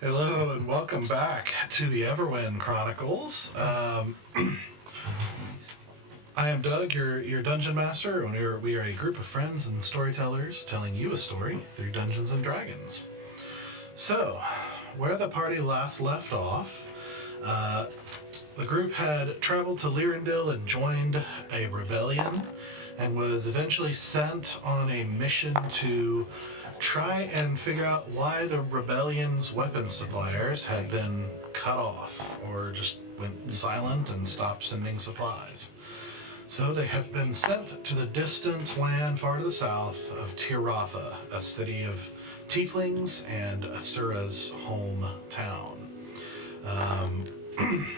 Hello and welcome back to the Everwind Chronicles. I am Doug, your dungeon master, and we are a group of friends and storytellers telling you a story through Dungeons and Dragons. So, where the party last left off, the group had traveled to Lyrandil and joined a rebellion, and was eventually sent on a mission to try and figure out why the rebellion's weapon suppliers had been cut off or just went silent and stopped sending supplies. So they have been sent to the distant land far to the south of Tiratha, a city of tieflings and Asura's hometown.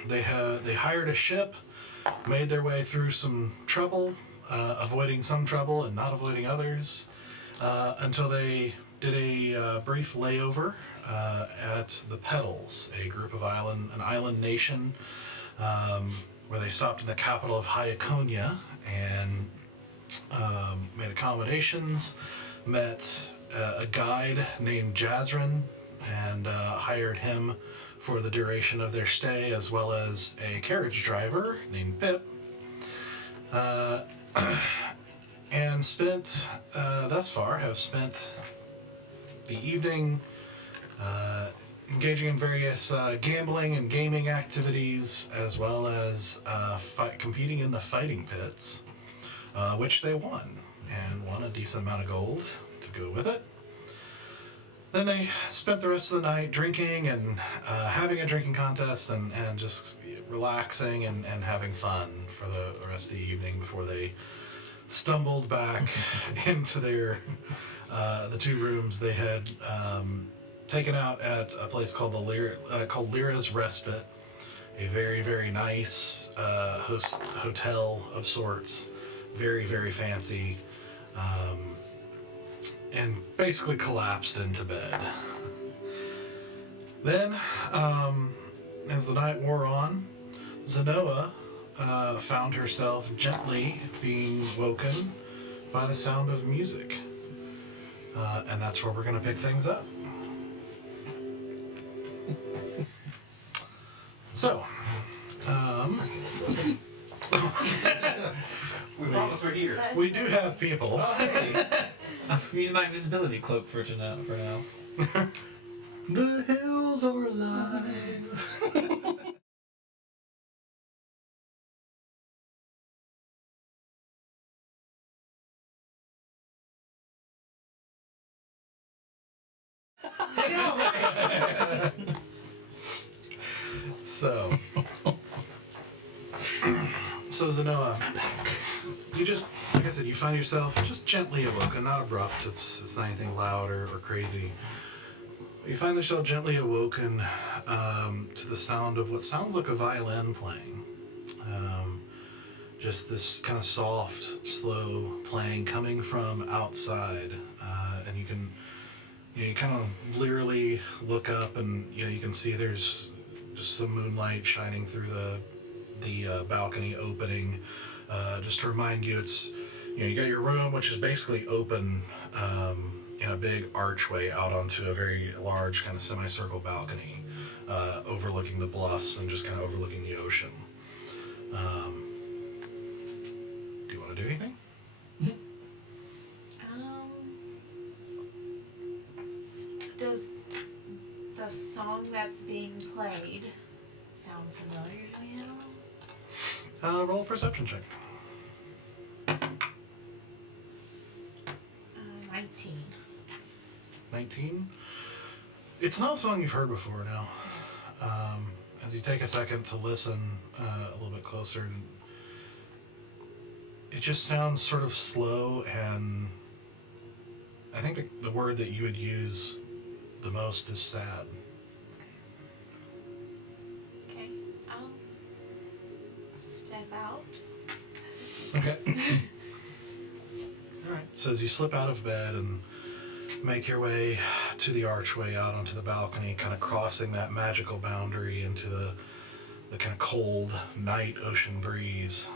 They hired a ship, made their way through some trouble, avoiding some trouble and not avoiding others, until they did a brief layover at the Petals, a group of an island nation, where they stopped in the capital of Hyaconia and made accommodations, met a guide named Jazrin, and hired him for the duration of their stay, as well as a carriage driver named Pip. And thus far, have spent the evening engaging in various gambling and gaming activities, as well as competing in the fighting pits, which they won, and won a decent amount of gold to go with it. Then they spent the rest of the night drinking and having a drinking contest and just relaxing and having fun for the rest of the evening before they stumbled back into their the two rooms they had taken out at a place called called Lyra's Respite, a very, very nice hotel of sorts, very, very fancy, and basically collapsed into bed. Then, as the night wore on, Zynoa found herself gently being woken by the sound of music. And that's where we're going to pick things up. So, we promise we're here. We do have people. Oh, hey. I'm using my invisibility cloak for now. The hills are alive. Take it over. So Zynoa, you just, like I said, you find yourself just gently awoken, not abrupt, it's not anything loud or crazy. You find yourself gently awoken to the sound of what sounds like a violin playing. Just this kind of soft, slow playing coming from outside, and you can, you kind of blearily look up, and you can see there's just some moonlight shining through the balcony opening, just to remind you it's, you got your room, which is basically open in a big archway out onto a very large kind of semicircle balcony, overlooking the bluffs and just kind of overlooking the ocean. Do you want to do anything? Does the song that's being played sound familiar to me at all? Roll a perception check. 19. 19? It's not a song you've heard before now. As you take a second to listen a little bit closer, it just sounds sort of slow, and I think the word that you would use the most is sad. Okay, I'll step out. Okay. Alright, so as you slip out of bed and make your way to the archway out onto the balcony, kind of crossing that magical boundary into the kind of cold night ocean breeze,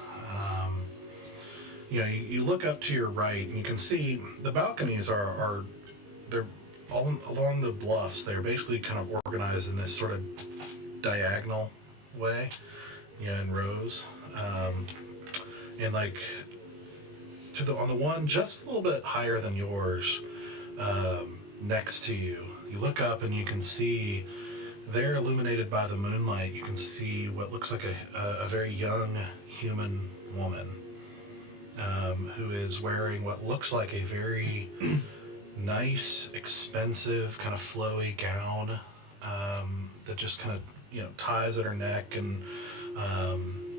you look up to your right and you can see the balconies they're all along the bluffs, they're basically kind of organized in this sort of diagonal way, in rows. And like on the one just a little bit higher than yours, next to you, you look up and you can see there, illuminated by the moonlight, you can see what looks like a very young human woman, who is wearing what looks like a very nice, expensive, kind of flowy gown, that just kind of ties at her neck and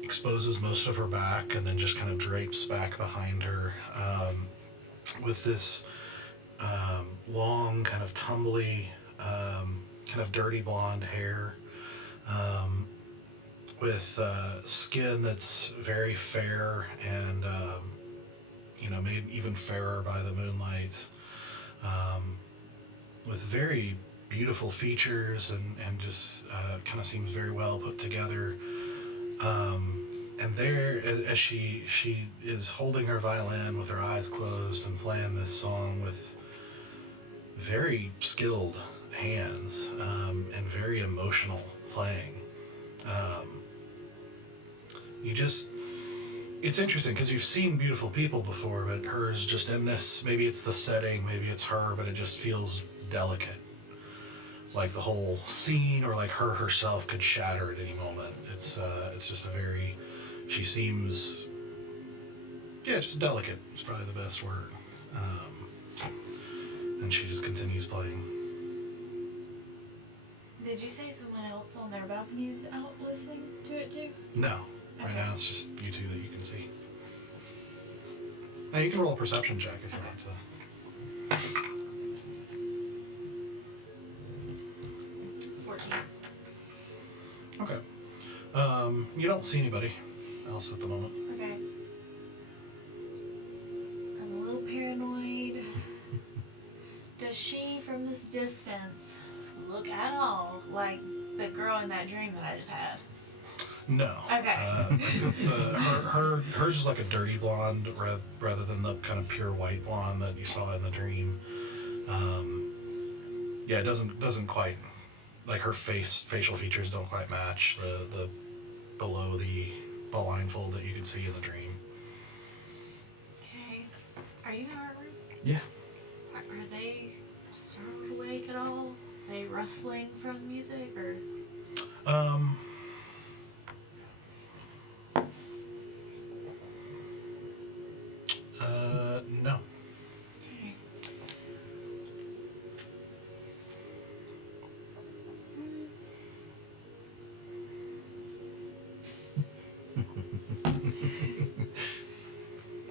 exposes most of her back, and then just kind of drapes back behind her, with this long, kind of tumbly, kind of dirty blonde hair, with skin that's very fair and made even fairer by the moonlight, with very beautiful features and just kind of seems very well put together. And there, as she is holding her violin with her eyes closed and playing this song with very skilled hands, and very emotional playing. It's interesting because you've seen beautiful people before, but hers just in this, maybe it's the setting, maybe it's her, but it just feels delicate. Like the whole scene, or like her herself could shatter at any moment. It's just she seems, just delicate is probably the best word. And she just continues playing. Did you say someone else on their balcony is out listening to it too? No. Right Okay. now it's just you two that you can see. Now you can roll a perception check if you want to. 14. Okay. You don't see anybody else at the moment. Okay. I'm a little paranoid. Does she, from this distance, look at all like the girl in that dream that I just had? No. Okay. Hers is like a dirty blonde rather than the kind of pure white blonde that you saw in the dream. It doesn't quite, like her facial features don't quite match the below the blindfold that you could see in the dream. Okay. Are you in our room? Yeah. Are they startled awake at all? Are they rustling from the music or? No. Okay.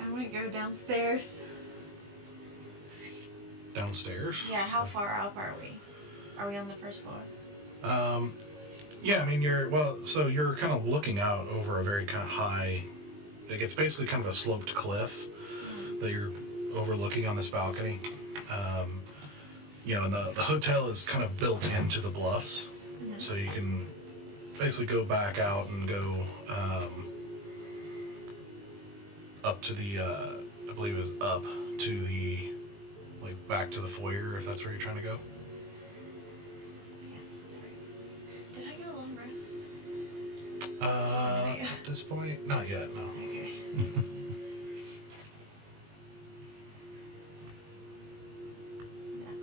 I'm gonna go downstairs. Downstairs? Yeah, how far up are we? Are we on the first floor? Yeah, I mean, you're kind of looking out over a very kind of high, like it's basically kind of a sloped cliff that you're overlooking on this balcony. And the hotel is kind of built into the bluffs, so you can basically go back out and go up to the, I believe it was up to the, like back to the foyer, if that's where you're trying to go. Did I get a long rest? At this point, not yet, no. Okay.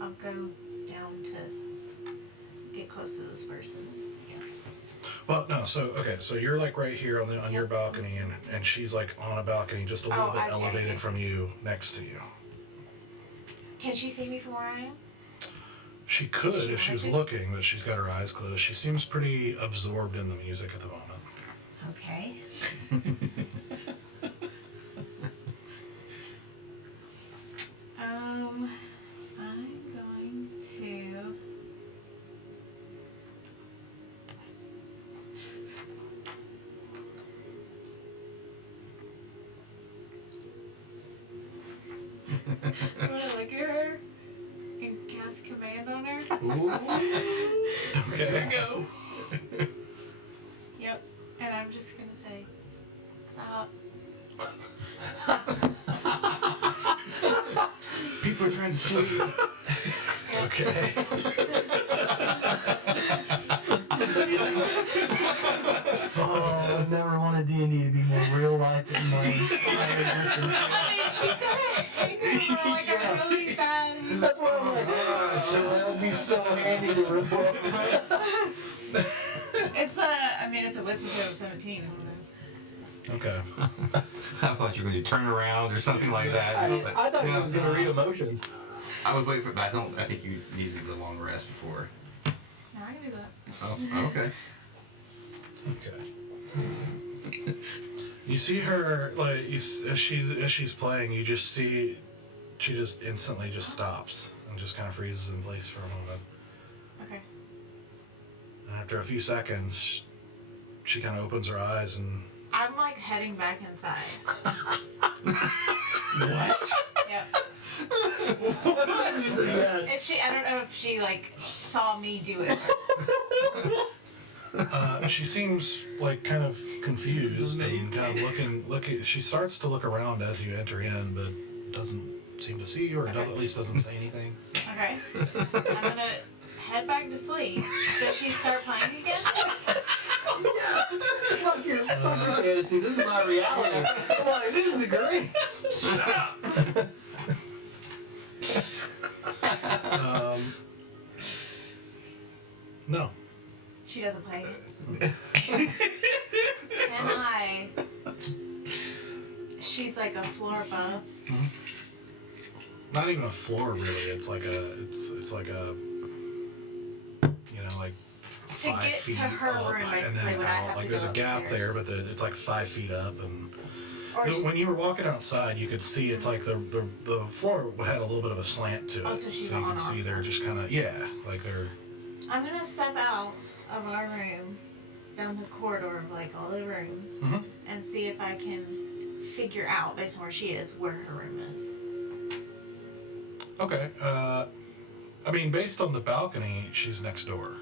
I'll go down to get close to this person, I guess. Well, no, so you're like right here on your balcony, and she's like on a balcony just a little bit I see, elevated I see. from you, next to you. Can she see me from where I am? She could She if she was wanted to? looking, but she's got her eyes closed. She seems pretty absorbed in the music at the moment. Okay. I'm going to I'm gonna look at her and cast command on her. Ooh. Okay. There we go. Yep. And I'm just gonna say, stop. People are trying to sleep. Yeah. Okay. Oh, I've never wanted D&D to be more real life than my entire existence. I mean, she's got a hangover, like a really bad. That's why I'm like, that would be so handy to rip up. It's a wisdom save of 17. Okay. I thought you were going to turn around or something like that. I thought he was gonna read emotions. I was waiting for, but I think you needed the long rest before. No, I can do that. Oh, okay. Okay. You see her like as she's playing. You just see she just instantly just stops and just kind of freezes in place for a moment. Okay. And after a few seconds, she kind of opens her eyes and. I'm like heading back inside. What? Yep. Yes. I don't know if she like saw me do it. She seems like kind of confused This is and amazing. kind of looking. She starts to look around as you enter in, but doesn't seem to see you, or Okay. at least doesn't say anything. Okay. I'm gonna head back to sleep. Does she start playing again? Fuck your fantasy. This is my reality. I'm like, this is great. No. She doesn't play. Can I? She's like a floor above. Not even a floor, really. It's like a. Like. To 5 get feet to her up room, and basically, then would I out. have Like to there's go a gap upstairs? there, but it's like 5 feet up, and Or when you were walking outside, you could see it's like the floor had a little bit of a slant to it. Oh, so she's you on can off see they're then. just kind of like they're. I'm gonna step out of our room, down the corridor of like all the rooms, Mhm. and see if I can figure out, based on where she is, where her room is. Okay. I mean, based on the balcony, she's next door.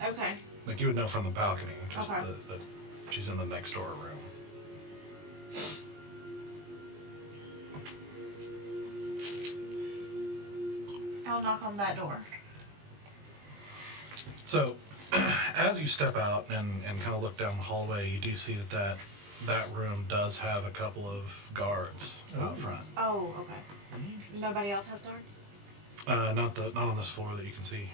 Okay. Like you would know from the balcony, just Okay. the she's in the next door room. I'll knock on that door. So, as you step out and kind of look down the hallway, you do see that room does have a couple of guards out front. Oh, okay. Nobody else has darts? Not on this floor that you can see.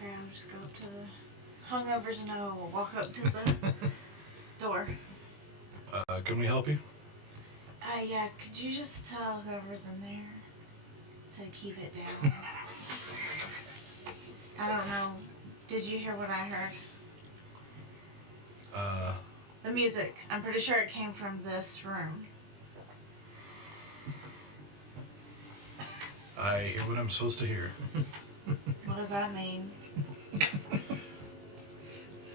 Okay, I'll just go up to the hungovers and I'll walk up to the door. Can we help you? Yeah, could you just tell whoever's in there to keep it down? I don't know. Did you hear what I heard? The music. I'm pretty sure it came from this room. I hear what I'm supposed to hear. What does that mean?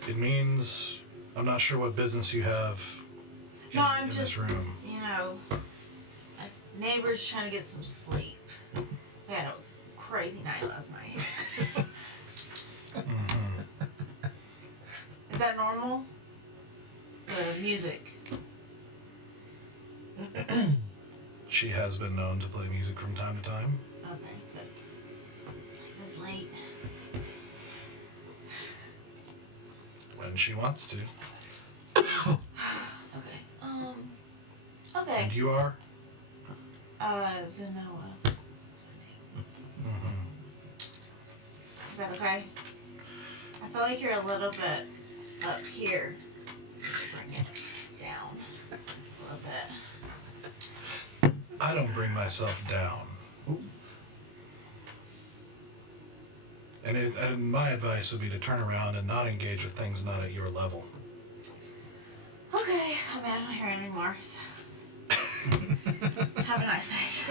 It means I'm not sure what business you have No, I'm in just, this room. My neighbor's trying to get some sleep. They had a crazy night last night. Mhm. Is that normal? The music. She has been known to play music from time to time. Okay, but it's late. When she wants to. Okay. Okay. And you are? Zynoa. That's her name. Mm-hmm. Is that okay? I feel like you're a little bit up here. Bring it down a little bit. I don't bring myself down. And my advice would be to turn around and not engage with things not at your level. Okay. I mean, I don't hear it anymore. So. Have a nice night.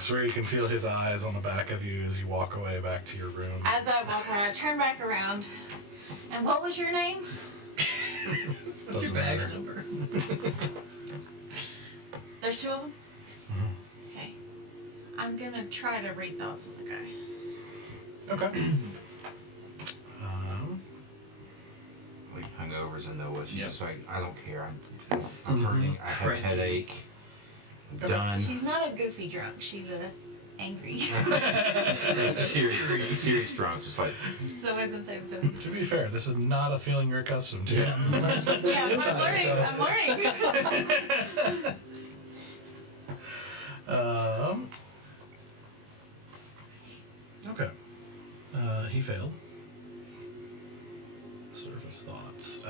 So you can feel his eyes on the back of you as you walk away back to your room. As I walk around, I turn back around. And what was your name? What's your Doesn't badge matter. number? There's 2 of them? Mhm. Okay. I'm gonna try to read thoughts of the guy. Okay. Like hungovers and know what she's Yep. just like, I don't care. I'm hurting. I have a Cranky. headache. Done. She's not a goofy drunk. She's a angry. serious drunk, just like. So wisdom saving throw. To be fair, this is not a feeling you're accustomed to. Yeah, I'm learning. I'm learning. Okay. He failed. Surface thoughts.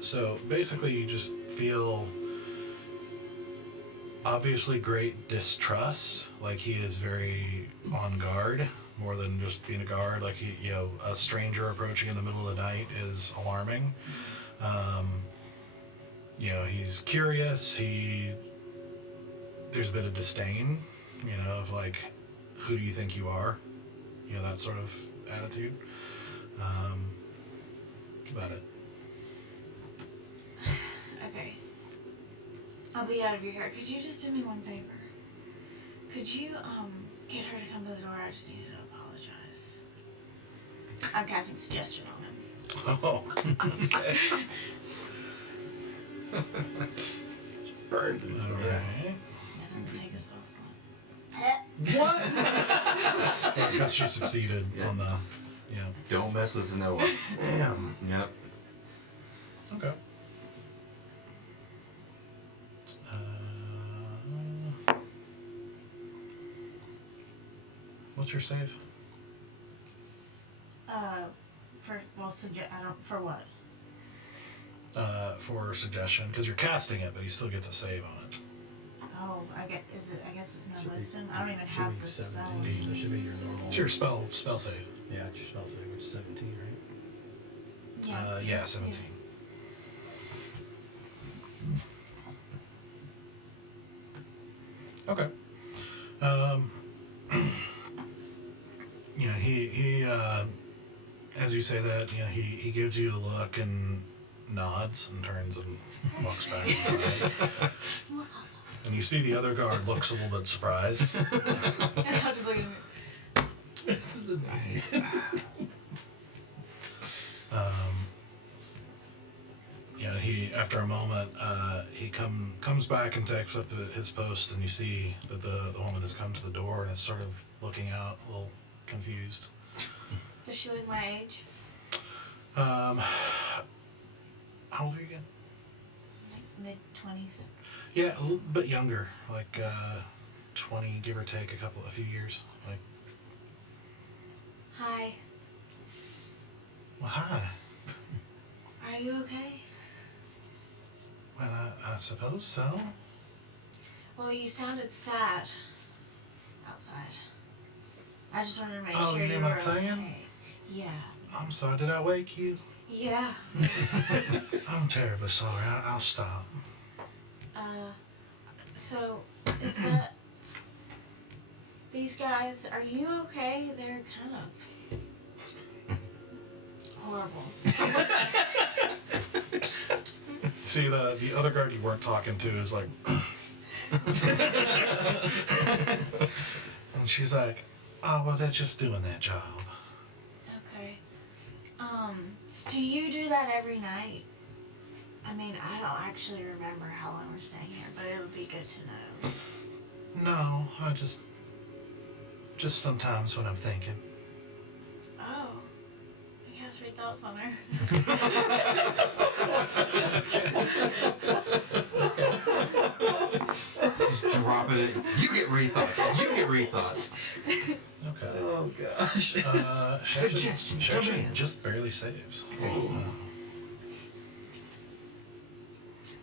So basically, you just feel obviously great distrust. Like he is very on guard, more than just being a guard. Like he, a stranger approaching in the middle of the night is alarming. He's curious. There's a bit of disdain, of like, who do you think you are? That sort of attitude. About it. Okay. I'll be out of your hair. Could you just do me one favor? Could you get her to come to the door? I just needed to apologize. I'm casting suggestion on him. Oh. Okay. Burn through the Okay. That doesn't take a spell slot. What? I guess she succeeded on the. Yeah. Don't mess with Zynoa. Damn. Yep. Okay. What's your save? For what? For suggestion, because you're casting it, but he still gets a save on it. Oh, I guess it's no wisdom. I don't even have the spell. 17. That should be your normal. It's your spell save. Yeah, it's your spell save, which is 17, right? Yeah, 17. Okay. He as you say that, he gives you a look and nods and turns and walks back inside. And you see the other guard looks a little bit surprised. I'll just look at him. This is amazing. He after a moment, he comes back and takes up his post, and you see that the woman has come to the door and is sort of looking out, a little confused. Does she look my age? How old are you again? Like mid-20s. Yeah, a little bit younger, like 20, give or take a few years. Like, Hi. well, hi. Are you okay? Well, I suppose so. Well, you sounded sad outside. I just wanted to make Oh, sure you you knew were my plan? okay. Yeah. I'm sorry, did I wake you? Yeah. I'm terribly sorry. I'll stop. So, is that... These guys, are you okay? They're kind of... horrible. See, the other guard you weren't talking to is like... And she's like, oh, well, they're just doing their job. Okay. Do you do that every night? I mean, I don't actually remember how long we're staying here, but it would be good to know. No, I just sometimes when I'm thinking. Oh. I cast read thoughts on her. Just drop it. You get rethoughts. You get rethoughts. Okay. Oh gosh. Suggestion, She come actually in. just barely saves.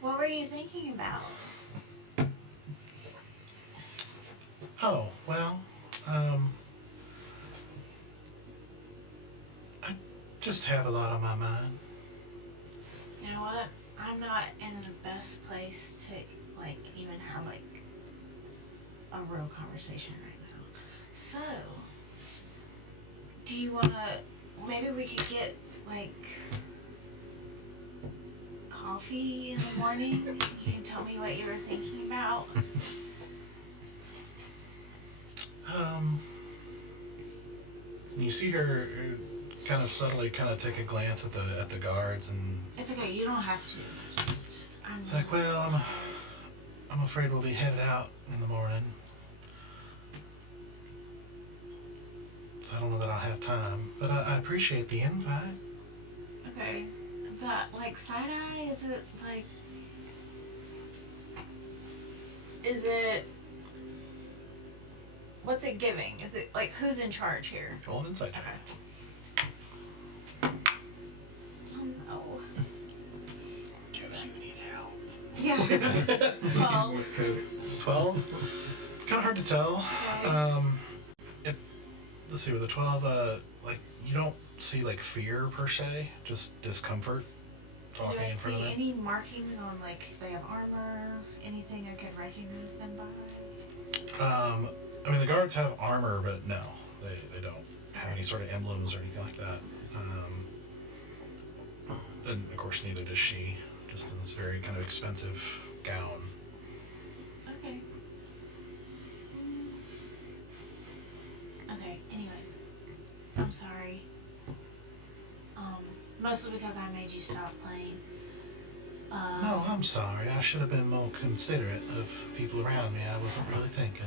What were you thinking about? Oh, well, I just have a lot on my mind. You know what? I'm not in the best place to, like, even have, like, a real conversation right now. So, do you want to, maybe we could get, like, coffee in the morning? You can tell me what you were thinking about. You see her kind of subtly kind of take a glance at the guards, and It's okay, you don't have to. Just, it's like, well, I'm I'm afraid we'll be headed out in the morning. So I don't know that I'll have time, but I appreciate the invite. Okay. That, like, side-eye, is it, like... Is it... What's it giving? Is it, like, who's in charge here? Roll an insight check. Okay. Oh, no. You need help. Yeah. 12. Morse code. 12? It's kind of hard to tell. Okay. Let's see, with a 12, like, you don't see, like, fear per se, just discomfort Do talking I in front see of them. any markings on, like, if they have armor, anything I could recognize them by? I mean, the guards have armor, but no, they don't have any sort of emblems or anything like that. And, of course, neither does she, just in this very kind of expensive gown. Okay. Okay, anyways. I'm sorry. Mostly because I made you stop playing. No, I'm sorry. I should have been more considerate of people around me. I wasn't really thinking.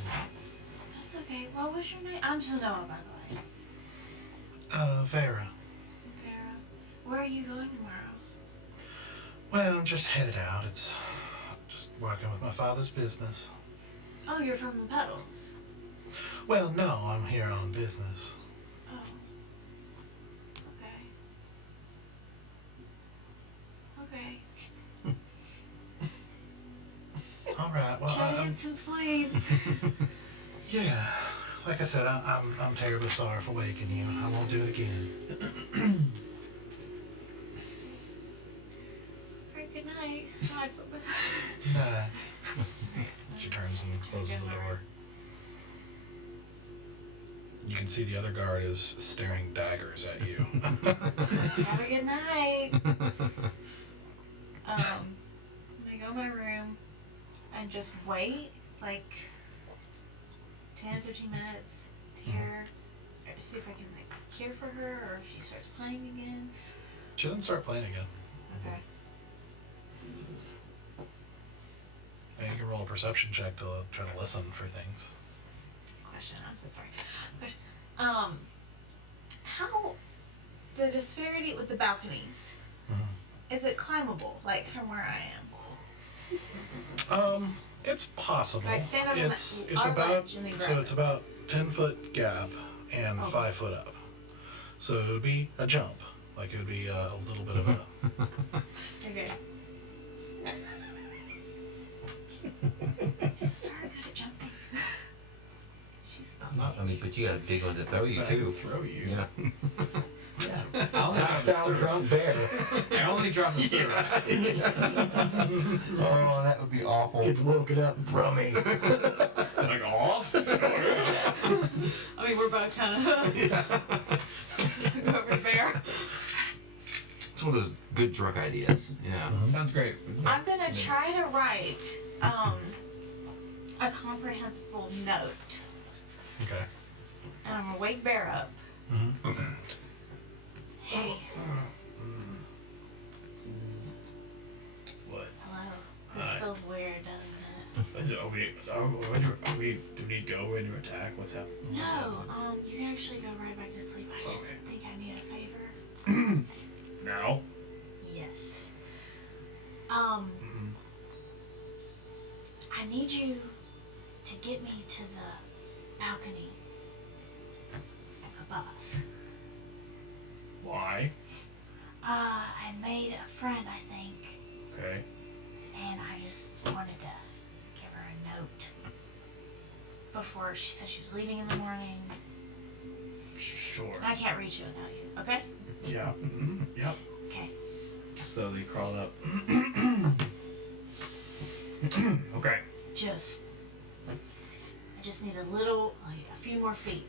That's okay. What was your name? I'm Zynoa, by the way. Vera. Vera. Where are you going tomorrow? Well, I'm just headed out. It's just working with my father's business. Oh, you're from the Petals. Well, no, I'm here on business. Oh. Okay. Okay. All right. Well, Try to I'm get some sleep. yeah. Like I said, I'm terribly sorry for waking you. I won't do it again. Alright, good night. Bye. Nah. She turns and closes the door. You can see the other guard is staring daggers at you. Have a good night. I'm gonna go in my room and just wait like 10, 15 minutes to hear, see if I can like hear for her or if she starts playing again. She doesn't start playing again. Okay. And you can roll a perception check to try to listen for things. Question, I'm so sorry. Question. How the disparity with the balconies, is it climbable, like from where I am? It's possible. Can I stand on it's our about ledge and then so grab it's it? about 10-foot gap and Oh. 5 foot up. So it would be a jump. Like it would be a little bit of a. Okay. Is Sarah good at jumping? She's not. I mean, but you got a big one to throw you I can too. throw you. Yeah. I only drop Style a syrup. drunk bear. I only drop a syrup. Oh, that would be awful. Gets woken up and throw me. Like off? I mean, we're both kind of go over to Bear. It's one of those good drunk ideas. Yeah. Sounds great. I'm gonna try to write a comprehensible note, Okay. and I'm gonna wake Bear up. Mm-hmm. Hey, What? hello. This Hi. feels weird, doesn't Is it, do we need to go into attack? What's happening? it? No. You can actually go right back to sleep. I just Okay. think I need a favor. Now? Yes. Mm-hmm. I need you to get me to the balcony above us. Why? I made a friend, I think, Okay. and I just wanted to give her a note before she said she was leaving in the morning. Sure. And I can't reach you without you, okay? Yeah. Mm-hmm. Yep. Okay. Slowly crawl up. Okay. I just need a little, like a few more feet.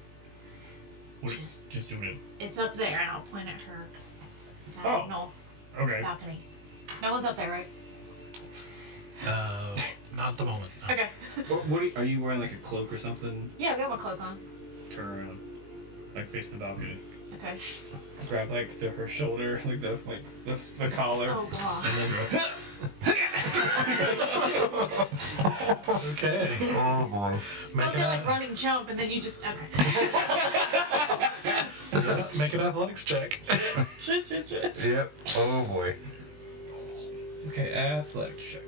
What, Just, just do it. it's up there, and I'll point at her Oh. diagonal Okay. balcony. No one's up there, right? Not at the moment. No. Okay. What are you wearing, like a cloak or something? Yeah, I got my cloak on. Turn around. Like face the balcony. Okay. Grab like her shoulder, like the collar. Oh god. And then go. Okay. Oh boy. I Make was an, gonna like running jump and then you just okay. yeah, make an athletics check. Shit. Yep. Oh boy. Okay, athletics check.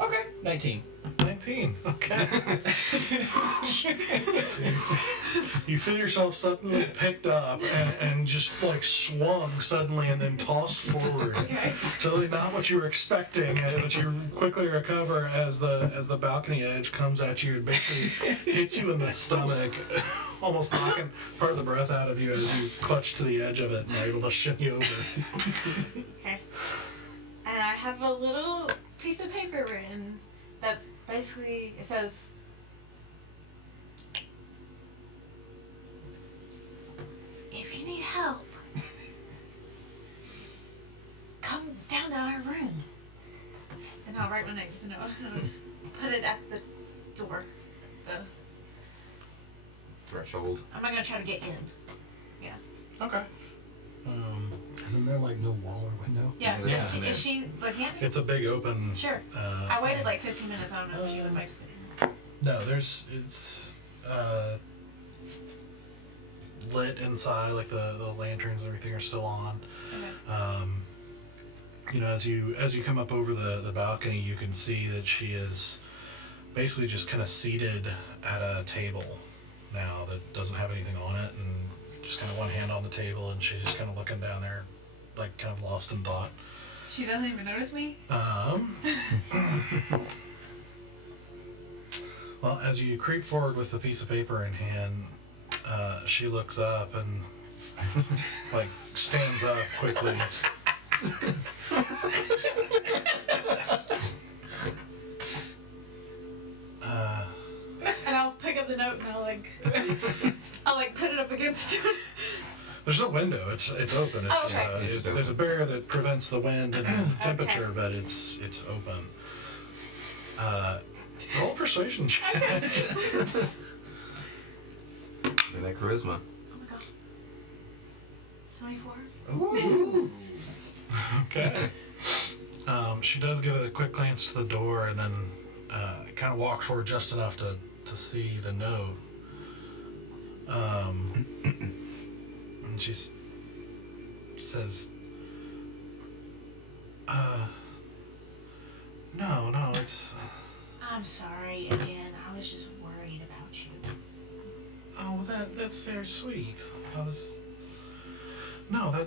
Okay, 19. 19. Okay. You feel yourself suddenly picked up and just like swung suddenly and then tossed forward. Okay. Totally not what you were expecting, but you quickly recover as the balcony edge comes at you and basically hits you in the stomach, almost knocking part of the breath out of you as you clutch to the edge of it and are able to shimmy over. Okay. And I have a little piece of paper written that's basically, it says, if you need help, come down to our room. And I'll write my name, so I'll just put it at the door. Threshold. I'm not gonna try to get in. Okay. Isn't there like no wall or window? Yeah, Yeah, is she looking at me? It's a big open. Sure. I waited like 15 minutes, I don't know if she would like to sit here. No, it's lit inside, like the lanterns and everything are still on. Okay. You know, as you come up over the balcony, you can see that she is basically just kind of seated at a table now that doesn't have anything on it, and just kind of one hand on the table, and she's just kind of looking down there, like kind of lost in thought. She doesn't even notice me? Well, as you creep forward with the piece of paper in hand, she looks up and like stands up quickly. And I'll pick up the note and I'll put it up against it. There's no window. It's open. It's, Oh, okay. It's open. There's a barrier that prevents the wind and the temperature, but it's open. Roll persuasion check. Look at that charisma. Oh my god. 24? Ooh. Okay. She does give a quick glance to the door and then kind of walks forward just enough to see the note. And she says, no, it's... I'm sorry again. I was just worried about you. Oh, that's very sweet.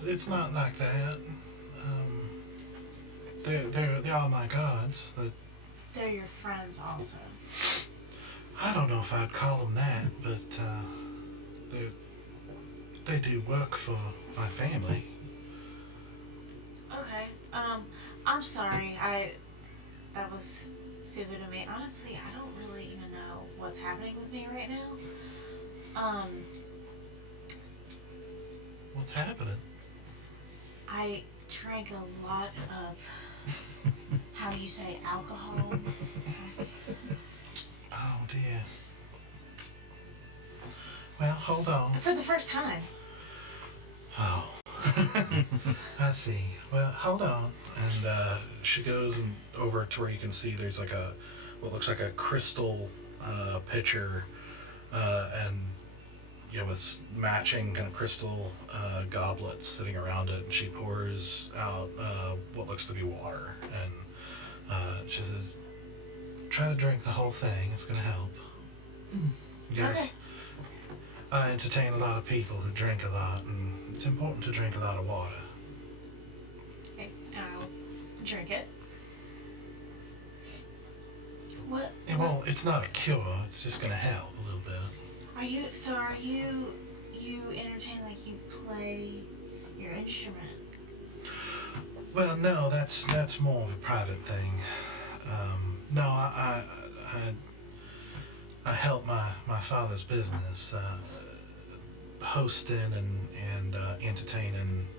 It's not like that. They are my gods. They're your friends also. I don't know if I'd call them that, but they do work for my family. Okay. I'm sorry. That was stupid of me. Honestly, I don't really even know what's happening with me right now. What's happening? I drank a lot of, how you say, alcohol. Oh dear. Well, hold on. For the first time. Oh. I see. Well, hold on. And she goes over to where you can see there's like what looks like a crystal pitcher, and with matching kind of crystal goblets sitting around it, and she pours out what looks to be water, and she says, "Try to drink the whole thing. It's gonna help." Yes. Okay. I entertain a lot of people who drink a lot, and it's important to drink a lot of water. Okay, I'll drink it. What? It's not a cure. It's just gonna help a little bit. Are you entertain like you play your instrument? Well, no, that's more of a private thing. No, I help my father's business, hosting and entertaining,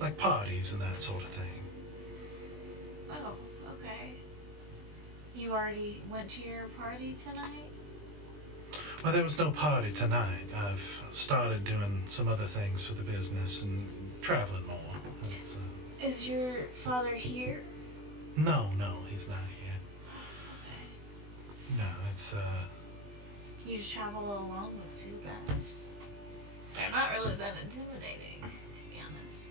like parties and that sort of thing. Oh, okay. You already went to your party tonight? Well, there was no party tonight. I've started doing some other things for the business and traveling more. Is your father here? No, he's not here. Okay. No, it's You just travel along with two guys. They're not really that intimidating, to be honest.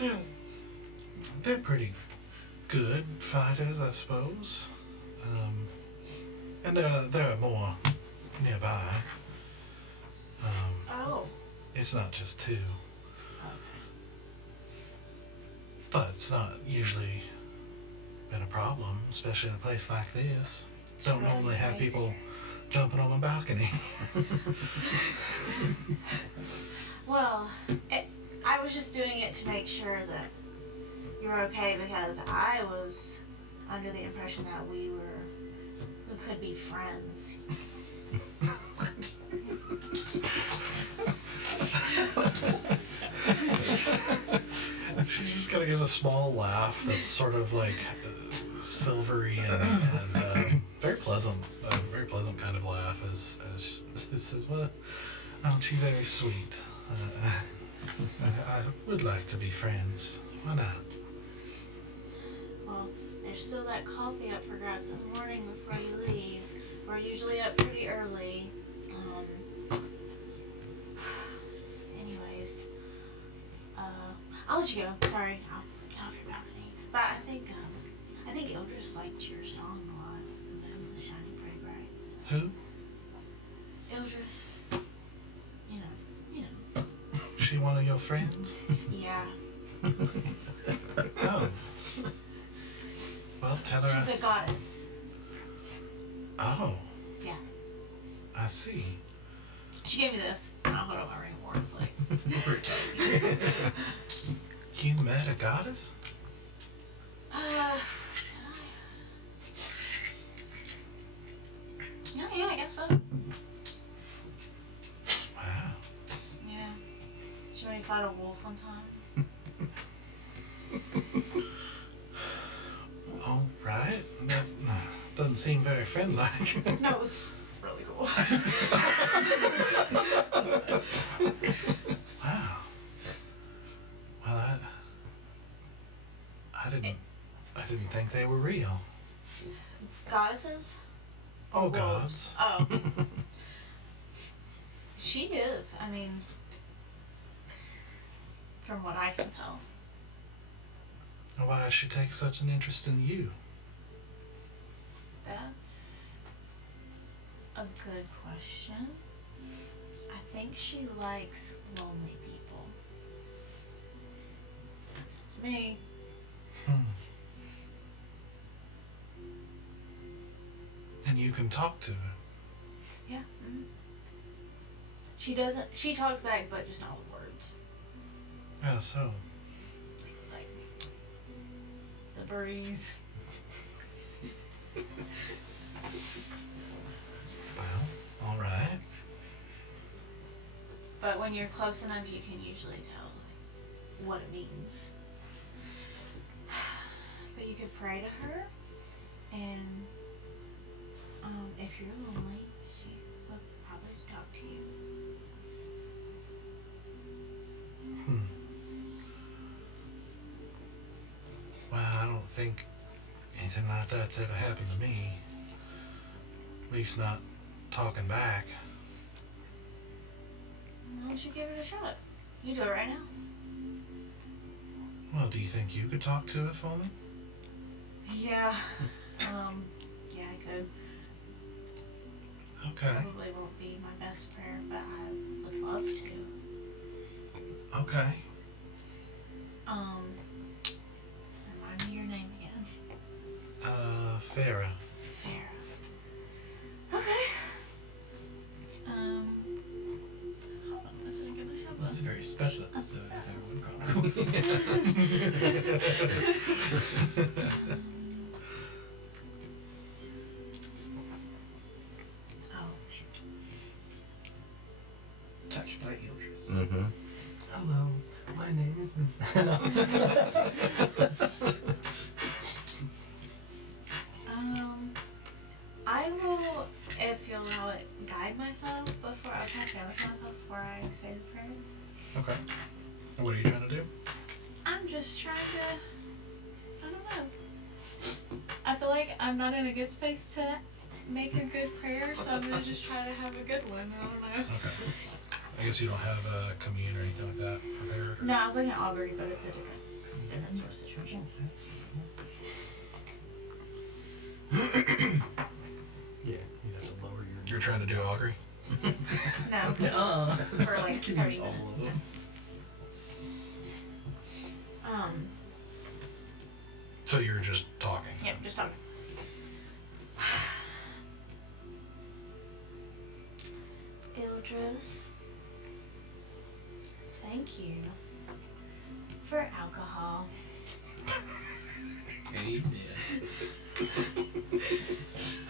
well, they're pretty good fighters, I suppose. And there are more nearby. Oh. It's not just two, Okay. but it's not usually been a problem, especially in a place like this. Don't really normally have nice people here. jumping on my balcony. Well, I was just doing it to make sure that you're okay because I was under the impression that we could be friends. She just kind of gives a small laugh that's sort of like silvery and very pleasant, a very pleasant kind of laugh as she says, "Well, aren't you very sweet? I would like to be friends. Why not?" Well, there's still that coffee up for grabs in the morning before you leave. We're usually up pretty early. Anyways, I'll let you go. Sorry, I'll get off your balcony. But I think Ildris liked your song a lot. The moon was shining pretty bright. Who? Ildris, you know. She one of your friends? Yeah, Oh. Well, tell her she's a goddess. Oh. Yeah. I see. She gave me this. I'll hold on my ring more. Like, You met a goddess? did I? Yeah, I guess so. Wow. Yeah. She made me fight a wolf one time. All right. That doesn't seem very friend-like. No, it was really cool. Wow. Well, I didn't think they were real. Goddesses? Oh, Wolves. gods. Oh. She is. I mean, from what I can tell. Why does she take such an interest in you? That's a good question. I think she likes lonely people. It's me. And you can talk to her. Yeah. Mm-hmm. She talks back, but just not with words. How so? Like, the breeze. Well, all right. But when you're close enough, you can usually tell what it means. But you could pray to her, and if you're lonely, she will probably talk to you. Well, I don't think anything like that's ever happened to me. At least not talking back. Why don't you give it a shot? You do it right now. Well, do you think you could talk to it for me? Yeah. Yeah, I could. Okay. Probably won't be my best prayer, but I would love to. Okay. Remind me your name again. Farah. Farah. Okay. Hold on, this isn't gonna have This is a very special episode of Everwind Chronicles. Oh, shoot. Touched by Ildris. Mm-hmm. Hello, my name is Miss. I will, if you'll allow it, guide myself before I cast guidance on myself before I say the prayer. Okay. And what are you trying to do? I'm just trying to, I don't know, I feel like I'm not in a good space to make a good prayer, so I'm gonna just try to have a good one. I don't know. Okay. I guess you don't have a commune or anything like that prepared? Or? No, I was looking at augury, but it's a different sort of situation. Yeah, you have to lower your. You're trying to do augury? No, for like 30 minutes. All of them. So you're just talking? Yep, just talking. Ildris, thank you for alcohol. Amen.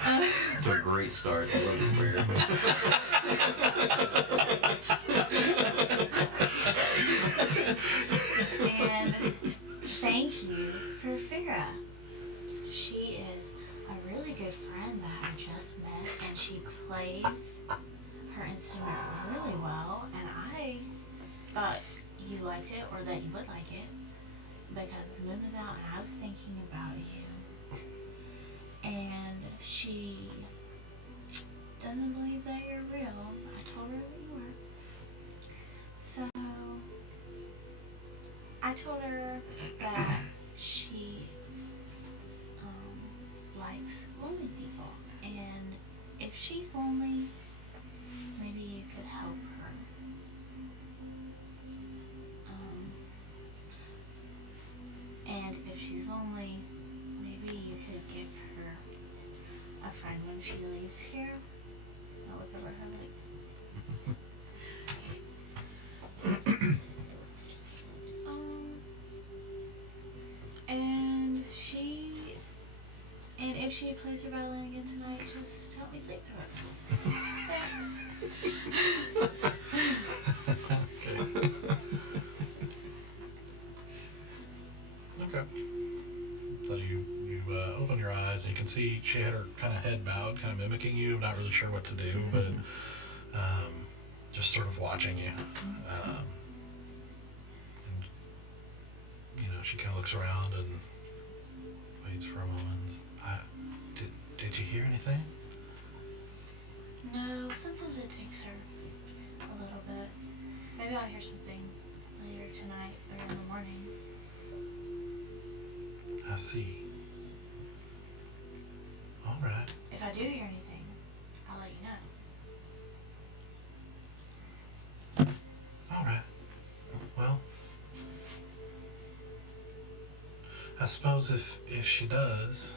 It's a great start. I love this prayer. And thank you for Fira. She is a really good friend that I just met, and she plays her instrument really well, and I thought you liked it, or that you would like it, because the moon was out and I was thinking about you. And she doesn't believe that you're real. I told her that you were. So I told her that she likes lonely people, and if she's lonely, maybe you could help her. And if she's lonely, maybe you could give her a friend when she leaves here. I'll look over her like. And if she plays her violin again tonight, just help me sleep through it. Thanks. Okay. So you open your eyes and you can see she had her kind of head bowed, kind of mimicking you. Not really sure what to do, but just sort of watching you. And, she kind of looks around and waits for a moment. Did you hear anything? No, sometimes it takes her a little bit. Maybe I'll hear something later tonight or in the morning. I see. All right. If I do hear anything, I'll let you know. All right. Well, I suppose if she does,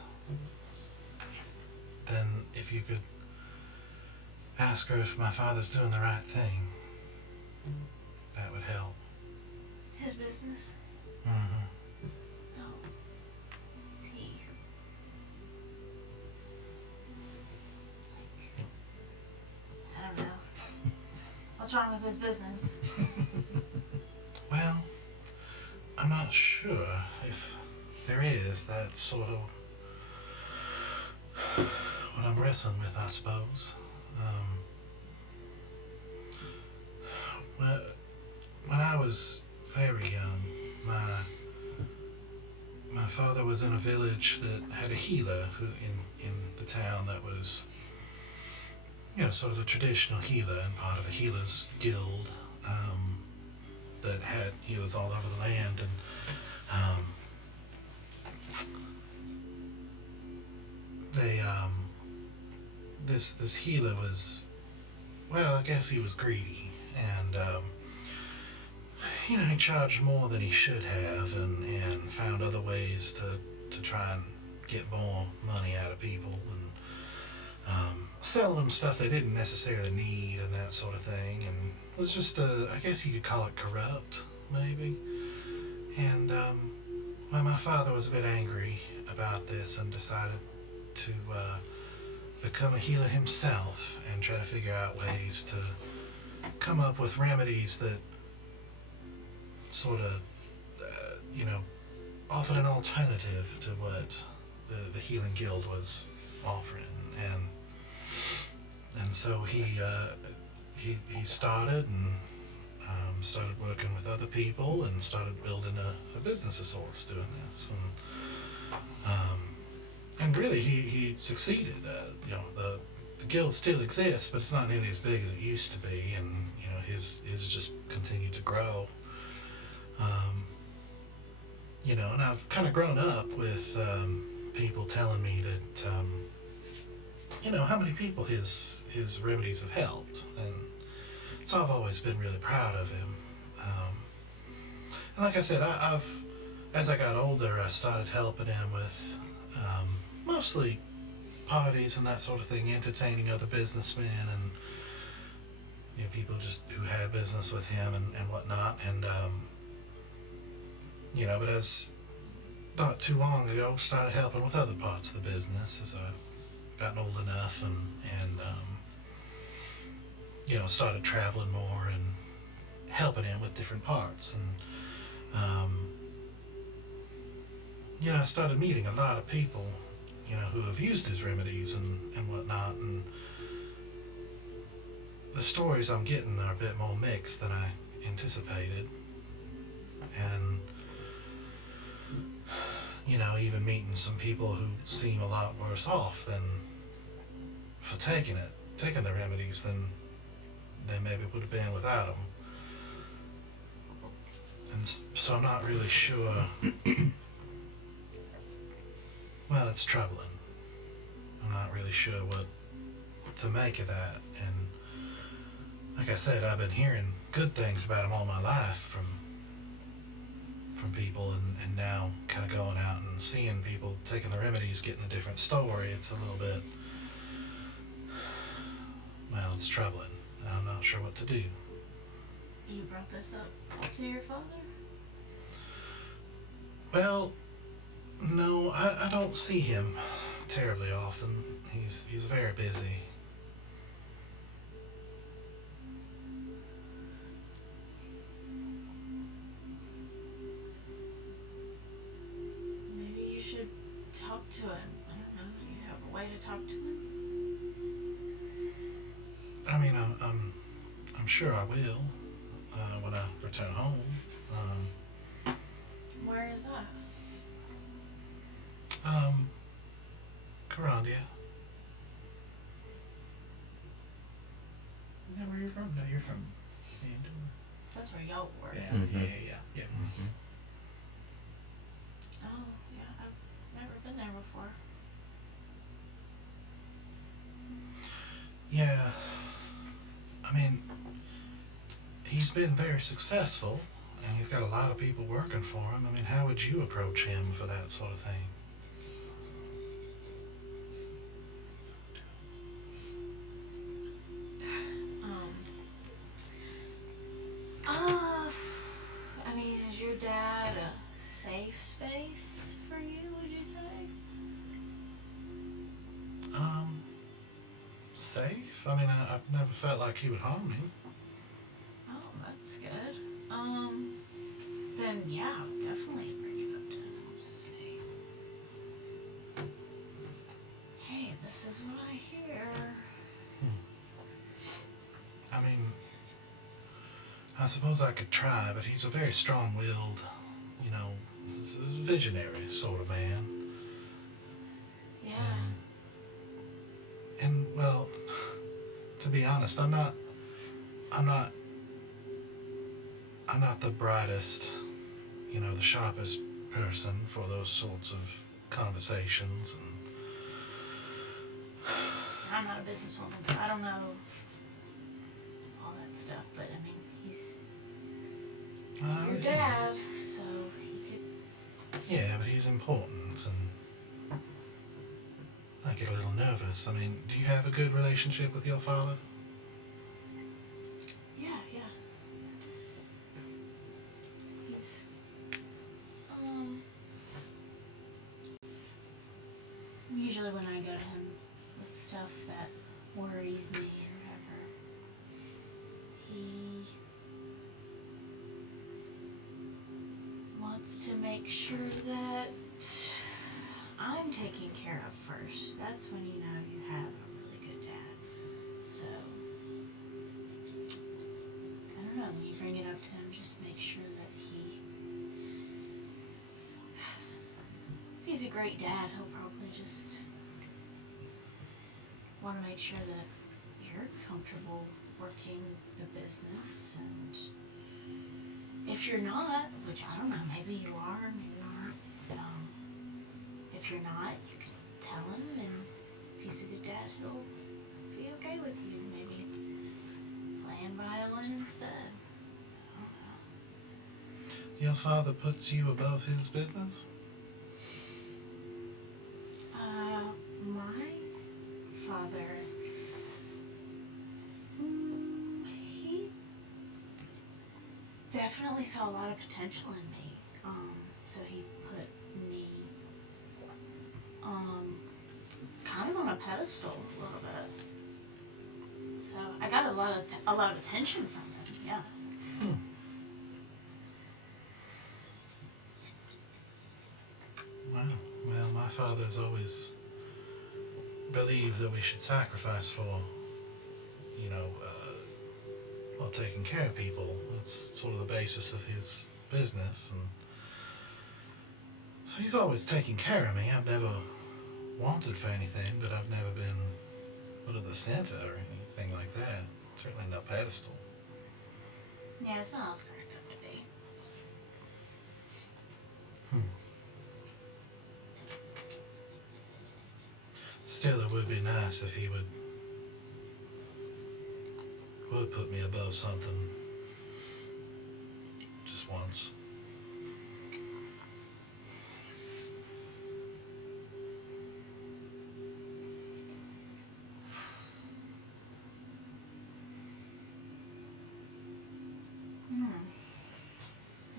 then if you could ask her if my father's doing the right thing, that would help. His business? Mm-hmm. Oh. Is he... I don't know. What's wrong with his business? Well, I'm not sure if there is. That's sort of what I'm wrestling with, I suppose. Well, when I was very young, my father was in a village that had a healer in the town that was, sort of a traditional healer and part of a healer's guild that had healers all over the land. And this healer was, well, I guess he was greedy, and he charged more than he should have, and found other ways to try and get more money out of people, and selling them stuff they didn't necessarily need and that sort of thing, and it was just I guess you could call it corrupt, maybe. And well, my father was a bit angry about this and decided to become a healer himself and try to figure out ways to come up with remedies that sort of, offered an alternative to what the Healing Guild was offering. And so he started and started working with other people and started building a business of sorts doing this. And And really, he succeeded. The guild still exists, but it's not nearly as big as it used to be, and his just continued to grow. And I've kind of grown up with people telling me that how many people his remedies have helped, and so I've always been really proud of him. And like I said, as I got older, I started helping him with mostly parties and that sort of thing, entertaining other businessmen and people just who had business with him and whatnot. And but as not too long ago, started helping with other parts of the business as I gotten old enough and started traveling more and helping him with different parts. And I started meeting a lot of people who have used his remedies and whatnot, and the stories I'm getting are a bit more mixed than I anticipated. And even meeting some people who seem a lot worse off than for taking the remedies than they maybe would have been without them. And so I'm not really sure. Well, it's troubling. I'm not really sure what to make of that. And like I said, I've been hearing good things about him all my life from people, and now kind of going out and seeing people taking the remedies, getting a different story. It's a little bit, well, it's troubling. I'm not sure what to do. You brought this up to your father? Well, no, I don't see him terribly often. He's very busy. Maybe you should talk to him. I don't know. Do you have a way to talk to him? I mean, I'm sure I will when I return home. Where is that? Carandia. Is that where you're from? No, you're from Andor. That's where y'all were. Yeah, Mhm. yeah. Mm-hmm. Oh, yeah. I've never been there before. Yeah. I mean, he's been very successful, and he's got a lot of people working for him. I mean, how would you approach him for that sort of thing? I mean, is your dad a safe space for you, would you say? Safe? I mean, I've never felt like he would harm me. Oh, that's good. Then yeah, I would definitely bring it up to him. Say, hey, this is what I hear. I mean, I suppose I could try, but he's a very strong-willed, visionary sort of man. Yeah. And well, to be honest, I'm not the brightest, the sharpest person for those sorts of conversations. And I'm not a businesswoman, so I don't know all that stuff, but I mean, he's your dad, so he could. Yeah, but he's important, and I get a little nervous. I mean, do you have a good relationship with your father? Yeah. He's usually when I go to him with stuff that worries me or whatever, he wants to make sure that I'm taken care of first. That's when you know you have a really good dad. So, I don't know, when you bring it up to him, just make sure that if he's a great dad, he'll probably just want to make sure that you're comfortable working the business, and if you're not, which I don't know, maybe you are, maybe not. If you're not, you can tell him, and if he's a good dad, he'll be okay with you. Maybe playing violin instead. I don't know. Your father puts you above his business? My father, he definitely saw a lot of potential in me. So he put me, kind of on a pedestal a little bit. So I got a lot of attention from him. Yeah. Wow. Well, my father's always believed that we should sacrifice for, well, taking care of people. That's sort of the basis of his business, and so he's always taking care of me. I've never wanted for anything, but I've never been put at the center or anything like that. Certainly no pedestal. Yeah, it's not as cracked up to be. Still, it would be nice if he would put me above something just once.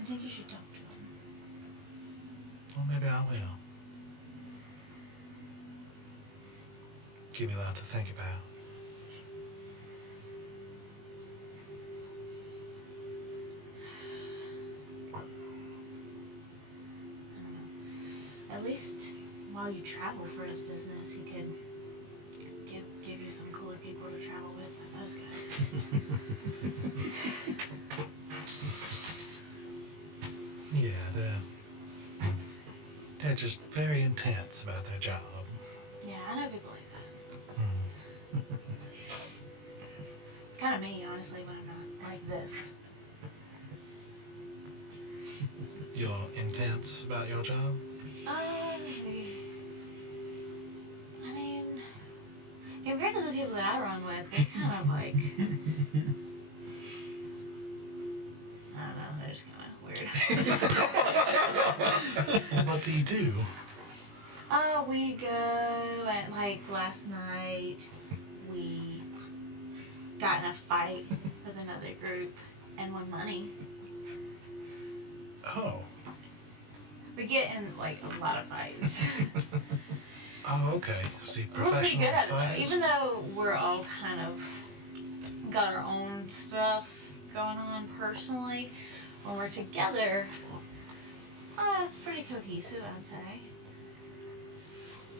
I think you should talk to him. Well, maybe I will. Give me a lot to think about. At least while you travel for his business, he could give you some cooler people to travel with than those guys. Yeah, they're just very intense about their job. Yeah, I know people like that. It's kind of me, honestly, when I'm not like this. You're intense about your job? I mean, compared to the people that I run with, they're kind of like, I don't know, they're just kind of weird. What do you do? We go, and like last night, we got in a fight with another group and won money. Oh. We get in like a lot of fights. Oh, okay. See, We're pretty professional good at it fights. though, even though we're all kind of got our own stuff going on personally. When we're together, it's pretty cohesive, I'd say.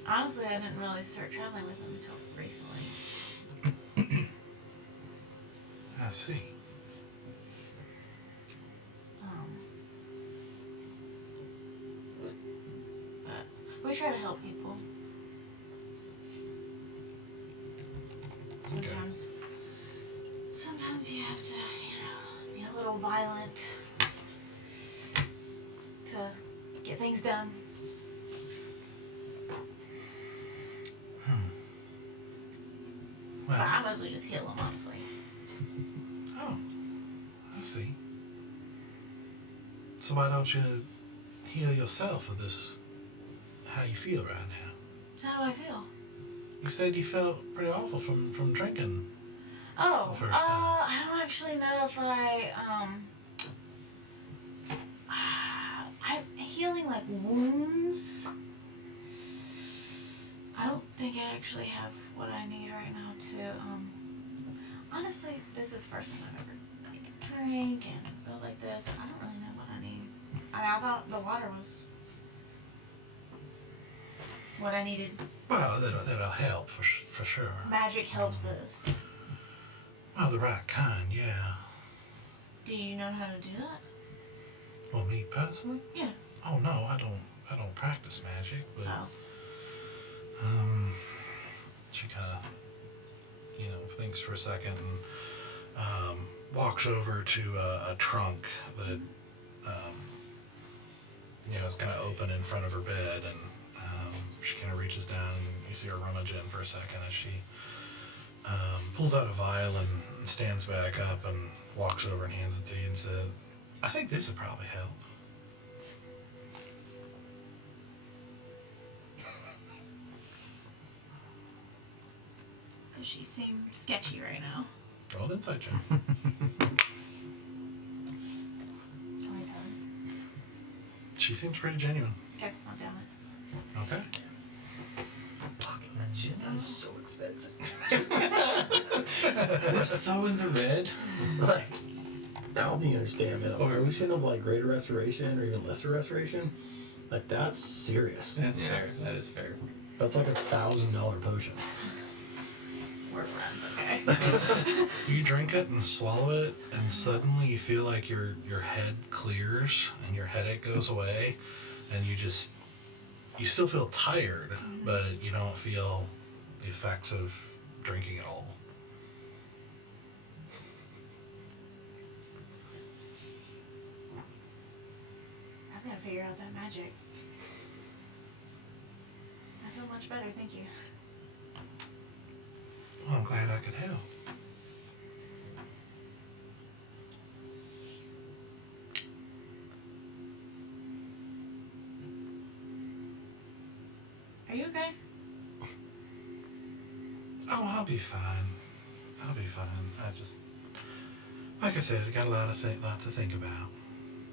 Honestly, I didn't really start traveling with them until recently. I see. But we try to help people. Sometimes you have to, be a little violent to get things done. Well, But I mostly just heal them, honestly. oh, I see. So why don't you heal yourself of this, how you feel right now? How do I feel? You said you felt pretty awful from drinking. Oh, The first time. I don't actually know if I'm healing like wounds. I don't think I actually have what I need right now to, honestly, this is the first time I've ever, drank and felt like this. I don't really know what I need. I thought the water was what I needed. Well, that'll help for sure. Magic helps us. Well, the right kind, yeah. Do you know how to do that? Well, me personally? Yeah. Oh no, I don't practice magic, but Oh. She kind of, thinks for a second and walks over to a trunk that, is kind of open in front of her bed, and she kind of reaches down and you see her rummage in for a second as she pulls out a vial and stands back up and walks over and hands it to you and says, "I think this would probably help." Does she seem sketchy right now? Roll an insight check. 27. She seems pretty genuine. Okay, I'll down it. Okay. Fucking that shit, that is so expensive. We're so in the red. Like, now do you understand, man? A potion of like greater restoration or even lesser restoration, like that's serious. That's fair. That is fair. That's like $1,000 potion. We're friends, okay? You drink it and swallow it, and suddenly you feel like your head clears and your headache goes away, and you still feel tired, but you don't feel the effects of drinking at all. I've got to figure out that magic. I feel much better, thank you. Well, I'm glad I could help. Are you okay? Oh, I'll be fine. I'll be fine. I just, like I said, I got a lot to think about.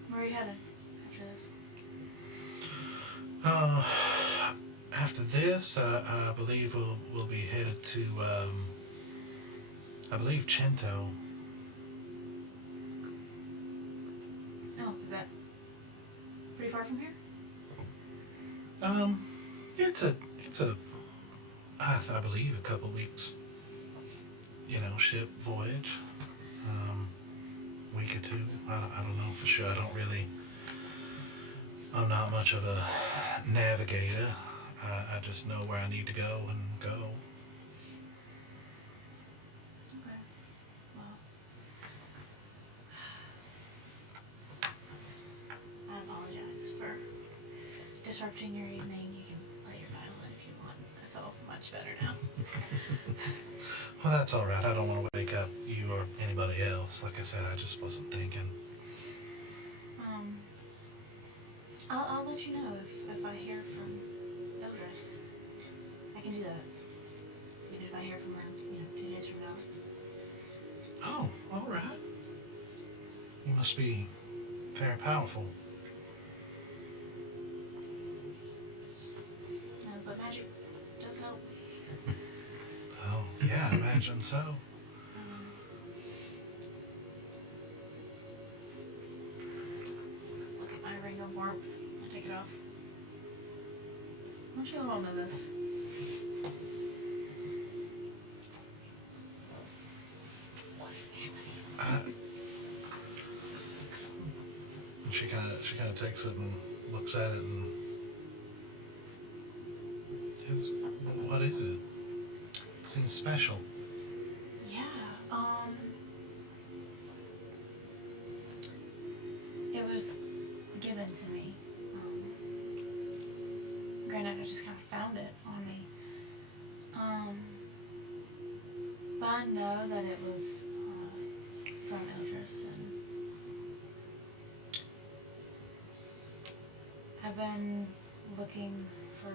Where are you headed after this? After this, I believe we'll be headed to, I believe Cento. Oh, is that pretty far from here? It's a, I believe a couple weeks, ship voyage. Week or two. I don't know for sure. I'm not much of a navigator. I just know where I need to go and go. Okay. Well, I apologize for disrupting your evening. You can play your violin if you want. I feel much better now. Well, that's all right. I don't want to wake up you or anybody else. Like I said, I just wasn't thinking. I'll let you know if I hear from Eldris. I can do that. Even if I hear from her, 2 days from now. Oh, all right. You must be very powerful. But magic does help. Oh, yeah, I imagine so. Look at my ring of warmth. I take it off. Why don't you hold on to this? What is happening? She kind of takes it and looks at it and. What is it? It seems special. Yeah, it was given to me. Granted, I just kind of found it on me. But I know that it was from Eldris, and I've been looking for.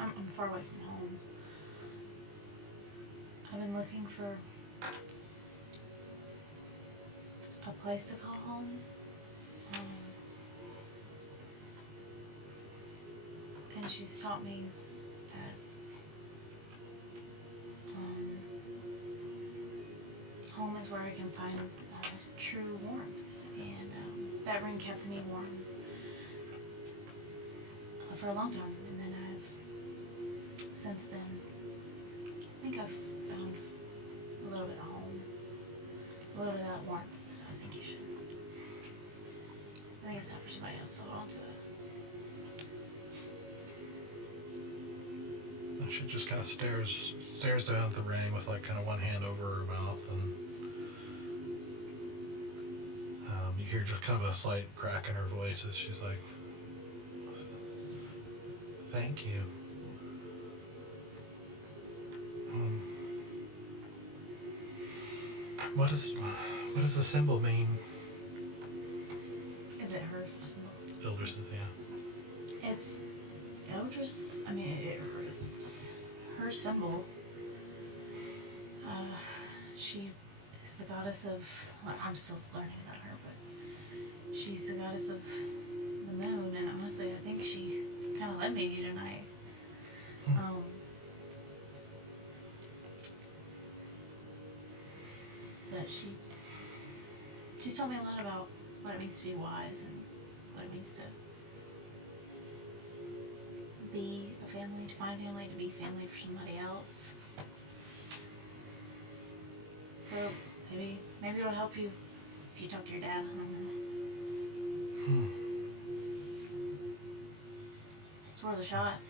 I'm far away from home. I've been looking for a place to call home. And she's taught me that home is where I can find true warmth. And that ring kept me warm for a long time. And then since then, I think I've found a little bit of home, a little bit of that warmth, so I think you should. I think it's time for somebody else to hold on to it. she just kind of stares down at the ring with like kind of one hand over her mouth, and you hear just kind of a slight crack in her voice as she's like, "Thank you." What does the symbol mean? Is it her symbol? Eldris, yeah. It's Eldris. I mean, it's her symbol. She is the goddess of. Well, I'm still learning about her, but she's the goddess of the moon. And honestly, I think she kind of led me to you tonight. But she's told me a lot about what it means to be wise and what it means to be a family, to find family, to be family for somebody else. So maybe it'll help you if you talk to your dad. I don't know. It's worth a shot.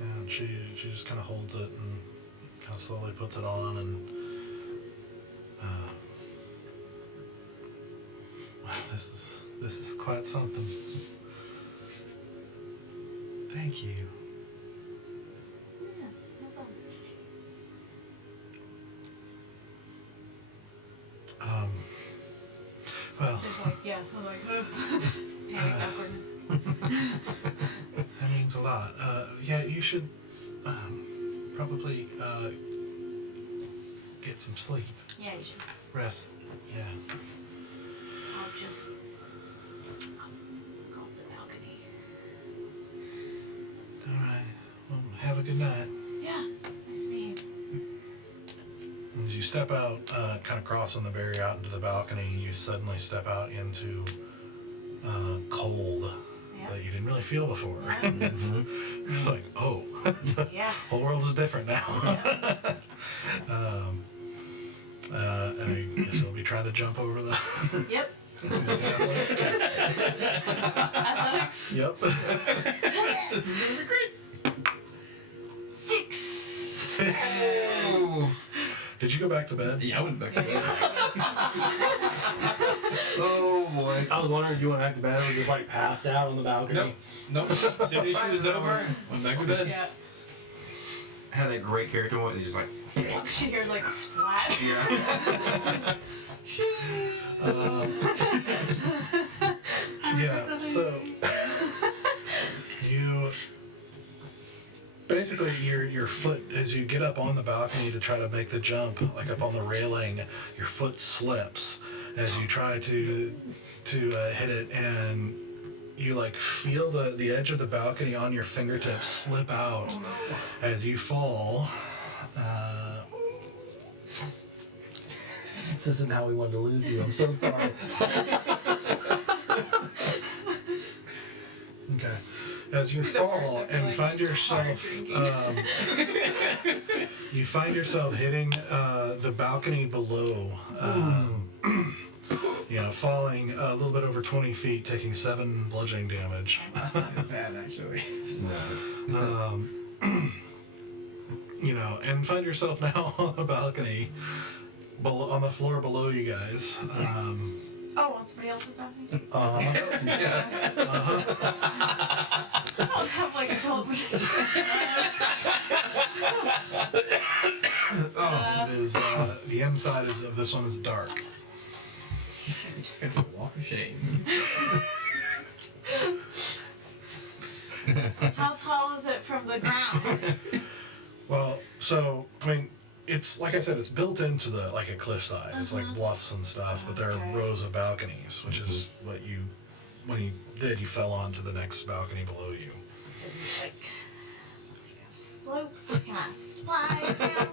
Yeah, and she just kind of holds it and kind of slowly puts it on, and wow, this is quite something. Thank you. Yeah, no problem. Well, There's like, yeah, I'm like, panic awkwardness. that means a lot. Yeah, you should probably get some sleep. Yeah, you should. Rest. Yeah. I'll just go up the balcony. All right. Well, have a good night. Yeah, nice to meet you. As you step out, kind of crossing the barrier out into the balcony, you suddenly step out into cold Yeah. that you didn't really feel before. Yeah. It's like, oh, Yeah. whole world is different now. And I guess you'll be trying to jump over the Yep. athletics check. Athletics. Yep. This is gonna be great. 6. 6. Did you go back to bed? Yeah, I went back to bed. Oh boy. I was wondering, do you went back to bed or just like passed out on the balcony? Nope. As soon as she was over, went back to bed. Yeah. Had that great character moment. Just like, She hears like splat. yeah. Yeah, so you basically your foot, as you get up on the balcony to try to make the jump, like up on the railing, your foot slips as you try to hit it, and you like feel the edge of the balcony on your fingertips slip out as you fall. This isn't how we wanted to lose you. I'm so sorry. Okay. As you fall and find yourself, you find yourself hitting the balcony below, falling a little bit over 20 feet, taking 7 bludgeoning damage. That's not as bad, actually. And find yourself now on the balcony, on the floor below you guys. Oh, want somebody else at that meeting? Yeah. I'll have like a teleportation. It is the inside of this one is dark. It's a walk of shame. How tall is it from the ground? Well, so I mean, it's like I said, it's built into the like a cliffside. It's like bluffs and stuff, but there are rows of balconies, which is what when you did, you fell onto the next balcony below you. It's like a slope. Can I slide down?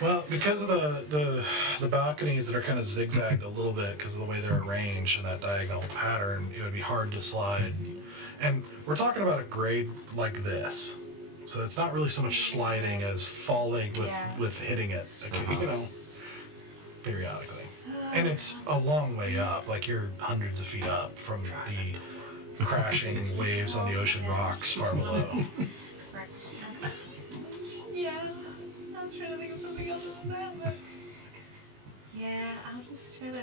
Well, because of the balconies that are kind of zigzagged a little bit because of the way they're arranged in that diagonal pattern, it would be hard to slide. And we're talking about a grade like this, so it's not really so much sliding as falling with hitting it, periodically. And it's a long way up, like you're hundreds of feet up from crashing waves on the ocean rocks far below. Right. Yeah. I'm trying to think of something other than that, but. Yeah, I'll just try to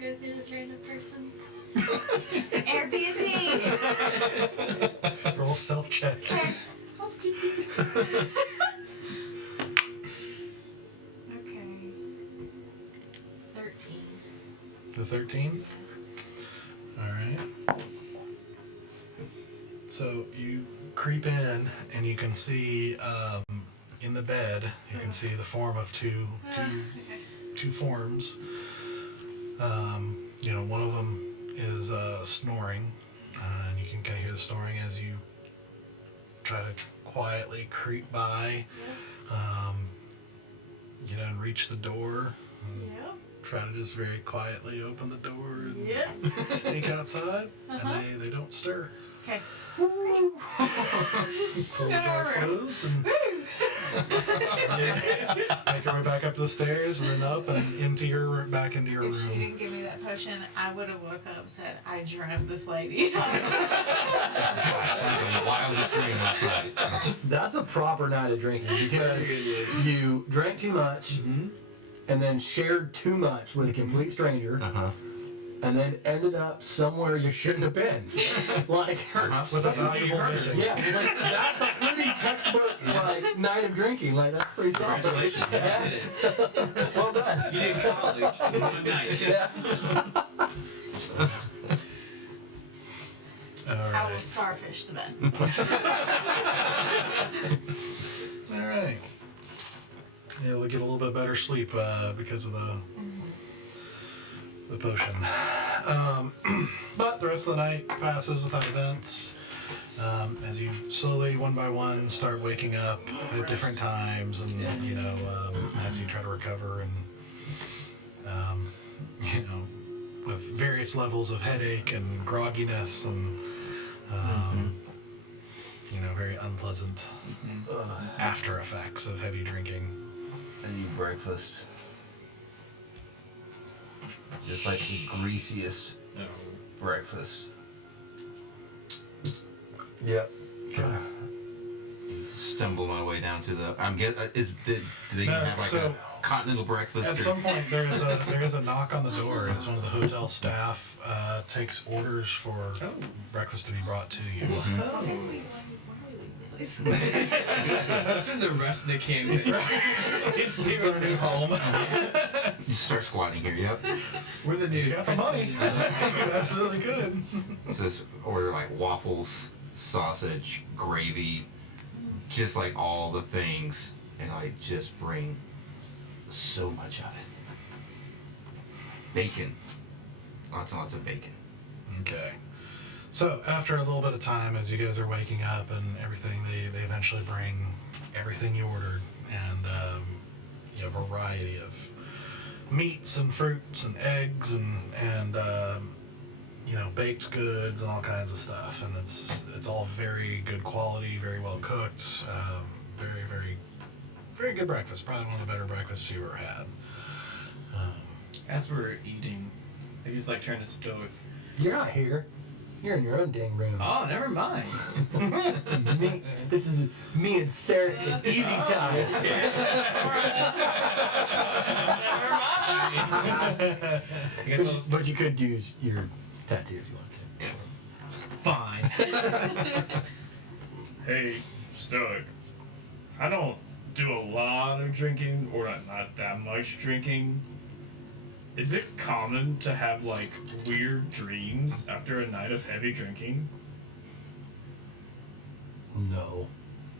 go through this random person's Airbnb. Roll self-check. Okay. Okay. 13. The 13? Alright. So you creep in and you can see in the bed, you can see the form of two forms. One of them is snoring, and you can kind of hear the snoring as you try to quietly creep by, and reach the door. Yep. Try to just very quietly open the door and Yep. sneak outside, Uh-huh. and they don't stir. Okay. Pull the door closed and make your way back up the stairs and then up and back into your If she room. didn't give me that potion, I would have woke up and said, I dreamt this lady. Sounds like the wildest dream last night. That's a proper night of drinking because you drank too much and then shared too much with a complete stranger and then ended up somewhere you shouldn't have been. Like, With a valuable missing. yeah, like that's a pretty textbook like night of drinking. Like that's pretty solid. Congratulations. Yeah. Well done. You did college in one night. Yeah. I will Alright. starfish the bed. Alright. Yeah, we'll get a little bit better sleep because of the potion. But the rest of the night passes without events. As you slowly, one by one, start waking up at different times, and as you try to recover, and with various levels of headache and grogginess, and very unpleasant after effects of heavy drinking. I need breakfast. Just like the greasiest breakfast. Yep. Stumble my way down to the. Do they No, have like so a continental breakfast? At some point, there is a knock on the door. It's one of the hotel staff takes orders for breakfast to be brought to you. That's when the rest of the campaign. It's our new home. You start squatting here. Yep. We're the new You got the money. princes. You absolutely could. It says order like waffles, sausage, gravy, just like all the things, and I just bring so much of it. Bacon, lots and lots of bacon. Okay. So after a little bit of time, as you guys are waking up and everything, they eventually bring everything you ordered, and a variety of meats and fruits and eggs and baked goods and all kinds of stuff, and it's all very good quality, very well cooked, very very very good breakfast. Probably one of the better breakfasts you ever had. As we're eating, he's like trying to stow it. You're not here. You're in your own dang room. Oh, never mind. This is me and Sarah at easy time. I guess I'll, But you could use your tattoo if you wanted to. fine. Hey, Stoic. I don't do a lot of drinking, or not that much drinking. Is it common to have, like, weird dreams after a night of heavy drinking? No.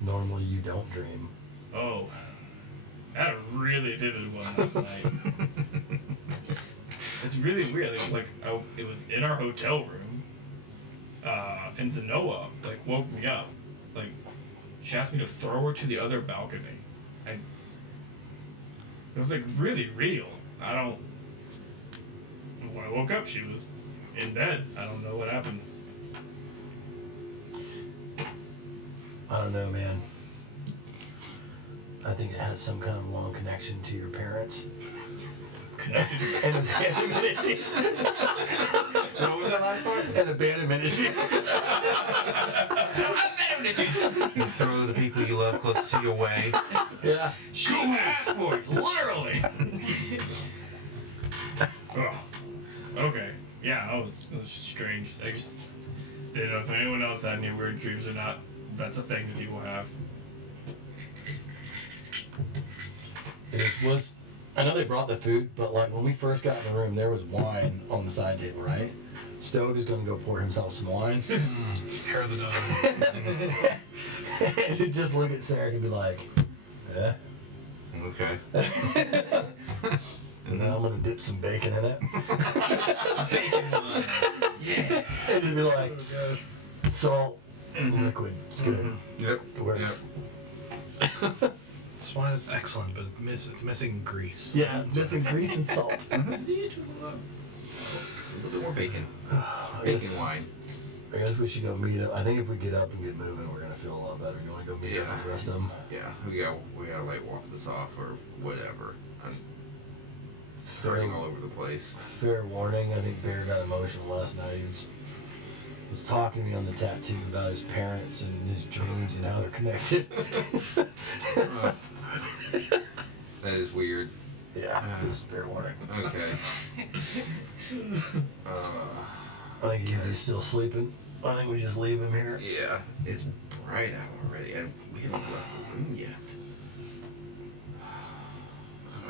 Normally you don't dream. Oh. I had a really vivid one last night. It's really weird. It was in our hotel room, and Zynoa, like, woke me up. Like, she asked me to throw her to the other balcony. It was, like, really real. When I woke up, she was in bed. I don't know what happened. I don't know, man. I think it has some kind of long connection to your parents. Connected to And abandonment issues. What was that last part? And abandonment issues. Abandonment issues. You throw the people you love close to your way. Yeah. She asked for it, literally. Oh, okay. Yeah, that was strange. I just didn't know if anyone else had any weird dreams or not. That's a thing that people have. It was. I know they brought the food, but like when we first got in the room, there was wine on the side table, right? Stoke is gonna go pour himself some wine. Hair of the dog. And he'd just look at Sarah and be like, "Eh." Okay. And then I'm gonna dip some bacon in it. Bacon wine. Yeah. And he'd be like, salt, liquid. It's good. Yep. It works. This wine is excellent, but it's missing grease. Yeah, missing grease and salt. A little bit more bacon. Bacon wine. I guess we should go meet up. I think if we get up and get moving, we're gonna feel a lot better. You wanna go meet up with the rest of them? Yeah, we gotta like walk this off or whatever. I'm Fair, starting all over the place. fair warning, I think Bear got emotional last night. He was talking to me on the tattoo about his parents and his dreams and how they're connected. That is weird. Yeah, just fair warning. Okay. I think he's still sleeping. I think we just leave him here. Yeah, it's bright out already, and we haven't left the room yet.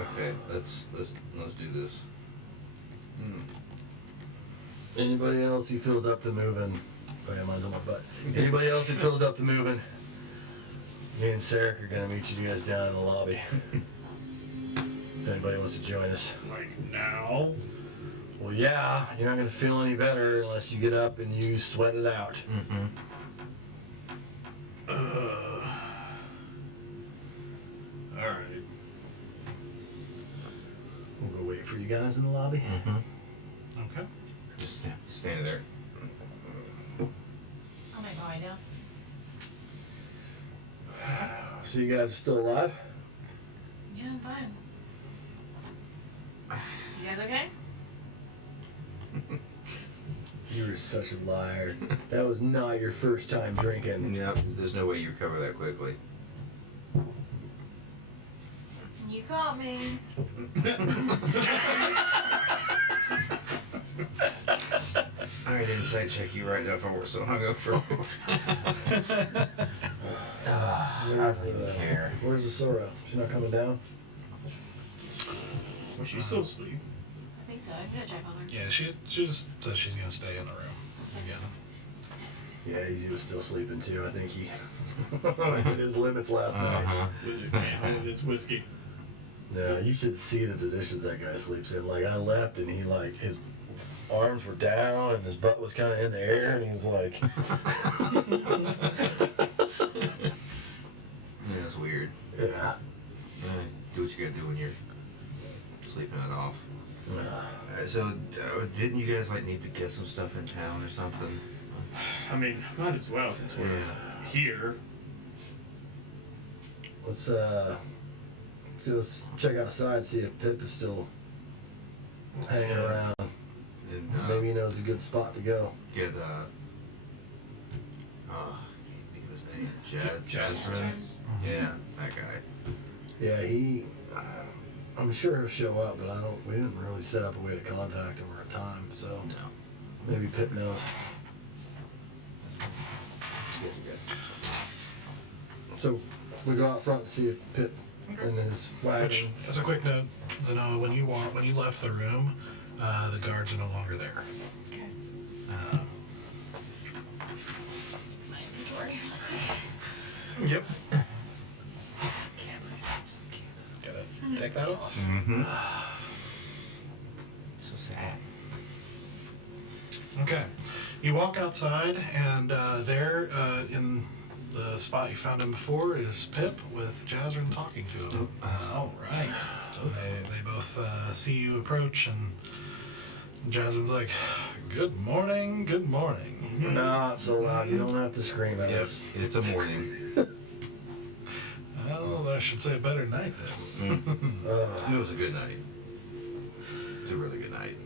Okay, let's do this. Anybody else who feels up to moving? Oh yeah, mine's on my butt. Anybody else who feels up to moving? Me and Sarah are gonna meet you guys down in the lobby. If anybody wants to join us. Like now? Well, yeah, you're not gonna feel any better unless you get up and you sweat it out. Mm-hmm. Alright. We'll go wait for you guys in the lobby. Mm-hmm. Okay. Just stand there. I'll make my way down. So you guys are still alive? Yeah, I'm fine. You guys okay? You were such a liar. That was not your first time drinking. Yep, there's no way you recover that quickly. You caught me. I didn't sight check you right now if I were so hungover. I don't even care. Where's the Sora? She's not coming down? Well, she's still asleep. I think so. I'm gonna check on her. Yeah, she just says she's gonna stay in the room again. Yeah, Easy was still sleeping too. I think he hit his limits last night. Uh-huh. Wizard can't hold his whiskey. No, you should see the positions that guy sleeps in. Like I left and he like his arms were down and his butt was kind of in the air and he was like. Yeah, it's weird. Yeah. Do what you gotta do when you're sleeping it off. So, didn't you guys like need to get some stuff in town or something? I mean, might as well since we're here. Let's go check outside, see if Pip is still hanging around. And, Maybe he knows a good spot to go. get I can't think of his name. Jasmine. Yeah, that guy. Yeah, I'm sure he'll show up, but we didn't really set up a way to contact him or a time, so No. maybe Pip knows. So we go out front to see if Pip and his Which, wagon. as a quick note, Zynoa, when you left the room, the guards are no longer there. Okay. It's my inventory. Yep. Gotta take that off. Mm-hmm. So sad. Okay. You walk outside, and there, in the spot you found him before, is Pip with Jasmine talking to him. Alright. They both see you approach, and Jasmine's like, "Good morning, good morning." Not so loud. You don't have to scream at Yep, us. it's a morning. Well, I should say better night then. It was a good night. It's a really good night.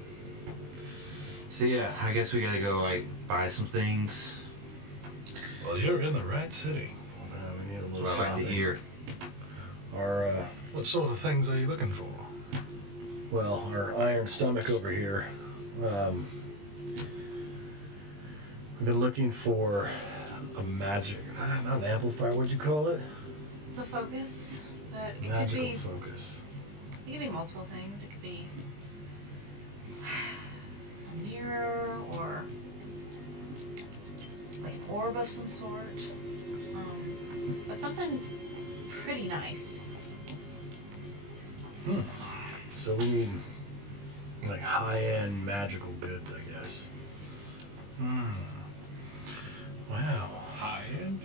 So yeah, I guess we gotta go like buy some things. Well, you're in the right city. We need a That's little what I like to shopping. hear. Our What sort of things are you looking for? well, our iron stomach over here. We've been looking for a magic, not an amplifier. What'd you call it? It's a focus, but it Magical could be. focus. It could be multiple things. It could be a mirror or like an orb of some sort. But something pretty nice. So we need like high-end magical goods, I guess. Wow. High end?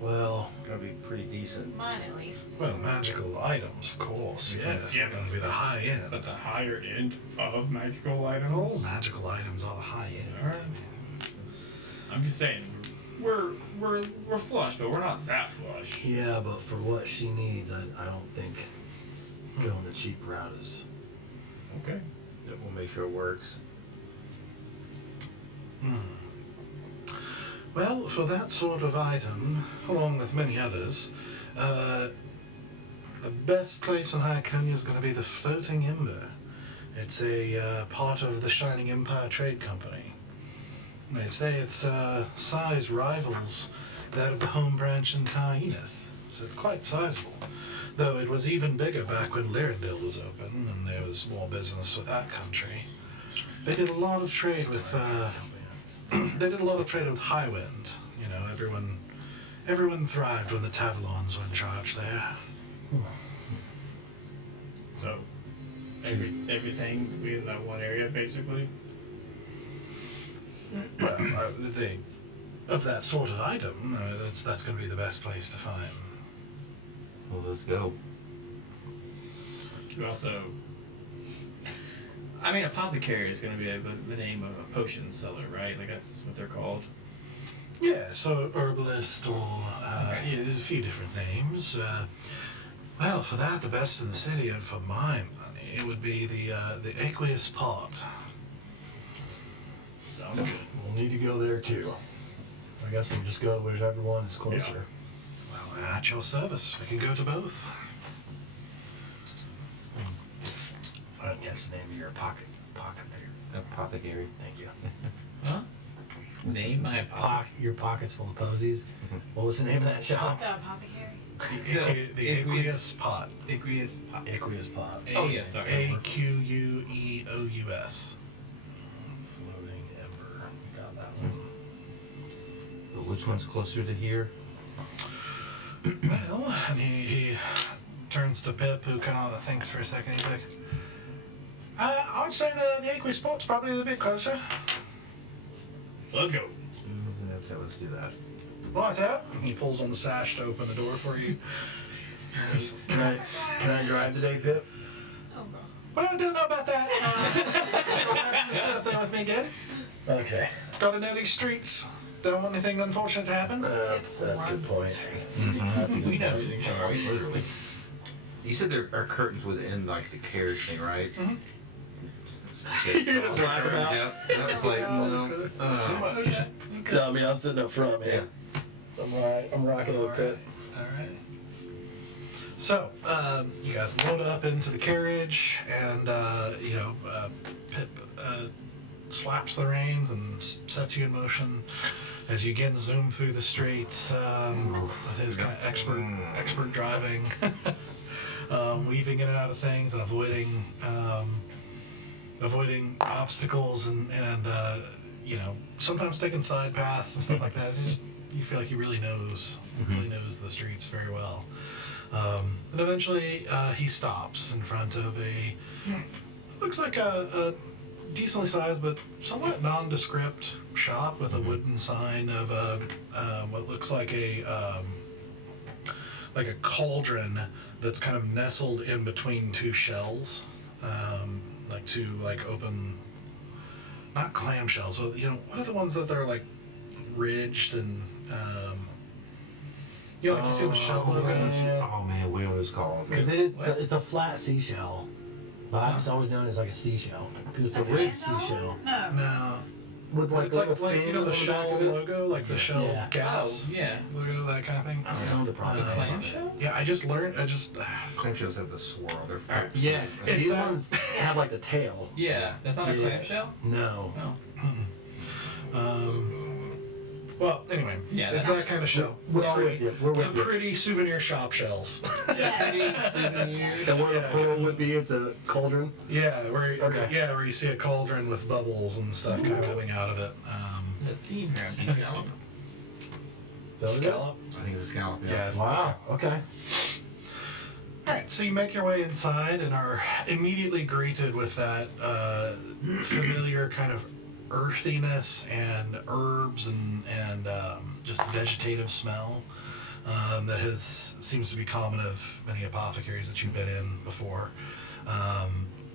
Well, Gotta be pretty decent. Mine at least. Well, magical items, of course. Yes, Yeah, they're going to be the high end. But the higher end of magical items? All magical items are the high end. Alright. I'm just saying, we're flush, but we're not that flush. yeah, but for what she needs, I don't think going the cheap route is. Okay. Yeah, we'll make sure it works. Well, for that sort of item, along with many others, the best place in Hyrconia is going to be the Floating Ember. It's a part of the Shining Empire Trade Company. They say its size rivals that of the home branch in Taenith, so it's quite sizable. Though it was even bigger back when Lyrindil was open, and there was more business with that country. They did a lot of trade with Highwind. You know, everyone thrived when the Tavalons were in charge there. So, everything we in that one area, basically? Well, of that sort of item, that's going to be the best place to find. Well, let's go. You also... I mean, apothecary is going to be the name of a potion seller, right? Like, that's what they're called. Yeah, so herbalist or yeah, there's a few different names. Well, for that, the best in the city, and for my money, it would be the aqueous pot. Sounds good. We'll need to go there too. I guess we'll just go to whichever one is closer. Well, at your service. We can go to both. I don't catch the name of your pocket there. Apothecary. Thank you. Huh? Name my Your pocket's full of posies. What was the name of that shop? The apothecary. The aqueous pot. Aqueous pot. Aqueous pot. Oh, yeah, sorry. Aqueous. Floating Ember. Got that one. But which one's closer to here? Well, and he turns to Pip, who kind of thinks for a second. He's like, I'd say the aqueous pot's probably a bit closer. Let's go. Okay, let's do that. Right out. He pulls on the sash to open the door for you. Can I drive today, Pip? Oh, bro. Well, I don't know about that. Go ahead and sit up there with me again. Okay. Gotta know these streets. Don't want anything unfortunate to happen. That's a good point. That's a good We know point. who's in Oh, charge. literally. You said there are curtains within like the carriage thing, right? Mhm. You're gonna black them out? Yeah. It's like no. No, I mean I'm sitting up front, man. I'm rocking with Pip. Alright. So, you guys load up into the carriage, and, Pip slaps the reins and sets you in motion as you again zoom through the streets with his kind of expert driving, weaving in and out of things and avoiding obstacles and sometimes taking side paths and stuff like that. You feel like he really knows the streets very well. And eventually he stops in front of looks like a decently sized but somewhat nondescript shop with a wooden sign of what looks like a cauldron that's kind of nestled in between two shells, like two open, not clamshells. So what are the ones that they're like ridged and like you see the shell logo. Oh man, what are those called? Because it's a flat seashell. I've just always known it as like a seashell because it's a A red sand dollar? seashell No. No. with like It's like little you fin know on the back Shell of it. logo, like the Shell Yeah. gas Oh, yeah. logo, that kind of thing. I don't know the proper The name. Clamshell? Yeah, I just learned. Clamshells have the swirl. They're Alright. Yeah, It's these that- ones have like the tail. Yeah. That's not a Yeah. clamshell? No. No. Well, anyway, Yeah, it's that's that kind of shell. We're all with you. We're The with you. pretty souvenir shop shells. Yeah. Souvenirs. And where the Yeah. pearl would be, it's a cauldron. Yeah, where Okay. where you see a cauldron with bubbles and stuff kind of coming out of it. The theme here, I'm scallop. Is that what it is? Scallop. I think it's a scallop. Yeah. Wow. Okay. All right, so you make your way inside and are immediately greeted with that familiar kind of earthiness and herbs and just vegetative smell that seems to be common of many apothecaries that you've been in before.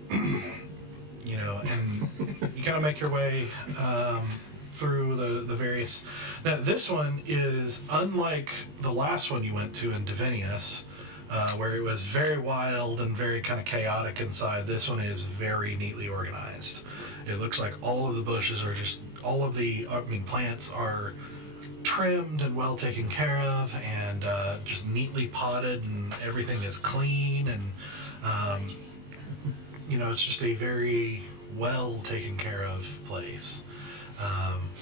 You know, and you kind of make your way through the various. Now, this one is unlike the last one you went to in Divinius, where it was very wild and very kind of chaotic inside. This one is very neatly organized. It looks like all of the bushes are just, all of the, plants are trimmed and well taken care of and just neatly potted, and everything is clean, and you know, it's just a very well taken care of place,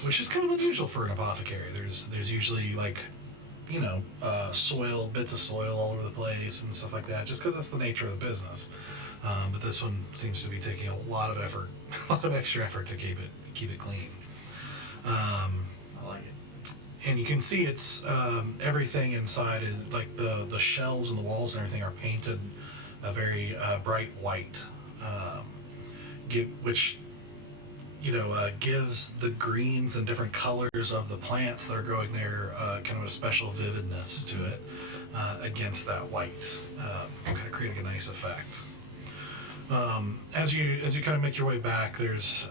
which is kind of unusual for an apothecary. There's usually like, you know, soil, bits of soil all over the place and stuff like that, just because that's the nature of the business. But this one seems to be taking a lot of effort, a lot of extra effort to keep it clean. I like it. And you can see it's everything inside is like the shelves and the walls and everything are painted a very bright white, which, you know, gives the greens and different colors of the plants that are growing there kind of a special vividness to it against that white, kind of creating a nice effect. As you kind of make your way back, there's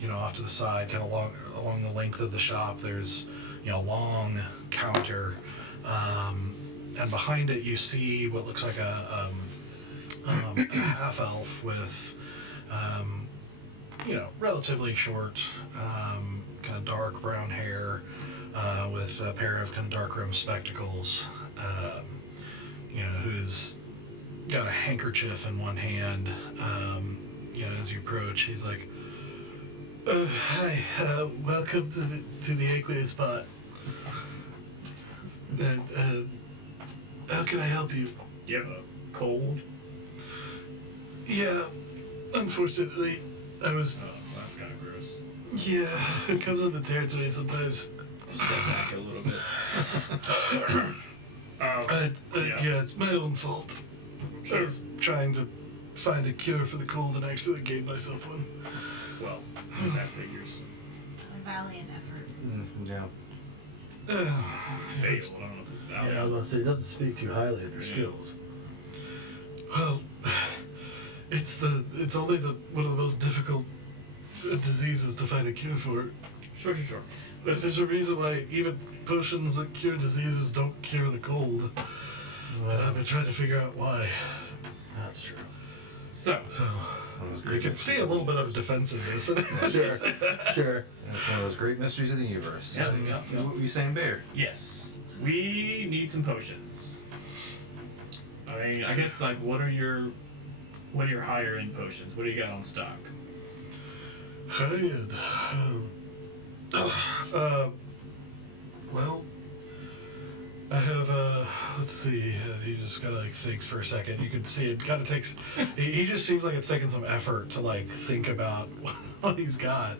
you know, off to the side, kind of along the length of the shop, there's, you know, a long counter, and behind it you see what looks like a half elf with you know, relatively short, kind of dark brown hair, with a pair of kind of dark rimmed spectacles, you know, who's got a handkerchief in one hand. You know, as you approach, he's like, "Hi, welcome to the Aqua Spot. How can I help you?" You have a cold? Yeah, unfortunately, I was. Oh, that's kind of gross. Yeah, it comes with the territory sometimes. Step back a little bit. Yeah, it's my own fault. I was trying to find a cure for the cold and actually gave myself one. Well, that figures. A valiant effort. Yeah. Fail. I don't know if it's valid. Yeah, I was about to say, it doesn't speak too highly of your skills. Well, it's only one of the most difficult diseases to find a cure for. Sure. But there's a reason why even potions that cure diseases don't cure the cold. And I've been trying to figure out why. That's true. So, So you can see a little bit of defensiveness in it. Sure. Sure. It's one of those great mysteries of the universe. Yeah, So, yeah. What were you saying, Bear? yes, we need some potions. I mean, I guess, like, what are your higher end potions? What do you got on stock? Hired. Well, I have, let's see, you just gotta, like, think for a second. You can see it kind of takes, he just seems like it's taking some effort to, like, think about what he's got.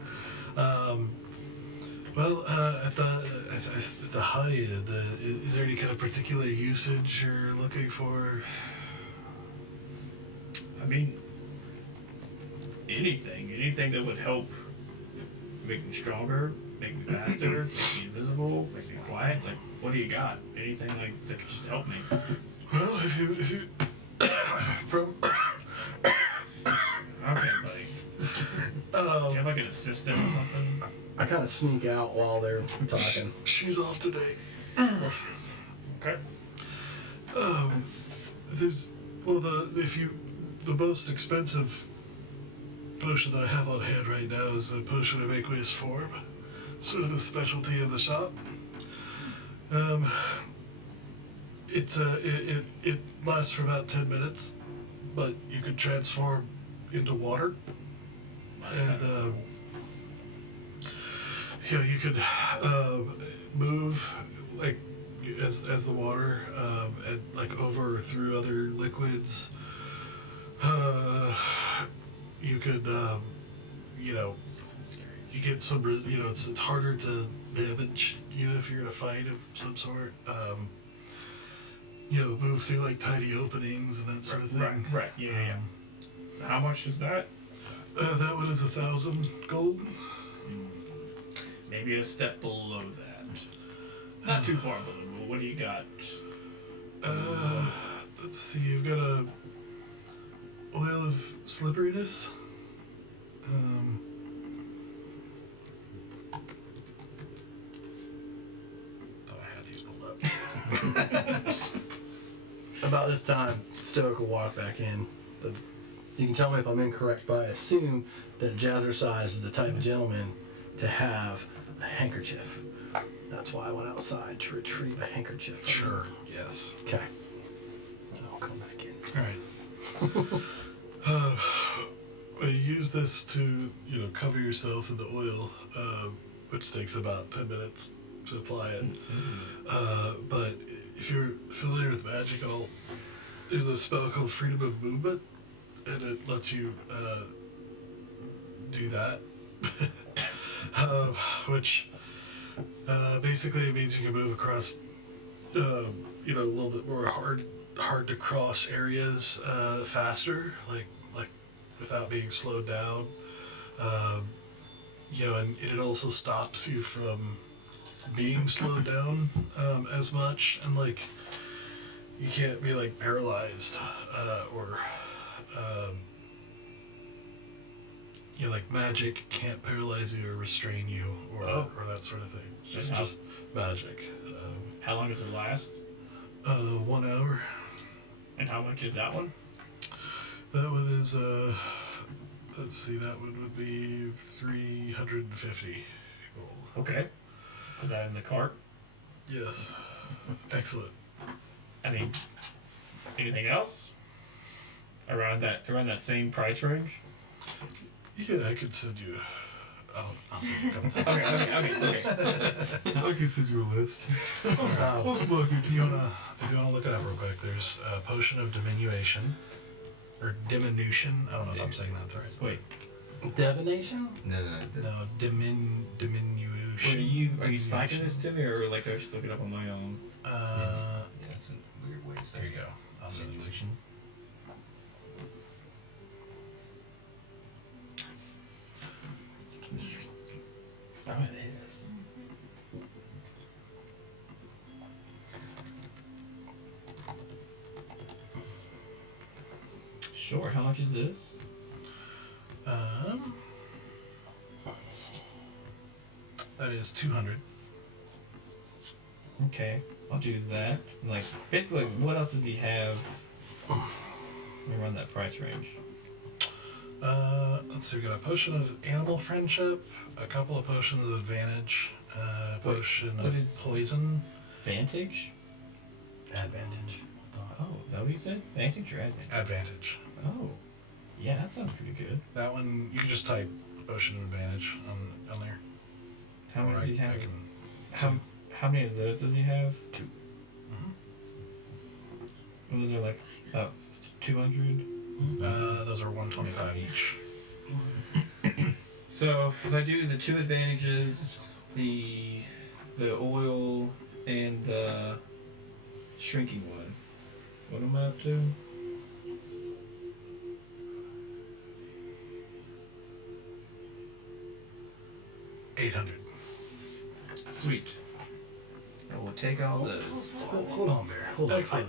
Well, at the Hired, is there any kind of particular usage you're looking for? I mean, anything that would help make me stronger, make me faster, make me invisible, make me quiet. Like, what do you got? Anything like that could just help me? Well, if you Okay, buddy. Do you have like an assistant or something? I kind of sneak out while they're talking. She's off today. Of course she is. Okay. There's, well, if you the most expensive potion that I have on hand right now is a potion of aqueous form. Sort of a specialty of the shop. It lasts for about 10 minutes, but you could transform into water, and you could move like as the water and like over or through other liquids. You could you get some it's harder to damage you if you're in a fight of some sort. Move through like tiny openings and that sort of thing. Right. Yeah. How much is that? That one is 1,000 gold. Maybe a step below that. Not too far below. But what do you got? Let's see. You've got a oil of slipperiness. Thought I had these pulled up. About this time, Stoic will walk back in. You can tell me if I'm incorrect, but I assume that Jazzercise is the type of gentleman to have a handkerchief. That's why I went outside to retrieve a handkerchief. From Sure. him. Yes. Okay. And I'll come back in. All right. You use this to cover yourself in the oil, which takes about 10 minutes to apply it. But if you're familiar with magic at all, there's a spell called Freedom of Movement, and it lets you do that, which basically means you can move across, a little bit more hard to cross areas faster, like without being slowed down. And it also stops you from being slowed down as much, and like you can't be like paralyzed or like magic can't paralyze you or restrain you or that sort of thing. Just magic. How long does it last? 1 hour. And how much is that one? That one is let's see, that one would be 350 gold. Okay. Put that in the cart. Yes. Excellent. Anything else? Around that same price range? Yeah, I could send you. I'll send you a couple things. Okay. I can send you a list. Let's look. If you wanna look it up real quick, there's a potion of diminution, or diminution. I don't know if I'm saying that right. Wait. Divination? No. No, diminution. Wait, are you sniping this to me, or like I should look it up on my own? Yeah, that's a weird way to say There you go. I'll send it to you. Oh, it is. Sure. How much is this? That is 200. Okay, I'll do that. Like, basically, what else does he have? Let me run that price range. Let's see, we got a potion of animal friendship, a couple of potions of advantage, a potion what of is- poison. Vantage? Advantage. Oh, is that what you said? Vantage or advantage? Advantage. Oh, yeah, that sounds pretty good. That one, you can just type potion of advantage on there. How many Or does he I have? can- How many of those does he have? 2. Well, those are like about 200. Those are 125 each. So if I do the 2 advantages, the oil and the shrinking one, what am I up to? $800. Sweet. I will take all those. Hold on, Bear. Hold on. Excellent.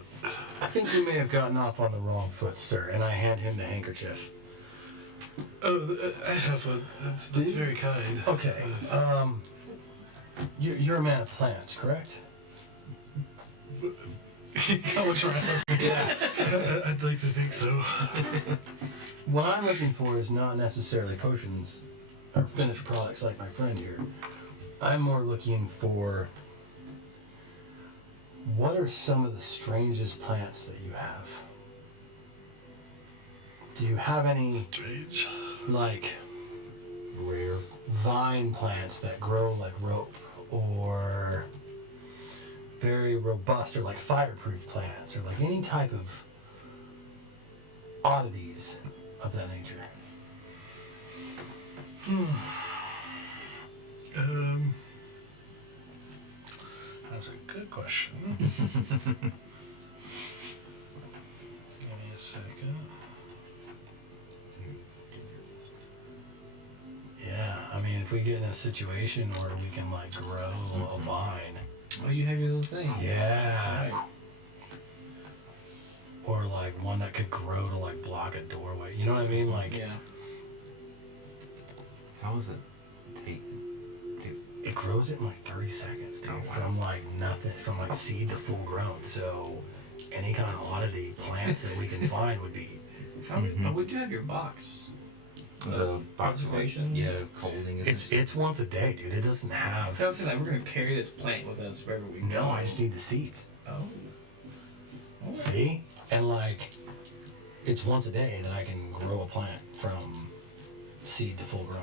I think we may have gotten off on the wrong foot, sir, and I hand him the handkerchief. Oh, I have a. That's Do you? very kind. Okay. You're a man of plants, correct? College round. Yeah. I'd like to think so. What I'm looking for is not necessarily potions or finished products like my friend here. I'm more looking for what are some of the strangest plants that you have? Do you have any Strange. like Rare. vine plants that grow like rope, or very robust or like fireproof plants, or like any type of oddities of that nature? That's a good question. Give me a second. Yeah, I mean, if we get in a situation where we can like grow a vine, Oh, you have your little thing. yeah, That's right. or like one that could grow to like block a doorway. You know what I mean? Like, Yeah. How was it taken? it grows it in like 30 seconds, dude. Oh, wow. From like nothing, from like seed to full grown. So, any kind of oddity plants that we can find would be. How would you have your box? The box of, like, conservation? yeah, holding is. It's once a day, dude. It doesn't have. I was saying, like, we're gonna carry this plant with us wherever we go. No, I just need the seeds. Oh. Alright. See? And like, it's once a day that I can grow a plant from seed to full grown.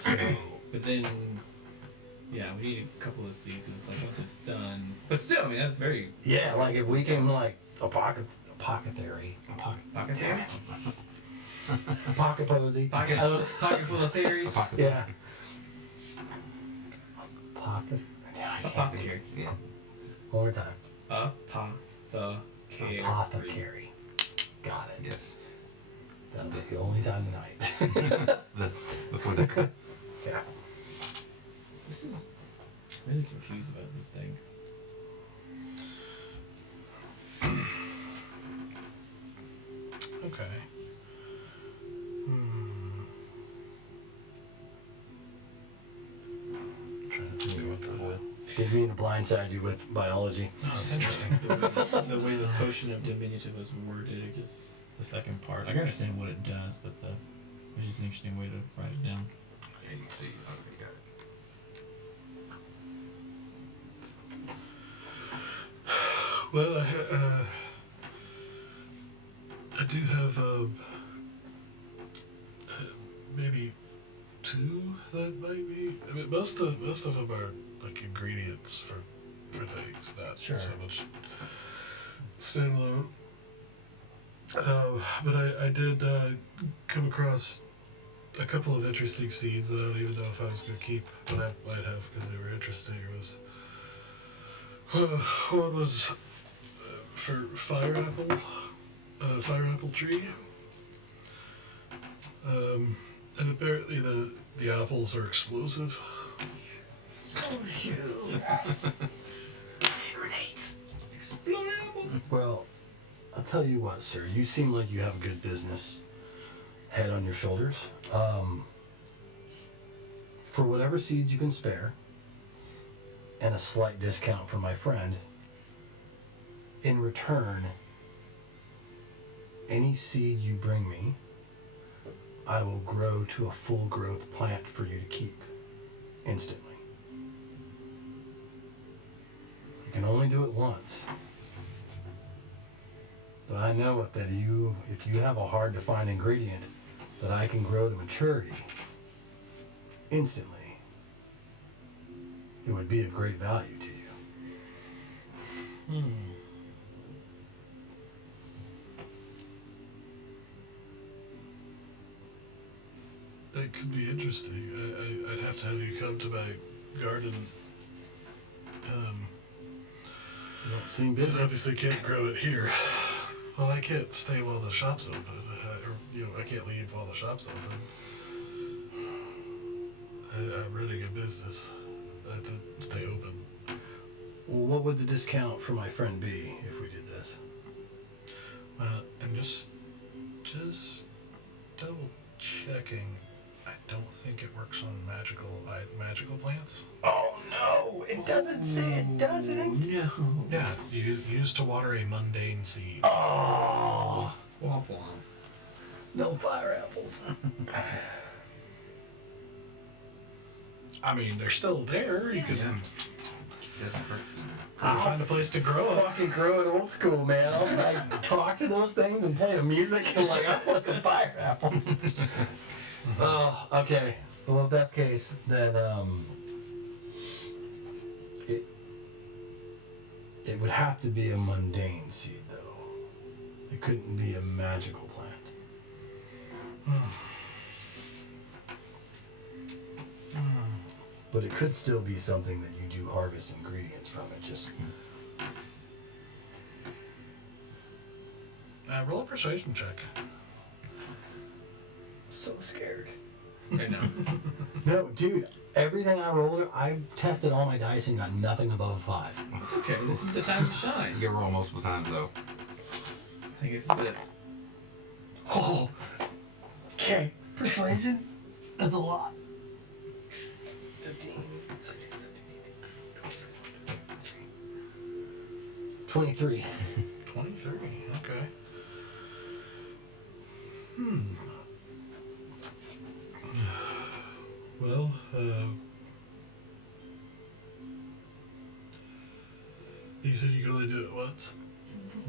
So, But then, yeah, we need a couple of seeds. It's like once it's done. But still, I mean, that's very yeah, like if we can like apothecary, pocket theory. pocket posy, Pocket full of theories. yeah, pocket, Apothecary. Yeah. one more time, Apothecary. apothecary, got it. Yes. That'll be the only time tonight. That's before the cut. Yeah. This is really confused about this thing. Okay. Trying to think about that. Didn't mean to blindside you with biology. Oh, that's interesting. The way the potion of diminutive was worded, it just the second part. I can understand what it does, but it's just an interesting way to write it down. Yeah, you see. Okay, got it. Well, I do have maybe two that might be. I mean, most of them are like ingredients for things, not Sure. so much standalone. But I did come across a couple of interesting seeds that I don't even know if I was going to keep, but I might have because they were interesting. It was one was for fire apple tree, and apparently the apples are explosive. Oh shoot! Grenades. Exploding apples. Well, I'll tell you what, sir. You seem like you have a good business head on your shoulders. For whatever seeds you can spare, and a slight discount from my friend, in return, any seed you bring me, I will grow to a full growth plant for you to keep instantly. You can only do it once. But I know if you have a hard to find ingredient that I can grow to maturity instantly, it would be of great value to you. That could be interesting. I'd have to have you come to my garden. You don't seem Because busy. obviously can't grow it here. Well, I can't stay while the shop's open. I can't leave while the shop's open. I'm running a business. I have to stay open. Well, what would the discount for my friend be if we did this? And just double checking. I don't think it works on magical plants. Oh no, it doesn't say it doesn't. No. Yeah, used to water a mundane seed. Oh, Womp womp. no fire apples. I mean, they're still there. You could Doesn't hurt. find a place to grow them. Fucking grow it old school, man. I'll like talk to those things and play the music and like I want some fire apples. Oh, okay. Well, if that's the case, then it would have to be a mundane seed, though. It couldn't be a magical plant. But it could still be something that you do harvest ingredients from. It just Roll a persuasion check. so scared. I know. No, dude. Everything I rolled, I've tested all my dice and got nothing above a 5. It's okay. This is the time to shine. You get roll multiple times though. I think this is it. Oh, okay. Persuasion? That's a lot. 15, 16, 17, 18. 23. 23. Okay. Well, you said you could only do it once?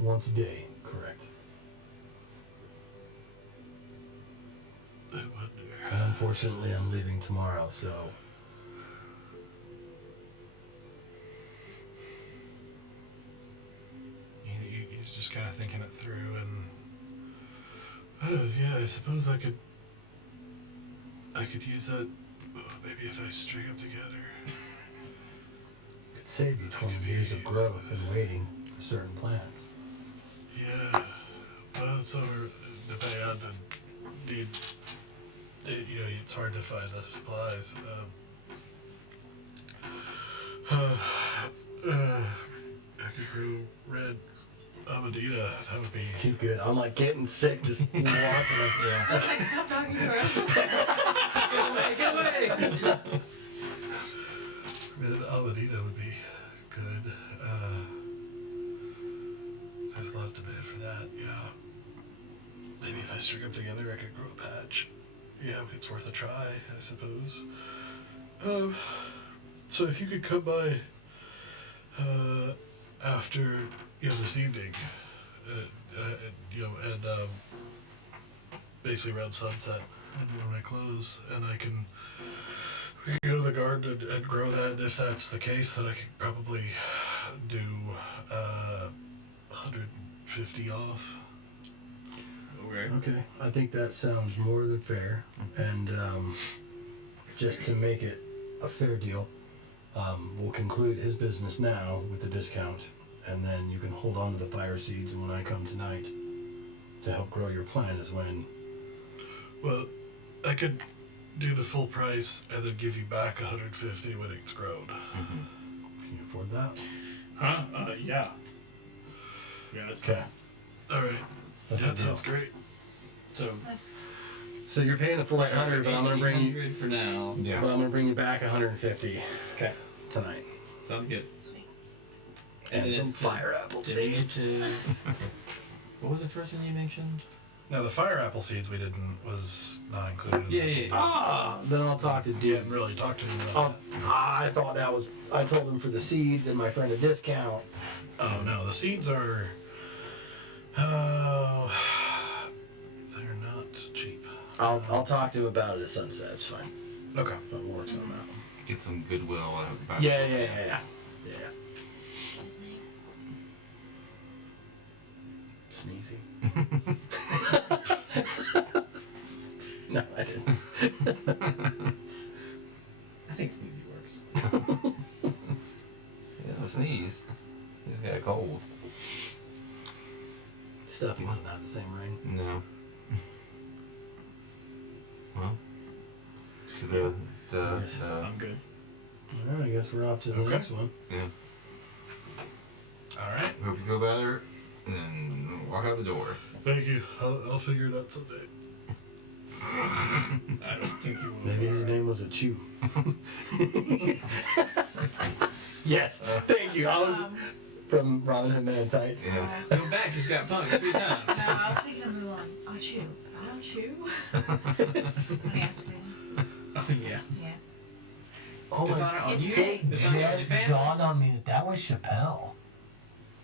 Once a day, correct. I wonder. And unfortunately, I'm leaving tomorrow, so. He's just kind of thinking it through, and yeah, I suppose I could use that. Maybe if I string them together. Could save you 20 years of growth and waiting for certain plants. Yeah, well, so depending on the need, it's hard to find the supplies. I could grow red Amadita. That would be. It's too good. I'm like getting sick just watching it. Yeah. Like, stop talking to her. Get away! Red Amadita would be good. There's a lot of demand for that. Yeah. Maybe if I string them together, I could grow a patch. Yeah, it's worth a try, I suppose. So if you could come by after this evening, and basically around sunset when I close, and we can go to the garden and grow that. And if that's the case, then I could probably do 150 off. Okay. Okay, I think that sounds more than fair. And just to make it a fair deal, we'll conclude his business now with the discount, and then you can hold on to the fire seeds, and when I come tonight to help grow your plant is when... Well, I could do the full price and then give you back 150 when it's grown. Can you afford that? Huh? Yeah. Yeah, that's Okay. All right. That's That a deal. sounds great. So, So you're paying the full 800, but I'm gonna bring you. 800 for now. Yeah. But I'm gonna bring you back 150 Okay. tonight. Sounds good. Sweet. And then some it's fire apple diminutive. seeds. What was the first one you mentioned? Now the fire apple seeds was not included. In Yeah. Ah, then I'll talk to You Duke. didn't really talk to him about I thought that was. I told him for the seeds and my friend a discount. Oh no, the seeds are. Oh, they're not cheap. I'll talk to him about it at sunset. It's fine. Okay. I'll work something out. Get some goodwill out of it. Yeah. What's his name? Sneezy. No, I didn't. I think Sneezy works. He doesn't sneeze. He's got a cold. Stuff doesn't have the same ring. No. Well, to the I'm good. Well, I guess we're off to the Okay. next one. yeah. All right. Hope you feel better, and then walk out the door. Thank you. I'll figure it out someday. I don't think you will. Maybe his name was a Chew. Yes, thank you. I was Um, from Robin Hood Men in Tights. Yeah. Go back, just got punked 3 times. no, I was thinking of Mulan. Achoo. When he asked me. Oh, yeah. Yeah. Oh Dishonor on It's you. big. Dishonor on your just family. dawned on me that was Chappelle.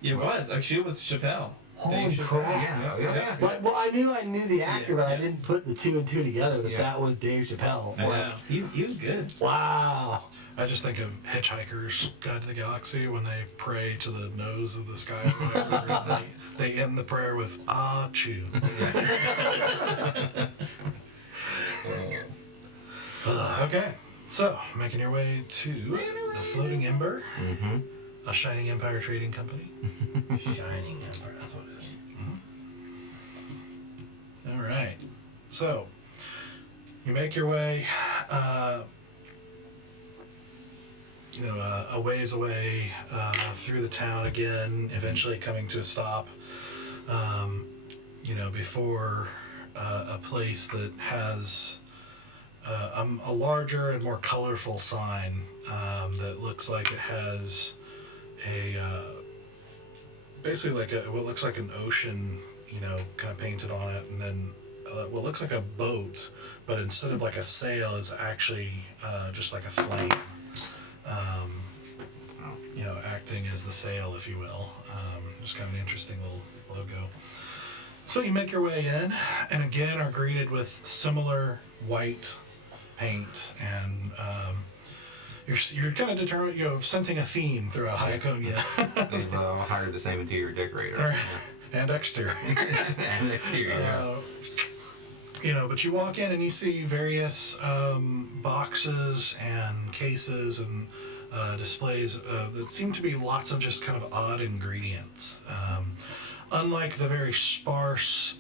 It was. Actually, it was Chappelle. Holy Dave Chappelle. crap. Yeah. Well, I knew the actor, but I Yeah. didn't put the 2 and 2 together that Yeah. that was Dave Chappelle. I Like, know. He was good. wow. I just think of Hitchhiker's Guide to the Galaxy when they pray to the nose of the sky or whatever, and they end the prayer with "Ah chew." Okay, so making your way to the Floating Ember, Mm-hmm. a Shining Empire trading company. Shining Ember, that's what it is. All right, so you make your way, a ways away through the town again, eventually coming to a stop. Before a place that has a larger and more colorful sign that looks like it has basically like what looks like an ocean, kind of painted on it, and then what looks like a boat, but instead of like a sail, is actually just like a flame, acting as the sail, if you will. Just kind of an interesting little logo. So you make your way in, and again are greeted with similar white paint, and you're kind of determined, sensing a theme throughout Hyaconia. They've hired the same interior decorator. Or- and exterior. And exterior. But you walk in and you see various boxes and cases and displays that seem to be lots of just kind of odd ingredients. Unlike the very sparse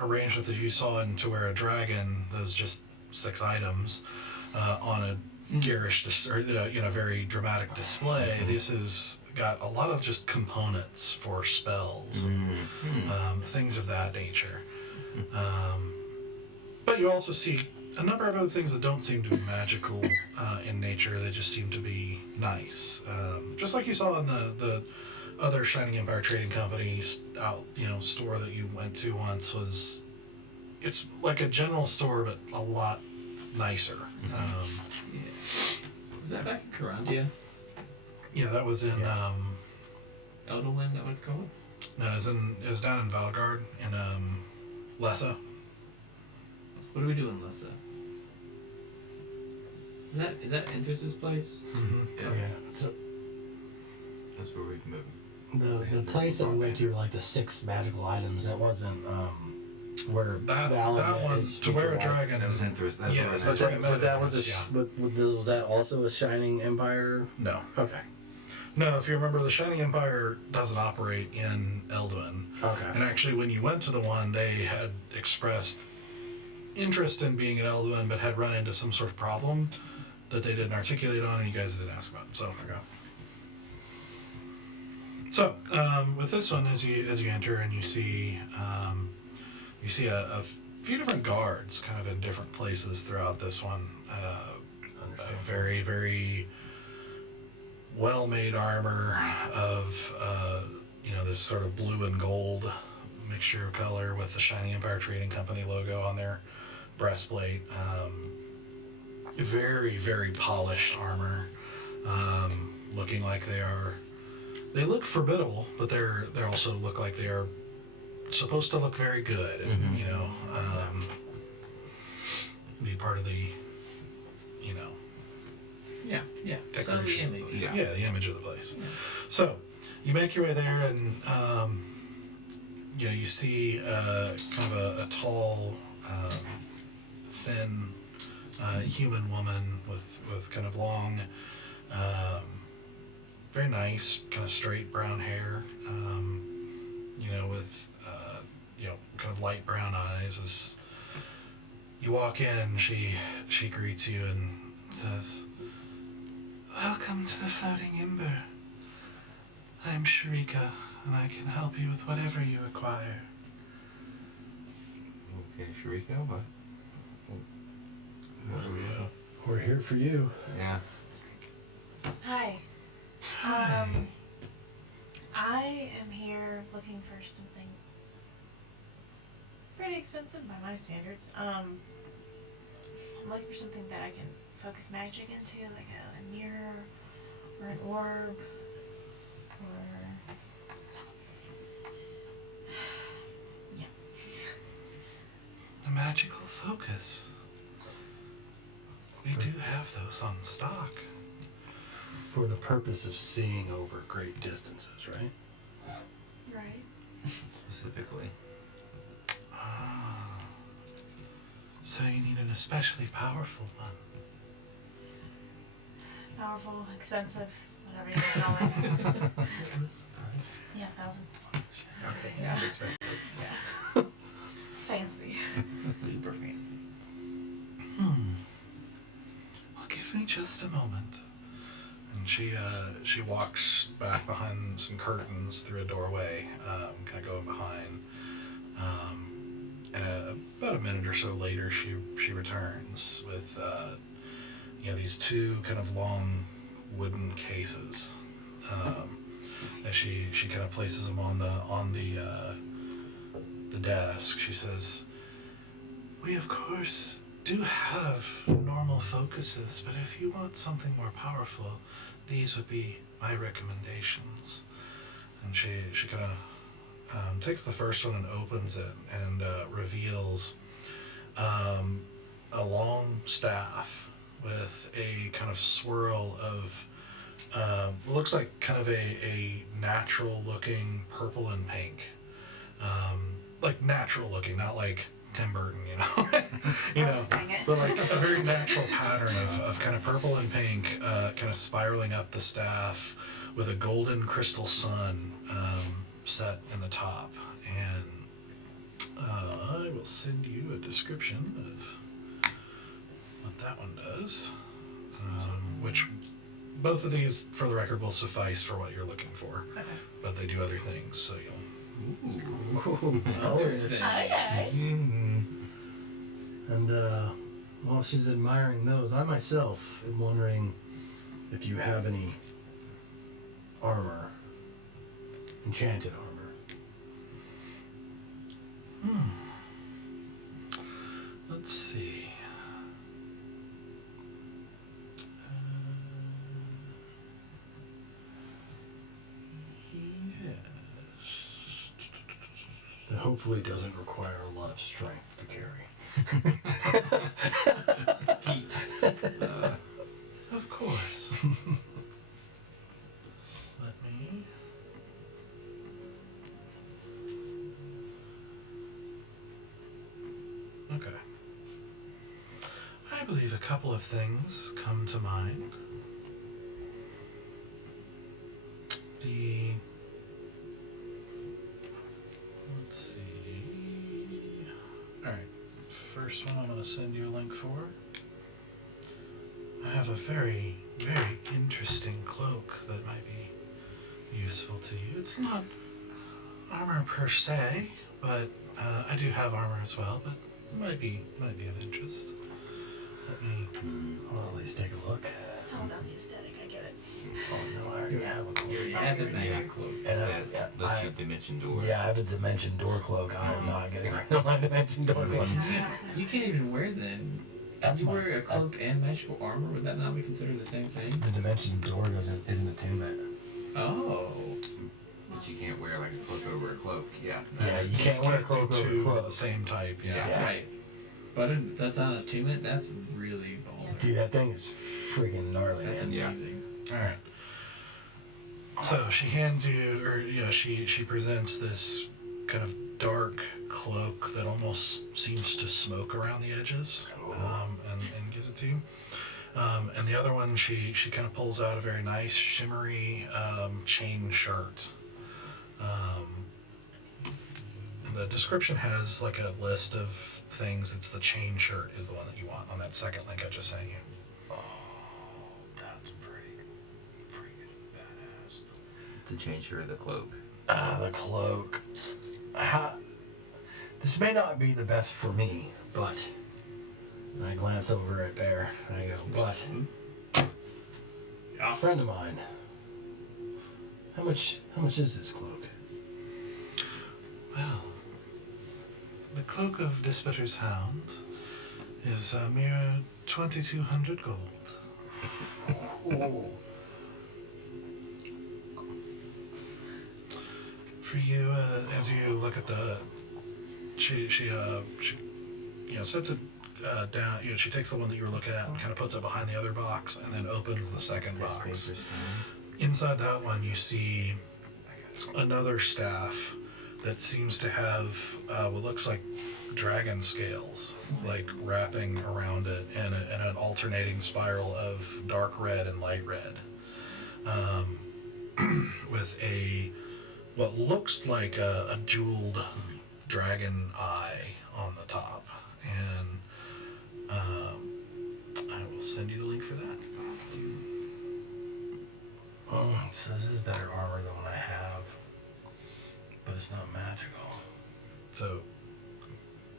arrangement that you saw in To Wear a Dragon, those just 6 items on a garish, very dramatic display, this has got a lot of just components for spells, things of that nature. But you also see a number of other things that don't seem to be magical in nature. They just seem to be nice. Just like you saw in the other Shining Empire Trading Company store that you went to once, it's like a general store, but a lot nicer. Yeah. Was that back in Carandia? Yeah, that was in, Elderland, that what it's called? no, it was down in Valgard, in, Lessa. What do we do in Lessa? Is that Entrus's place? Mm-hmm. Oh, yeah. So That's where we move. the place that we went to were like the 6 magical items. That wasn't where That Valor one, is To Wear a future wife. Dragon. That was interesting. Yeah, That's that's what right. But that was Yeah. was that also a Shining Empire? No. Okay. No, if you remember, the Shining Empire doesn't operate in Elduin. Okay. And actually, when you went to the one, they had expressed interest in being at Elduin, but had run into some sort of problem that they didn't articulate on, and you guys didn't ask about. So, with this one, as you enter and you see a few different guards, kind of in different places throughout this one. Very, very well-made armor of this sort of blue and gold mixture of color with the Shining Empire Trading Company logo on their breastplate. Very, very polished armor, looking like they look formidable, but they also look like they are supposed to look very good, and be part of the Yeah. So the decoration. image. Yeah. The image of the place. Yeah. So you make your way there, and you see kind of a tall, thin human woman with kind of long, very nice, kind of straight brown hair, with kind of light brown eyes. As you walk in, and she greets you and says, "Welcome to the Floating Ember. I'm Sharika, and I can help you with whatever you require." Okay, Sharika, what? What are we We're here for you. Yeah. Hi. Hi. I am here looking for something pretty expensive by my standards. I'm looking for something that I can focus magic into, like a mirror or an orb or yeah. A magical focus. We do have those on stock. For the purpose of seeing over great distances, right? Right. Specifically. Ah. So you need an especially powerful one. Powerful, expensive, whatever you want to call it. Is it list price? Yeah, 1,000. Okay, that's expensive. Yeah. Fancy. Super fancy. Well, give me just a moment. And she walks back behind some curtains through a doorway, kind of going behind. And about a minute or so later, she returns with these two kind of long wooden cases. As she kind of places them on the desk. She says, "We of course do have normal focuses, but if you want something more powerful, these would be my recommendations." And she kind of takes the first one and opens it and reveals a long staff with a kind of swirl of looks like kind of a natural looking purple and pink, like natural looking, not like Tim Burton, Dang it. but like a very natural pattern of kind of purple and pink, kind of spiraling up the staff with a golden crystal sun set in the top. And I will send you a description of what that one does, which both of these, for the record, will suffice for what you're looking for, Okay. but they do other things, so you'll... Glorious. Okay. And while she's admiring those, I myself am wondering if you have any armor, enchanted armor. Let's see. That hopefully doesn't require a lot of strength to carry. Of course. Let me... Okay. I believe a couple of things come to mind. Let's see. Alright. First one I'm going to send you a link for. I have a very, very interesting cloak that might be useful to you. It's not armor per se, but I do have armor as well, but it might be of interest. Let me... Well, at least take a look. It's all about the aesthetic, I get it. Oh no, I already have a cloak. He has a magic cloak. And That lets you dimension door. yeah, I have a dimension door cloak. I'm not getting rid of my dimension door cloak. You can't even wear then. Can you wear a cloak and magical armor? Would that not be considered the same thing? The dimension door isn't attunement. Oh. But you can't wear like a cloak over a cloak. Yeah. Yeah, you can't wear a cloak over a two cloak. of the same type, yeah. Yeah. Right. But if that's not attunement, that's really baller. Dude, that thing is freaking gnarly, That's man. amazing. Alright. So she hands you, or she presents this kind of dark cloak that almost seems to smoke around the edges, and gives it to you. And the other one, she kind of pulls out a very nice shimmery chain shirt. And the description has like a list of things. It's the chain shirt is the one that you want on that second link I just sent you. Oh, that's pretty badass. To change her the cloak. The cloak. This may not be the best for me, but I glance over at Bear and I go, but Yeah. A friend of mine. How much is this cloak? Well, the cloak of Dispeter's Hound is a mere 2,200 gold. Oh. For you, as you look at the, she sets it down. She takes the one that you were looking at and kind of puts it behind the other box, and then opens the second box. Inside that one, you see another staff that seems to have what looks like dragon scales, like wrapping around it, and an alternating spiral of dark red and light red, with what looks like a jeweled dragon eye on the top. And I will send you the link for that. So this is better armor than what I have, but it's not magical. So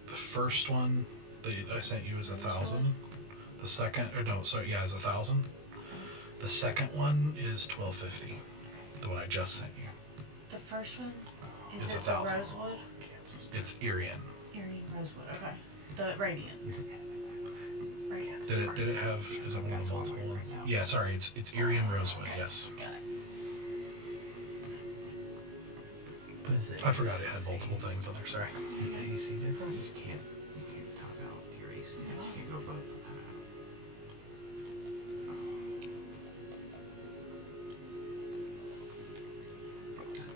the first one that I sent you is 1,000. The second, is 1,000. The second one is 1,250. The one I just sent you. The first one? It's Is it the 1,000. rosewood? It's Irian. Eerie rosewood, okay. The radiant. Radiant. Did it have? Is that one of the multiple ones? Yeah, sorry. It's Irian rosewood. Yes. Got it. But is it I forgot it had multiple things on there. Sorry. Is the AC different? You can't talk about your AC. You can't go above.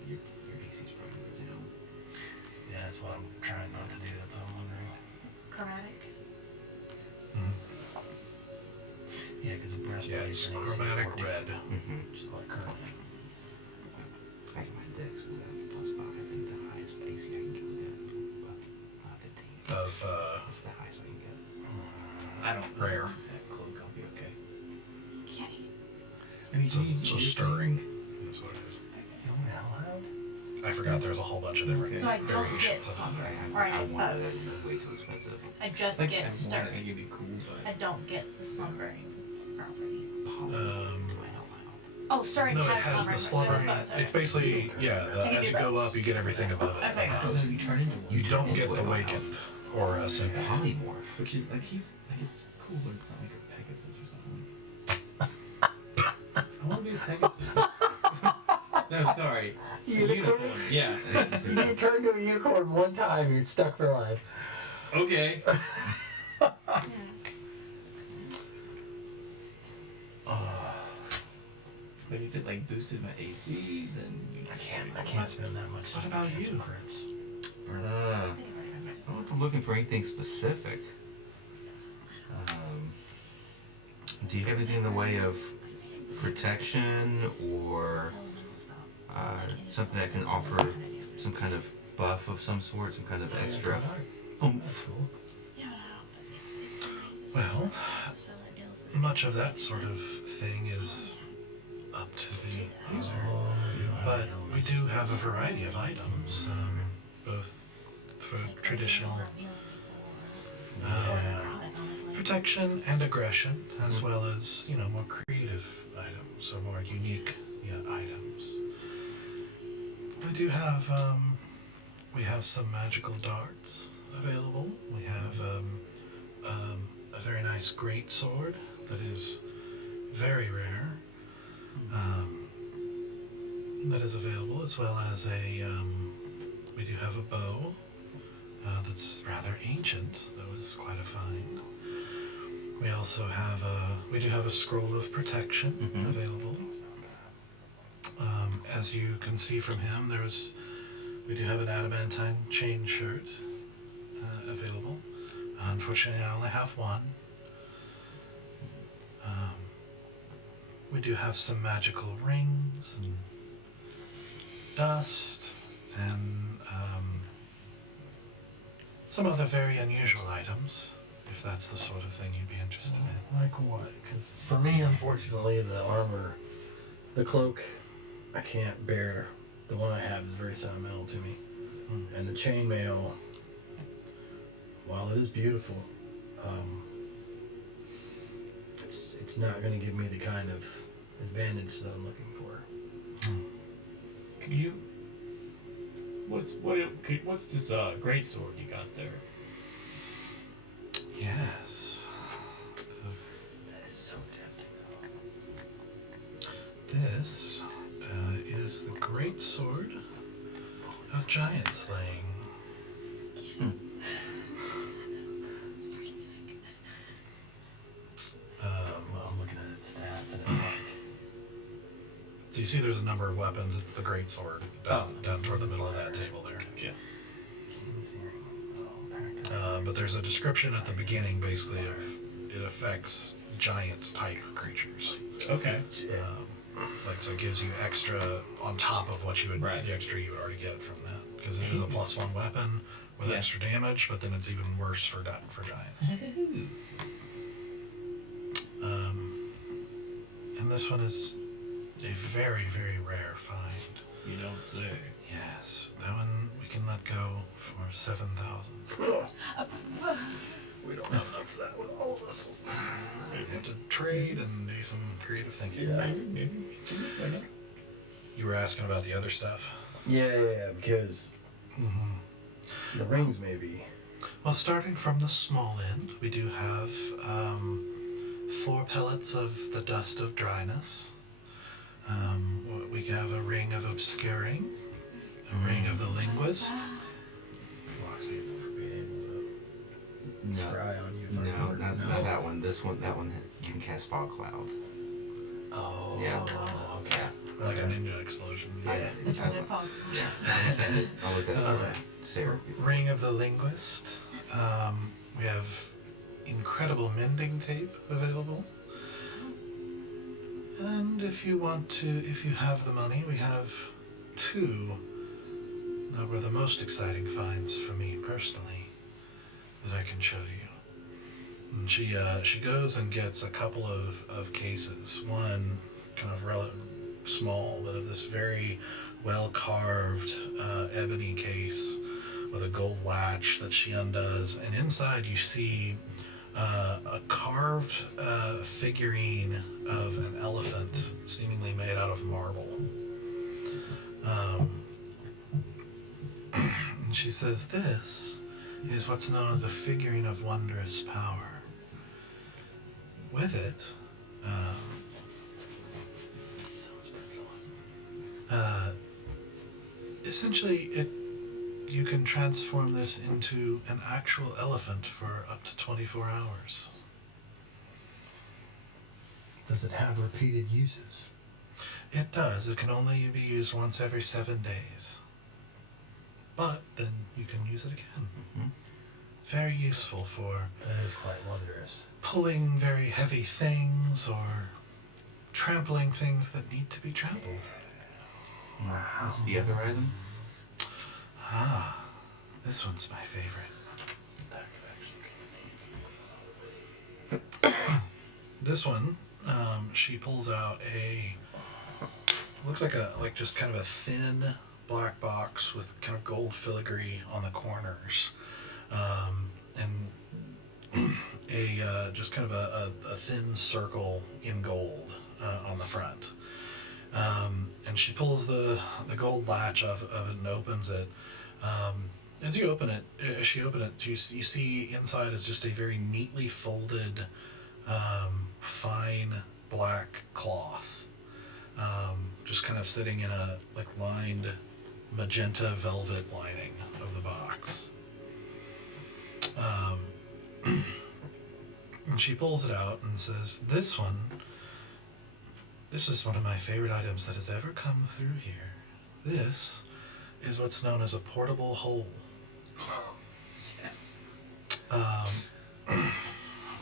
Your AC's probably go down. Yeah, that's what I'm trying not to do. That's what I'm wondering. It's chromatic. Yeah, because the breastplate Yeah, it's is an AC chromatic 14, red. which is what currently. I think my dex is at +5, and the highest AC I can get about 15. That's the highest I can get. I don't know. Rare. That cloak, I'll be okay. Okay. I mean, So stirring. That's what it is. You know how loud? I forgot there's a whole bunch of different So I don't get variations of it. sunburn. Or I I get wanted it, both. it's way too expensive. I just like, get I want it, I stirring. think it'd be cool, I but don't get the slumbering property. Um, Oh, stirring No, it has has the slumbering. slumbering. So it's It's both. basically, as you go up, you get everything above it. Okay, oh, cool. no, you turn into one. You don't get the Wakened or a Simple. Polymorph. Which is like it's cool, but it's not like a Pegasus or something. I want to be a Pegasus. No, sorry. A unicorn. Yeah. You get turned into a unicorn one time, you're stuck for life. Okay. But if it like boosted my AC, then I can't spend that much. What about you? Crits. I don't know if I'm looking for anything specific. Do you have anything in the way of protection or something that can offer some kind of buff of some sort, some kind of extra oomph? Well, much of that sort of thing is up to the user. But we do have a variety of items, both for traditional protection and aggression, as well as, more creative items or more unique items. We do have, we have some magical darts available. We have a very nice great sword that is very rare. That is available, as well as we do have a bow that's rather ancient, though it's quite a find. We also have we do have a scroll of protection available. As you can see from him, we do have an adamantine chain shirt available. Unfortunately, I only have one. We do have some magical rings and dust and some other very unusual items, if that's the sort of thing you'd be interested in. Like what? Because for me, unfortunately, the armor, the cloak, I can't bear. The one I have is very sentimental to me. And the chainmail, while it is beautiful, it's not going to give me the kind of advantage that I'm looking for. Could you? What's this great sword you got there? Yes. That is so tempting. This is the great sword of giant slaying. Well, I'm looking at its stats and it's like... So you see there's a number of weapons. It's the great sword down toward the middle of that table there. Yeah. But there's a description at the beginning, basically, of it affects giant type creatures. Okay. So it gives you extra on top of what you would Right. the extra you would already get from that, because it is a +1 weapon with Yeah. extra damage, but then it's even worse for giants. And this one is a very, very rare find. You don't say. Yes, that one we can let go for 7,000. We don't have enough for that with all of us. We have to trade and do some creative thinking. You were asking about the other stuff? Yeah, because the rings maybe. Well, starting from the small end, we do have 4 pellets of the dust of dryness. We have a ring of obscuring, a ring of the linguist. Blocks people from being able to No, scry on you. no, not that one. That one, you can cast fog cloud. Oh. Yeah. Okay. Like a ninja explosion. Yeah. I'll look at it for Sarah. Ring of the linguist. We have incredible mending tape available. And if you have the money, we have 2 that were the most exciting finds for me personally that I can show you. And she goes and gets a couple of cases. One kind of small, but of this very well carved ebony case with a gold latch that she undoes, and inside you see a carved figurine of an elephant, seemingly made out of marble. And she says, "This is what's known as a figurine of wondrous power. With it, essentially, you can transform this into an actual elephant for up to 24 hours. Does it have repeated uses? It does. It can only be used once every 7 days. But then you can use it again. Mm-hmm. Very useful for That is quite wondrous. pulling very heavy things or trampling things that need to be trampled. What's the other item? Ah, this one's my favorite. That could actually This one, she pulls out looks like just kind of a thin black box with kind of gold filigree on the corners, and just kind of a thin circle in gold on the front. And she pulls the gold latch of it and opens it. As she opens it, you see inside is just a very neatly folded, fine black cloth, just kind of sitting in a lined magenta velvet lining of the box. And she pulls it out and says, "This is one of my favorite items that has ever come through here. This is what's known as a portable hole." Yes.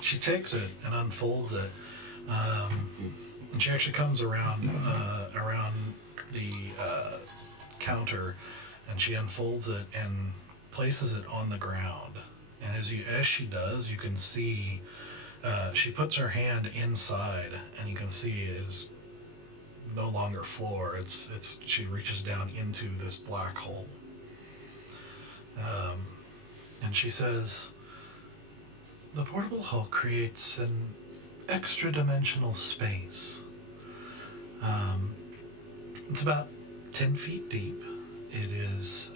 She takes it and unfolds it, and she actually comes around the counter, and she unfolds it and places it on the ground. And as she does, you can see she puts her hand inside, and you can see it is no longer floor. She reaches down into this black hole. And she says, "The portable hull creates an extra dimensional space It's about 10 feet deep. It is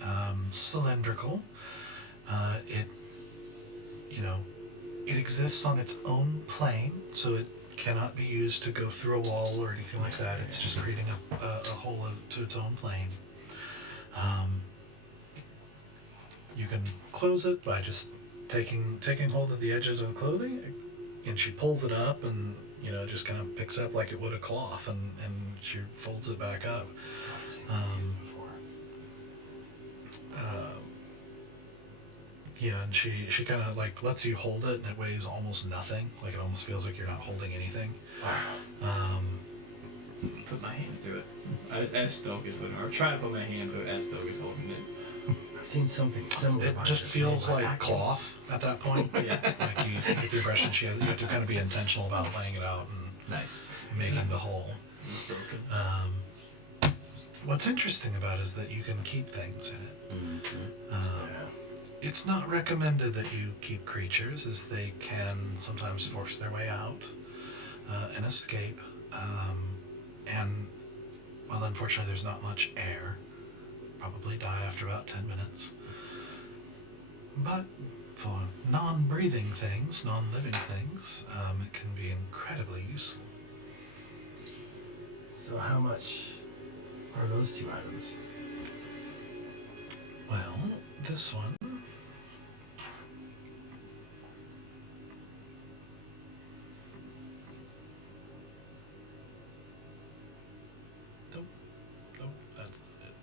cylindrical. It exists on its own plane, so it cannot be used to go through a wall or anything like that. It's just creating a hole to its own plane. You can close it by just taking hold of the edges of the clothing, and she pulls it up, and it just kind of picks up like it would a cloth, and she folds it back up. And she kind of like lets you hold it, and it weighs almost nothing. Like it almost feels like you're not holding anything. Put my hand through it. As Stoke is holding it. Or try to put my hand through it as Stoke is holding it. I've seen something similar. It just feels like cloth at that point. Yeah. Like you get the impression you have to kind of be intentional about laying it out and Nice. making the hole. It's broken. What's interesting about it is that you can keep things in it. It's not recommended that you keep creatures, as they can sometimes force their way out and escape. And, well, unfortunately, there's not much air. Probably die after about 10 minutes. But for non-breathing things, non-living things, it can be incredibly useful. So how much are those two items? Well, this one... Nope, that's not it.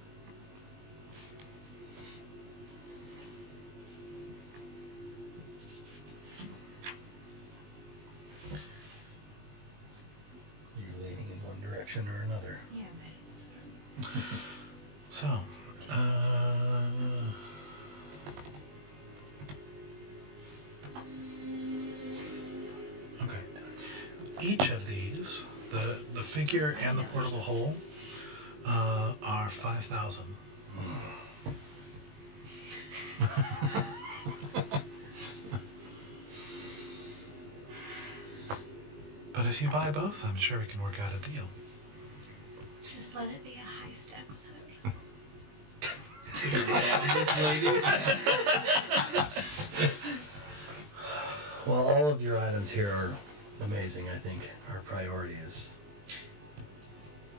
You're leaning in one direction or another. Yeah, it is. So, okay. Each of these, the figure and the portable hole, are 5,000. But if you buy both, I'm sure we can work out a deal. Just let it be a heist episode. Well, all of your items here are amazing. I think our priority is...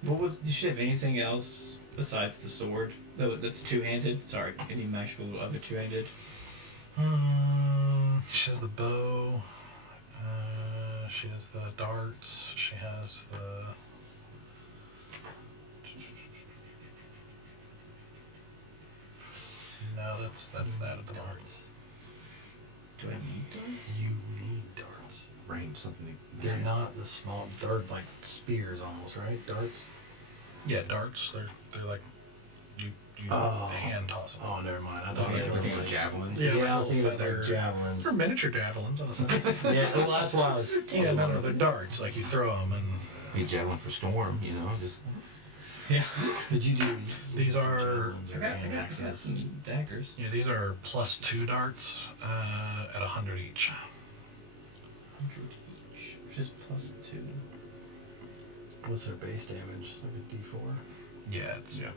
Did you have anything else besides the sword that's two-handed? Sorry, any magical other two-handed? She has the bow. She has the darts. She has the... No, that's that at the moment. Do I need darts? You need darts. Range something. They're not the small... They're like spears almost, right? Darts? Yeah, darts. They're like you Oh. hand toss them. Oh, never mind. I Oh, thought yeah, they were looking like... at javelins. Yeah, Yeah, I was little thinking like javelins. They're miniature javelins in a sense. Yeah, well, that's why I was... Yeah, no, they're darts. Like you throw them, and Be javelin for storm, just Yeah. Did you do... These some are- javelins I or got hand axes? some daggers. yeah, these are +2 darts at 100 each. 100 each, which is +2. What's their base damage? Like a D4? Yeah, it's Yeah.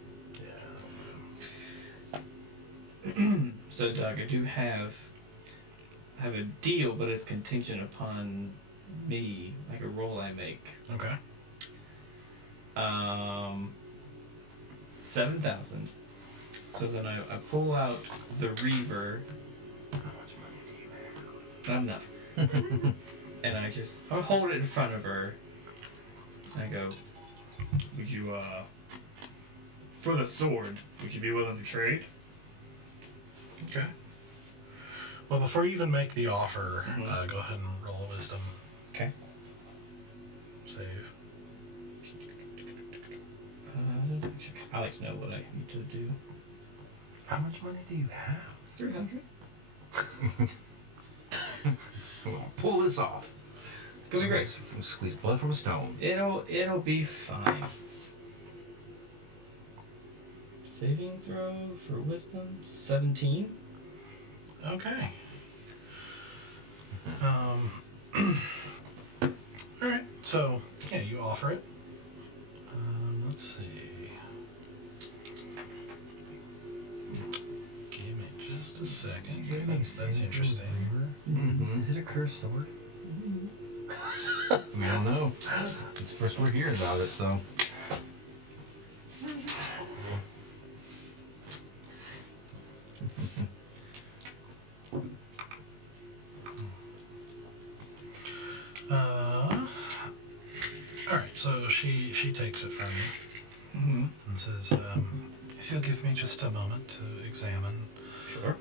So, Doug, I do have a deal, but it's contingent upon me, like a roll I make. okay. 7,000. So then I pull out the Reaver. How much money do you have? Not enough. And I hold it in front of her. And I go, Would you, for the sword, would you be willing to trade? Okay. Well, before you even make the offer, Mhm. go ahead and roll a wisdom okay. save. I like to know what I need to do. How much money do you have? 300. pull this off. It's gonna be great. Squeeze blood from a stone. It'll be fine. Saving throw for wisdom 17. Okay. All right. So yeah, you offer it. Let's see. Give me just a second. That's interesting. Mm-hmm. Is it a cursed sword? We don't know. It's the first we're hearing about it, so. All right. So she takes it from you Mm-hmm. and says, "If you'll give me just a moment to examine." Sure.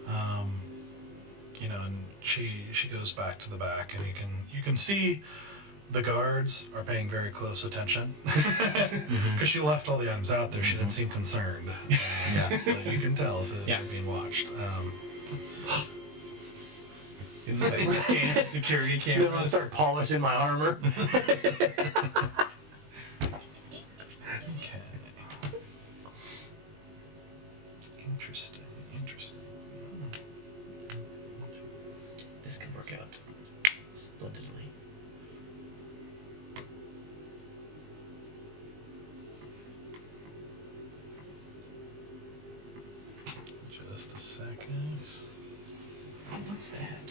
You know, and she goes back to the back, and you can see the guards are paying very close attention because she left all the items out there. She didn't seem concerned. Yeah. But you can tell that Yeah. they're being watched. It's like scan for security You want to cameras. start polishing my armor? Okay. Interesting. This could work out splendidly. Just a second. What's that?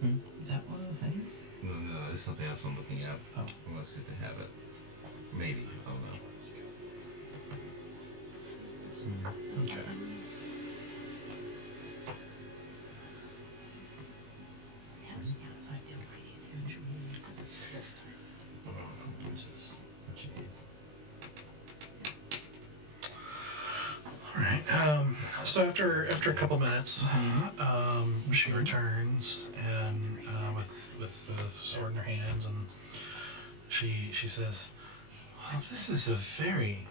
Hmm? Is that one of the things? No, this is something else I'm looking at. Oh. I want to see if they have it. Maybe. I don't know. Okay. All right. So after a couple minutes, she returns and with the sword in her hands, and she says, "Well, this is a very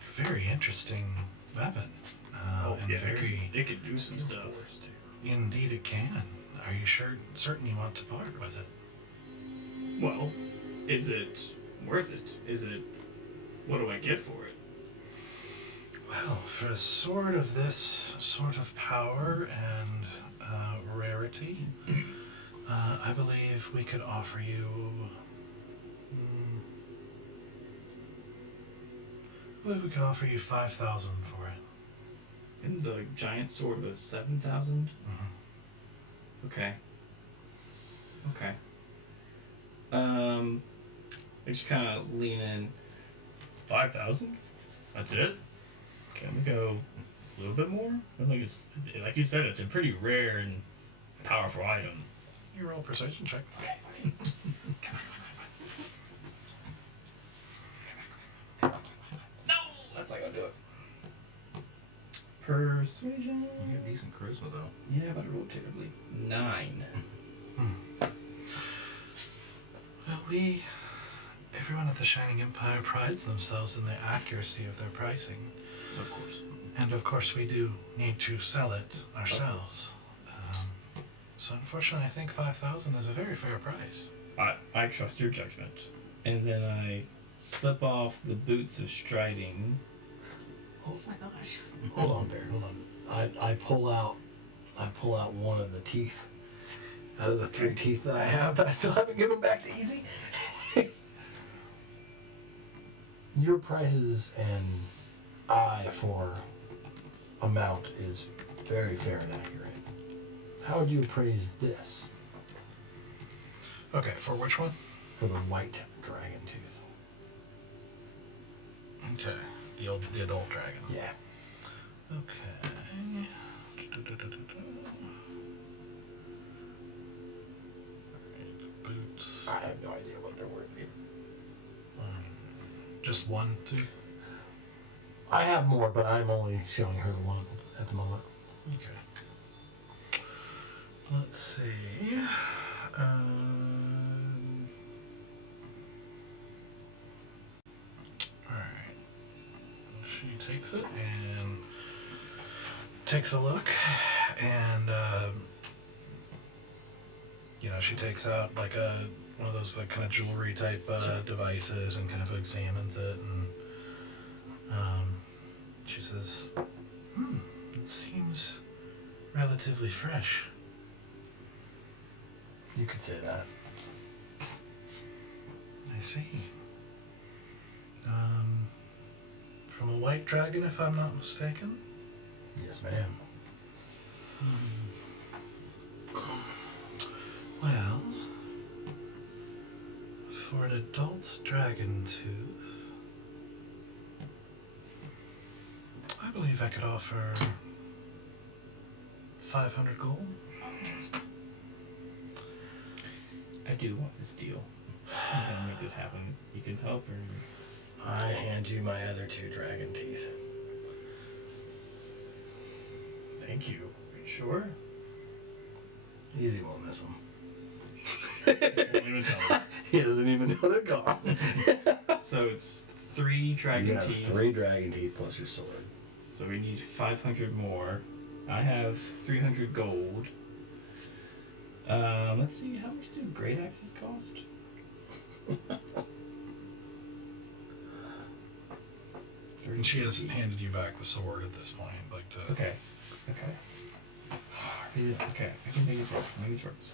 interesting weapon, and very It could do some stuff. indeed it can. Are you certain you want to part with it?" Well, is it worth it? What do I get for it? Well, for a sword of this sort of power and rarity, I believe we could offer you. I believe we could offer you 5,000 for it. And the giant sword was 7,000? Okay. I just kind of lean in. 5,000? That's it? Can we go a little bit more? I think it's like you said, it's a pretty rare and powerful item. You roll a persuasion check. No! That's not gonna do it. Persuasion? You get decent charisma though. Yeah, but I rolled terribly. 9. Well, everyone at the Shining Empire prides themselves in the accuracy of their pricing. Of course. And of course we do need to sell it ourselves. So unfortunately I think 5,000 is a very fair price. I trust your judgment. And then I slip off the boots of striding. Oh my gosh. Hold on, Bear. Hold on. I pull out one of the teeth out of the 3 teeth that I have that I still haven't given back to Easy. Your prices and eye for amount is very fair and accurate. How would you appraise this Okay, for which one? for the white dragon tooth? Okay, the adult dragon. Yeah. Okay. Alright, boots. I have no idea what they're worth either. Just one, two? I have more, but I'm only showing her the one at the moment. Okay. Let's see. Alright. She takes it and takes a look, and she takes out like one of those like kind of jewelry type devices and kind of examines it, and she says, it seems relatively fresh. You could say that. I see. from a white dragon, if I'm not mistaken. Yes, ma'am. Well, for an adult dragon tooth, I believe I could offer 500 gold. I do want this deal. I'm gonna make it happen. You can help or... I hand you my other 2 dragon teeth. Thank you. Are you sure? Easy won't miss them. Won't even tell me. He doesn't even know they're gone. So it's 3 dragon You have teeth. 3 dragon teeth plus your sword. So we need 500 more. I have 300 gold. Let's see, how much do great axes cost? And she has handed you back the sword at this point, like to. Okay. Okay, I can make this work. So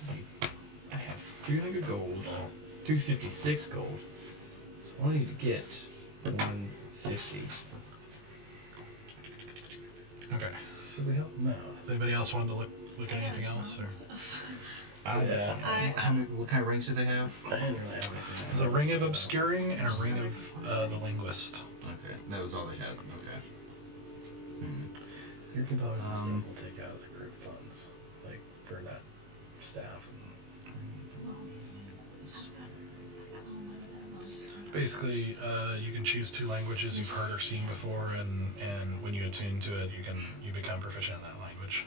I have 300 gold, 356 gold. So I need to get 150. Okay. Should we help? No. Does anybody else want to look at anything else, or? Yeah. What kind of rings do they have? I didn't really have anything. There's a ring of obscuring and a ring of the linguist. Okay, that was all they had. Okay. Your components and stuff will take out of the group funds, like for that staff. Basically, you can choose 2 languages you've heard or seen before, and when you attune to it, you become proficient in that language.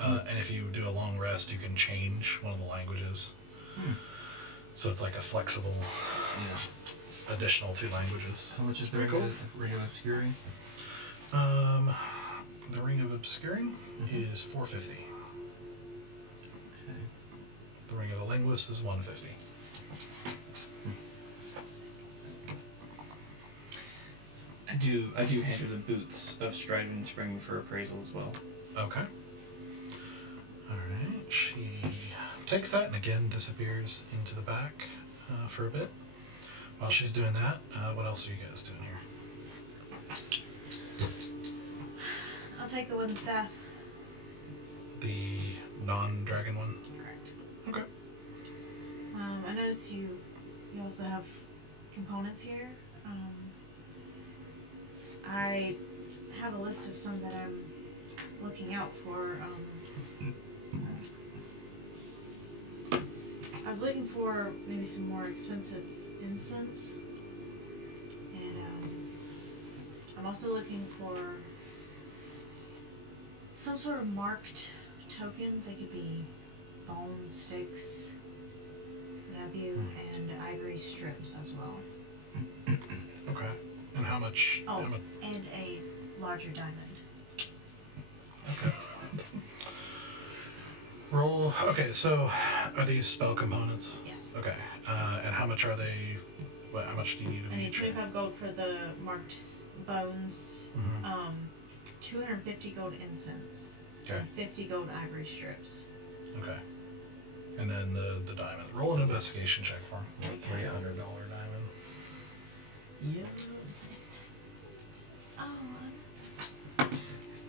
And if you do a long rest, you can change one of the languages. So it's like a flexible, additional 2 languages. How much is the Very ring of obscuring? The ring of obscuring is 450. Okay. The ring of the linguist is 150. I do hand her the boots of Striding and Spring for appraisal as well. Okay. Alright, she takes that and again disappears into the back for a bit. While she's doing that, what else are you guys doing here? I'll take the wooden staff. The non-dragon one? Correct. Okay. I noticed you also have components here. I have a list of some that I'm looking out for. I was looking for maybe some more expensive incense, and I'm also looking for some sort of marked tokens. They could be bone sticks, what have you, and ivory strips as well. Okay. And how much? Oh, how much? and a larger diamond. Okay. Roll. Okay, so are these spell components? Yes. Okay. And how much are they? How much do you need of I need each? 25 gold for the marked bones, Mhm. 250 gold incense, Okay. and 50 gold ivory strips. Okay. And then the diamond. Roll an investigation check for him. $300 diamond. Yeah.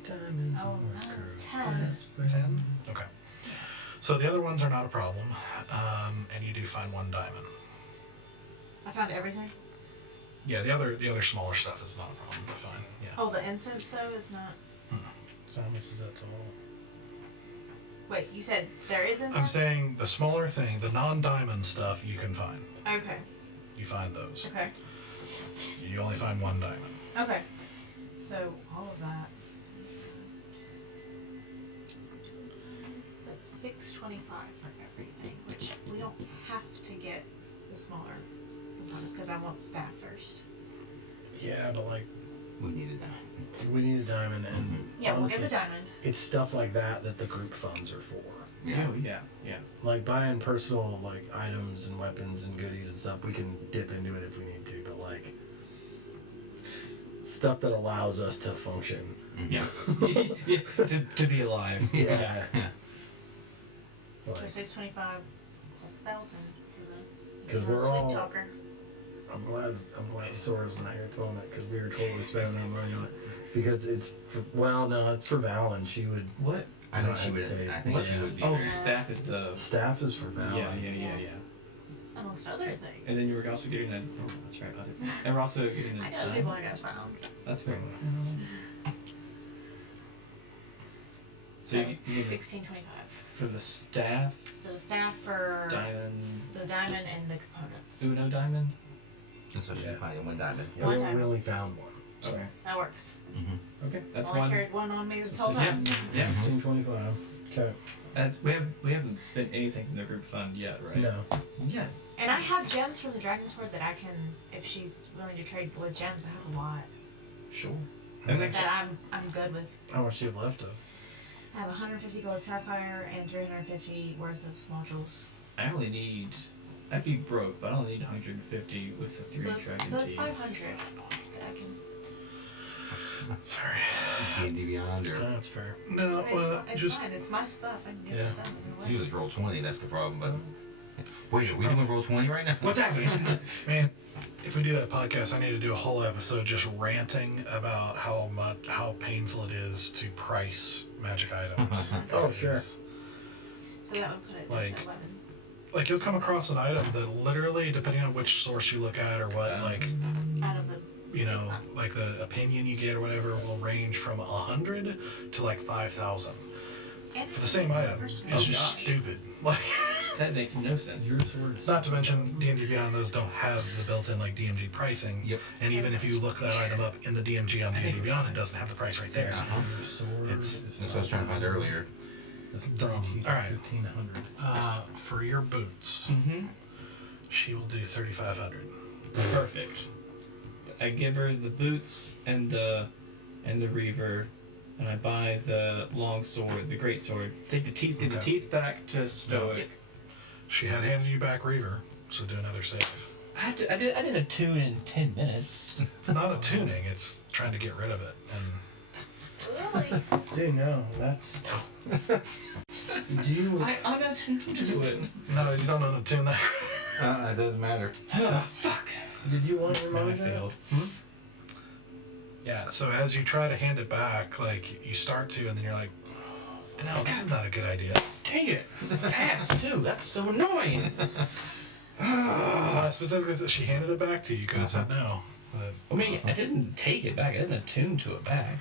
Diamonds Oh, are 10. 10. Okay. So the other ones are not a problem, and you do find 1 diamond. I found everything. Yeah, the other smaller stuff is not a problem to find. Yeah. Oh, the incense though is not. So how much is that total? Wait, you said there is incense? I'm saying the smaller thing, the non-diamond stuff, you can find. Okay. You find those. Okay. You only find 1 diamond. Okay. So all of that. That's 625 for everything, which we don't have to get the smaller components because I want the staff first. Yeah, but like We need a diamond. we need a diamond, and Yeah, we'll get honestly, the diamond. it's stuff like that that the group funds are for. Yeah. Oh, yeah. Like buying personal like items and weapons and goodies and stuff, we can dip into it if we need to, but like stuff that allows us to function. Yeah. Yeah. To be alive. Yeah. So Like, 625 plus 1,000 for the 'cause we're sweet all- talker. I'm glad Sora's not here at the moment because we were totally spending that money on it. Because it's for, no, it's for Valen. She would. What? I think she would. I think she would be. Oh, very- the staff is the. Staff is for Valen. Yeah. Amongst other things. And then you were also getting that. Oh, that's right. Other things. And we're also getting the. I got other people I gotta spend on. That's fair. So you get 1625 for the staff, for the staff, for diamond, the diamond and the components. Uno diamond. That's what she's finding. One diamond. Yeah, One we time. only found one. So. Okay. That works. Mm-hmm. Okay, that's Only one. carried one on me this So, whole yeah. time. Yeah. 1625. Okay. That's we haven't spent anything from the group fund yet, right? No. Yeah. And I have gems from the dragon sword that I can, if she's willing to trade with gems, I have a lot Sure. And that's that I'm good with. How much do you have left of? I have 150 gold sapphire and 350 worth of small jewels. I only need. I'd be broke, but I only need 150 with the 3 So dragon that's teeth. 500 that I can. Sorry. D&D Beyond or No, that's fair. No, well, It's just fine. It's my stuff. I can give Yeah. you something away. usually roll 20. That's the problem. But wait, are we doing roll 20 right now? what's happening? Man, if we do that podcast, I need to do a whole episode just ranting about how painful it is to price magic items. Oh, sure. So that would put it Like- at 11. Like you'll come across an item that literally, depending on which source you look at or what, like Out of the. you know, like the opinion you get or whatever will range from 100 to like 5,000 And for the same item. It's just gosh. stupid. Like, That makes no sense. Your sword's. not to mention D&D Beyond, those don't have the built-in like DMG pricing. Yep. And even if you look that item up in the DMG on D&D Beyond, it doesn't have the price right there. Uh-huh. Your sword. It's- is That's what I was trying to find earlier. The 3 teeth all right. 1,500. For your boots, Mm-hmm. she will do 3,500. Perfect. I give her the boots and the reaver, and I buy the long sword, the great sword. Take the teeth, give the Okay. teeth back to Stoic. She had handed you back Reaver, so do another save. I did a tune in 10 minutes. It's not a tuning; it's trying to get rid of it. And Really? Dude, no, that's. Do you. I got tuned to it. no, you don't know to tune that. It doesn't matter. Oh, fuck. Did you want your No, I money back? failed. Yeah, so as you try to hand it back, like you start to, and then you're like, no, this is not a good idea. Dang it. Pass, too. That's so annoying. So I specifically said she handed it back to you. You could have said no. But I mean, I didn't take it back. I didn't attune to it back.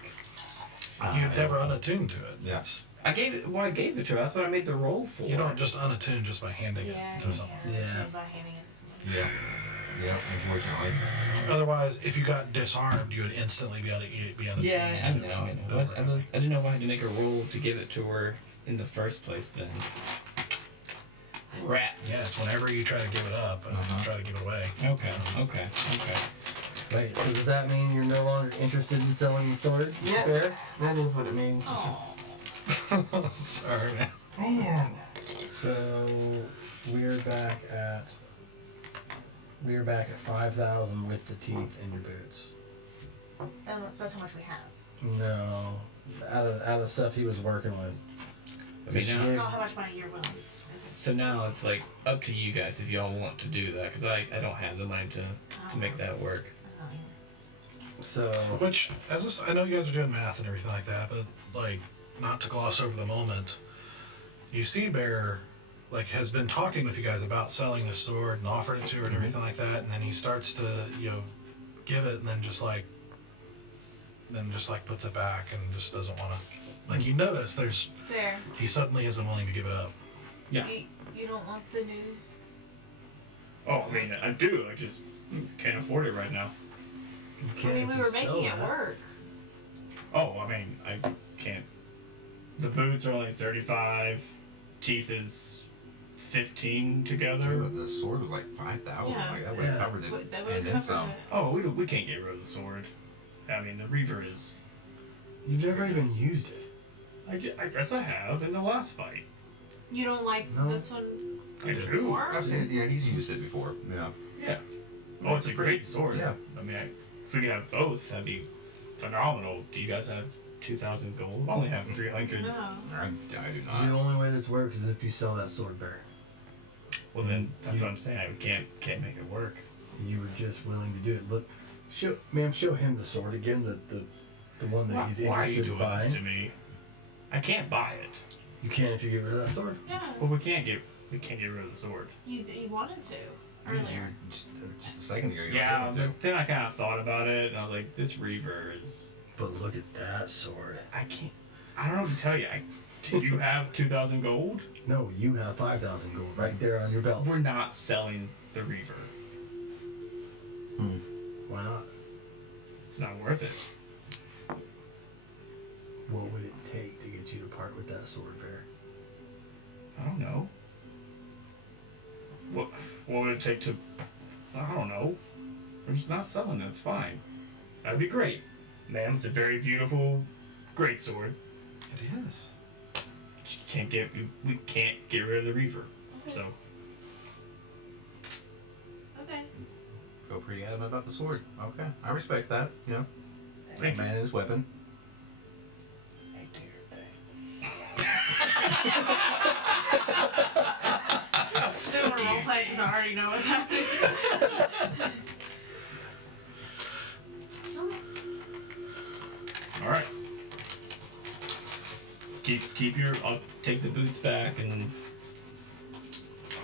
you've never unattuned to it. Yeah. It's, I gave it to her. That's what I made the roll for. you don't just unattune just by handing Yeah, it to someone. Yeah. By handing it to someone. Yeah. Yeah, unfortunately. Otherwise, if you got disarmed, you would instantly be able to be unattuned. Yeah, I know. I didn't know why I had to make a roll to give it to her in the first place then. Rats. Yeah, it's whenever you try to give it up and try to give it away. Okay. Wait, so does that mean you're no longer interested in selling the sword? Yeah. Bear? That is what it means. Oh. Sorry, man. Man. So we're back at 5,000 with the teeth and your boots. That's how much we have. No, out of the stuff he was working with. I mean, She now, gave- Not how much money you're willing. so now it's like up to you guys if y'all want to do that, because I don't have the money to make that work. So Which, I know you guys are doing math and everything like that, but like, not to gloss over the moment, you see Bear, like, has been talking with you guys about selling this sword and offered it to her and everything like that, and then he starts to, give it, and then just like puts it back and just doesn't want to. Like, you notice There. he suddenly isn't willing to give it up. Yeah. You don't want the new. Oh, I mean, I do. I just can't afford it right now. you I can't mean, we if you were sell making it that. work. Oh, I mean, I can't. The boots are only 35. Teeth is 15 together. The sword was like 5,000. Yeah. Like that would have Yeah. covered it. That would And then cover some. it. Oh, we can't get rid of the sword. I mean, the Reaver is. You've never even used it. I guess I have in the last fight. You don't like No. this one I do. more? I've seen it. Yeah, he's used it before. Yeah. Yeah. Oh, it's a great sword. Yeah. I mean, if we could have both, that'd be phenomenal. Do you guys have 2,000 gold? I only have 300. No. I do The not. only way this works is if you sell that sword, Bear. Well, then that's what I'm saying. I can't make it work. you were just willing to do it. Look, show him the sword again. The one that he's Why are you interested in doing this buying. to me? I can't buy it. You can if you get rid of that sword. Yeah, Well, we can't get rid of the sword. you wanted to earlier. Just a second ago. You Yeah, were able but then I kind of thought about it, and I was like, this Reaver is. But look at that sword. I can't. I don't know what to tell you. Do you have 2,000 gold? No, you have 5,000 gold right there on your belt. We're not selling the Reaver. Why not? It's not worth it. What would it take to get you to part with that sword, Bear? I don't know. What would it take to? I don't know. We're just not selling it. It's fine. That'd be great, ma'am. It's a very beautiful, great sword. It is. We can't get rid of the Reaver. Okay. So Okay. Feel pretty adamant about the sword. Okay, I respect that. You know, thank you. man and his weapon. Doing a role play because I already know what's happening. All right. Keep your. I'll take the boots back and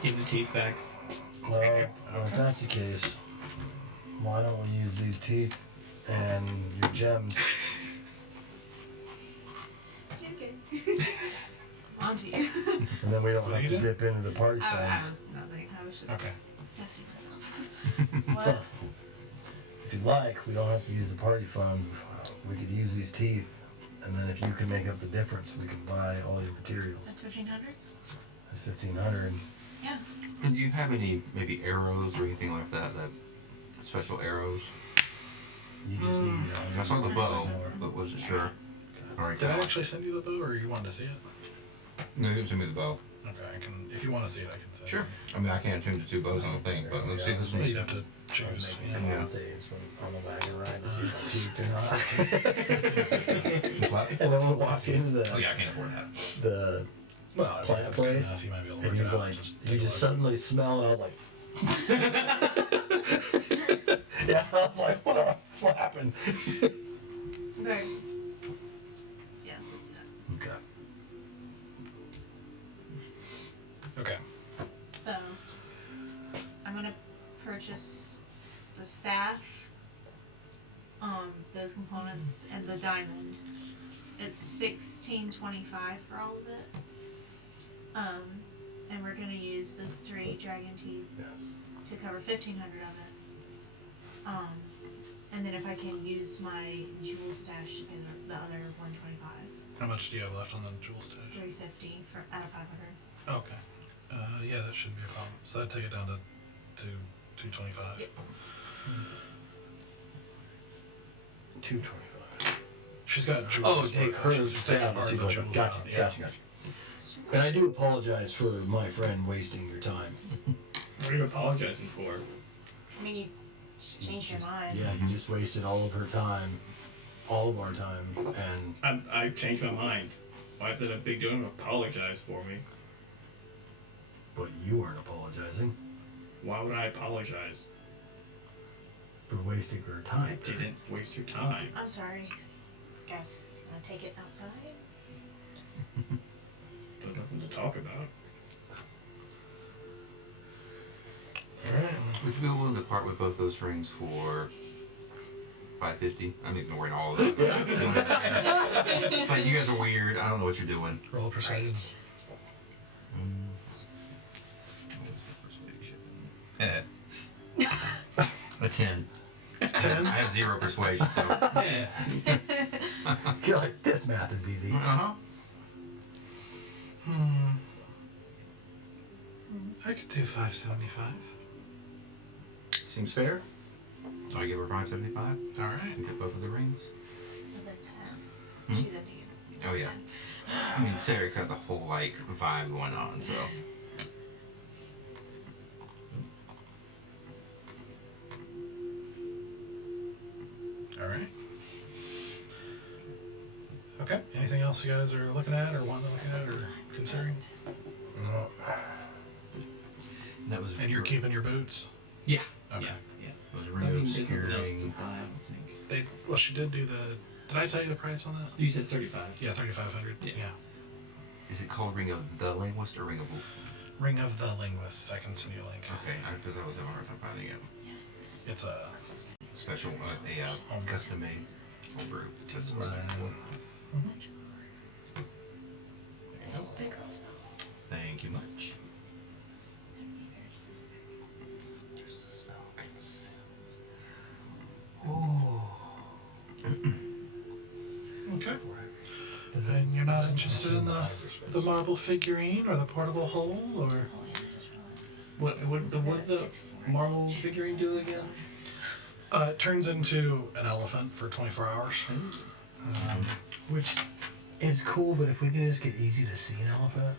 give the teeth back. Well, if that's the case, why don't we use these teeth and your gems? Okay. On to you. And then we don't What have you to did? dip into the party I funds. was nothing. I was just Okay. testing myself. So, What? if you'd like, we don't have to use the party fund. We could use these teeth, and then if you can make up the difference, we can buy all your materials. That's 1,500. That's 1,500. Yeah. And do you have any maybe arrows or anything like that? That special arrows? You just need. I saw the bow, more. but wasn't sure. All right. Did I actually send you the bow, or you wanted to see it? No, you send me the bow. Okay, I can. If you want to see it, I can send Sure. it. I mean, I can't tune the two bows on the thing, but let's see this Well, one. you'd have to choose. I'm Yeah. gonna say it's on the wagon ride to see if it's cheap or not. What? And then we'll walk into Oh yeah, I can't afford that. the Well, if Plant it's good place, enough, you might be able to and work he's it out. like, Just you take a just look. suddenly smell it. I was like, yeah, I was like, what happened? Okay. Yeah, let's do that. Okay. Okay. So, I'm gonna purchase the staff, those components, and the diamond. It's $16.25 for all of it. And we're gonna use the 3 dragon teeth Yes. to cover 1,500 of it. And then if I can use my jewel stash to pay the other 125, How much do you have left on the jewel stash? 350 for out of 500. Okay. Yeah, that shouldn't be a problem. So I'd take it down to 225. Yep. 225. She's got jewels. Oh, but take she's hers taking down part to of the 225. jewels Gotcha, out, yeah. gotcha. And I do apologize for my friend wasting your time. What are you apologizing for? I mean, you just changed your mind. Yeah, you just wasted all of her time, all of our time, and I changed my mind. Why is it a big deal to apologize for me? but you weren't apologizing Why would I apologize? for wasting her I time. didn't waste your time. I'm sorry. Guys, wanna take it outside? There's nothing to talk about. Would you be willing to part with both those rings for $550? I'm ignoring all of that. It's like, you guys are weird. I don't know what you're doing. Roll persuasion. A 10. 10? I have 0 persuasion, so. Yeah. You're like, this math is easy. Uh-huh. I could do 575. Seems fair. So I give her 575 All right. and get both of the rings. With a 10. Hmm? She's into you. Oh, yeah. I mean, Sarek's got the whole, like, vibe going on, so. All right. Okay. Anything else you guys are looking at, or want to look at, or considering? That was. And you're keeping your boots. Yeah. Okay. Yeah. there's nothing else to obscuring. buy, I don't think. Well, she did do the. Did I tell you the price on that? You said 35. Yeah, 3,500. Yeah. Yeah. Is it called Ring of the Linguist or Ring of? Ring of the Linguist. I can send you a link. Okay, because I was having a hard time finding it. It's a Special, custom made homebrew. That's what I'm for. There you go. Thank you much. There's the smell. okay. And you're not interested in the marble figurine or the portable hole or? What the marble figurine do again? It turns into an elephant for 24 hours. Which is cool, but if we can just get easy to see an elephant,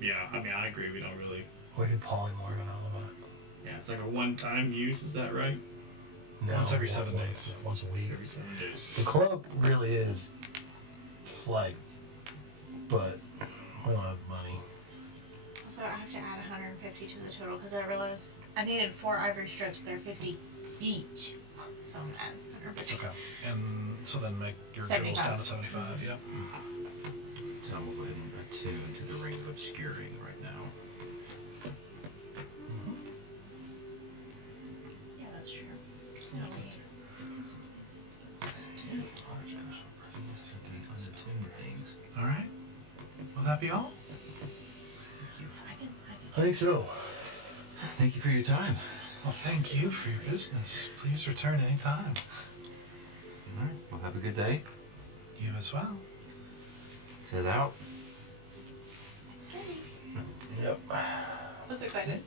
Yeah, I mean, I agree. We don't really. we could polymorph an elephant. Yeah, it's like a one-time use. Is that right? No, Once every 7 days. Once a week. Every 7 days. The cloak really is like, but we don't have money. So I have to add 150 to the total because I realized I needed 4 ivory strips. They're 50 each. So I'm adding 150. Okay. And so then make your goals down to 75. Yep. So I'm going to go ahead and attune to the Ring of Obscuring right now. Yeah, that's true. So Unattune things. All right. Will that be all? I think so. Thank you for your time. Well, thank you for your business. Please return anytime. All right. Well, have a good day. You as well. Set out. Yep. That's excited.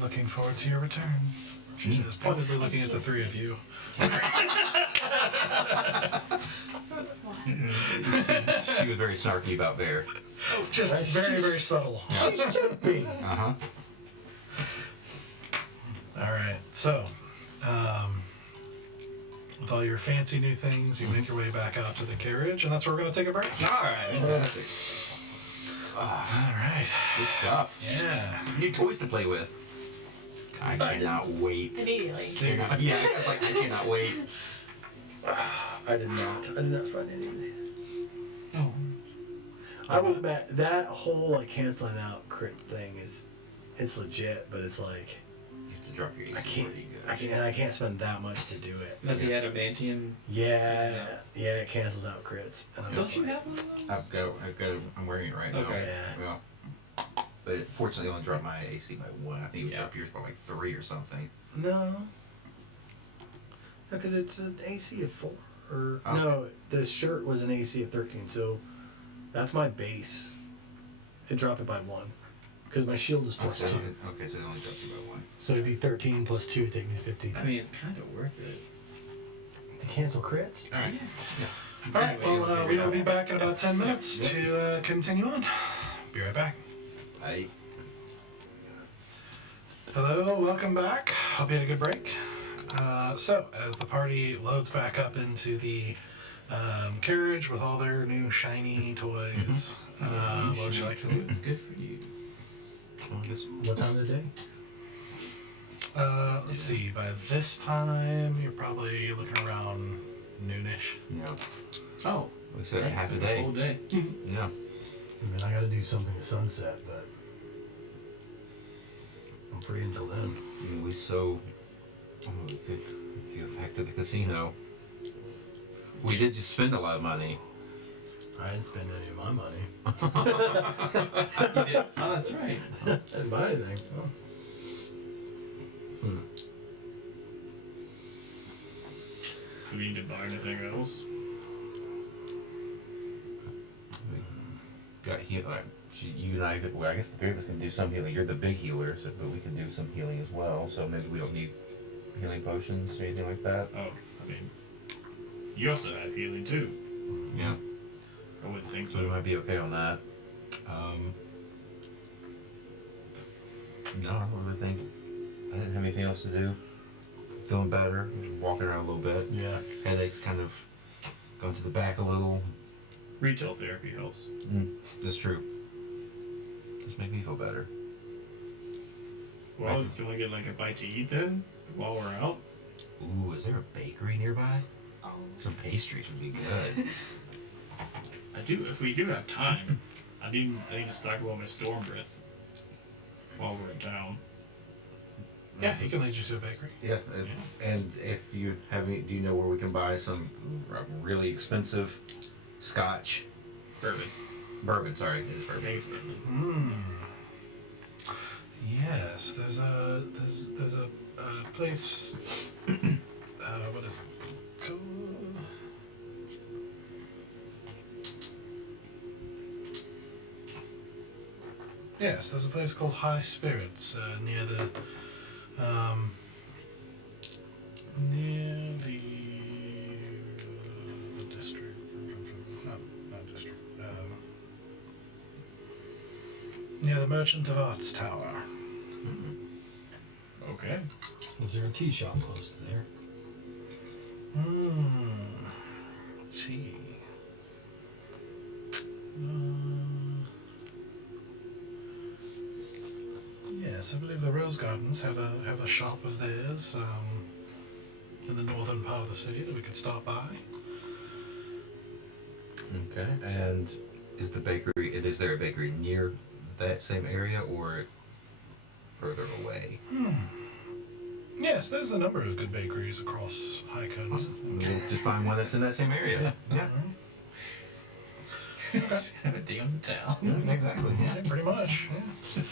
Looking forward to your return. She says, pointedly looking at the 3 of you. She was very snarky about Bear. Just very, very subtle. Should be. Uh-huh. All right. So, with all your fancy new things, you make your way back out to the carriage, and that's where we're going to take a break. All right. Fantastic. All right. Good stuff. Yeah. New toys to play with. I cannot wait. Immediately. Yeah, it's like I cannot wait. I did not find anything. Oh. I will bet that whole like canceling out crit thing it's legit, but it's like You have to drop your AC. I can't spend that much to do it. Is that the adamantium? Yeah, it cancels out crits. And I'm Don't just you like, have one of those? I've got. I'm wearing it right now. Okay. Yeah. Yeah. But it fortunately only dropped my AC by 1. I think it would Yeah. drop yours by like 3 or something. No, because it's an AC of 4. Or Oh. no, the shirt was an AC of 13, so that's my base. It dropped it by 1, because my shield is plus 2. Okay, so it only dropped you by 1. So it'd be 13 plus 2, take me 50. I mean, it's kind of worth it. To cancel crits? All right. Yeah. All right. Well, we will be back in about 10 minutes to continue on. Be right back. Bye. Hello, welcome back. Hope you had a good break. So, as the party loads back up into the carriage with all their new shiny toys, what would you like to do? Good for you. Well, I guess What time of the day? Let's see, by this time, you're probably looking around noonish. yeah. Oh. We said thanks, half a so day. Whole day. Yeah. I mean, I gotta do something at sunset, but I'm free until then. I mean, you affected the casino. We did just spend a lot of money. I didn't spend any of my money. You did? Oh, that's right. I didn't buy anything. Oh. Do we need to buy anything else? Got heal. You and I. Well, I guess the 3 of us can do some healing. You're the big healer, so but we can do some healing as well. So maybe we don't need healing potions or anything like that. Oh, I mean, you also have healing too. Yeah. I wouldn't think So we so. might be okay on that. No, I don't really think. I didn't have anything else to do. Feeling better. Walking around a little bit. Yeah. Headaches kind of going to the back a little. Retail therapy helps. That's true. Just make me feel better. Well, do you want to get like a bite to eat then while we're out? Ooh, is there a bakery nearby? Oh. Some pastries would be good. If we do have time, I need to stock up on my storm breath while we're in town. Yeah, he can lead you to a bakery. Yeah, and if you have any, do you know where we can buy some really expensive Scotch bourbon? Sorry, it is bourbon. Thanks, man. Yes, there's a place. What is it called? Yes, there's a place called High Spirits near the district. Not district. Near the Merchant of Arts Tower. Okay. Is there a tea shop close to there? Tea. Yes, I believe the Rose Gardens have a shop of theirs in the northern part of the city that we could stop by. Okay, and is there a bakery near that same area or further away? Yes, there's a number of good bakeries across High Coast. We'll just find one that's in that same area. Yeah. Just have a day on the town. Yeah, exactly. Yeah, pretty much. Yeah.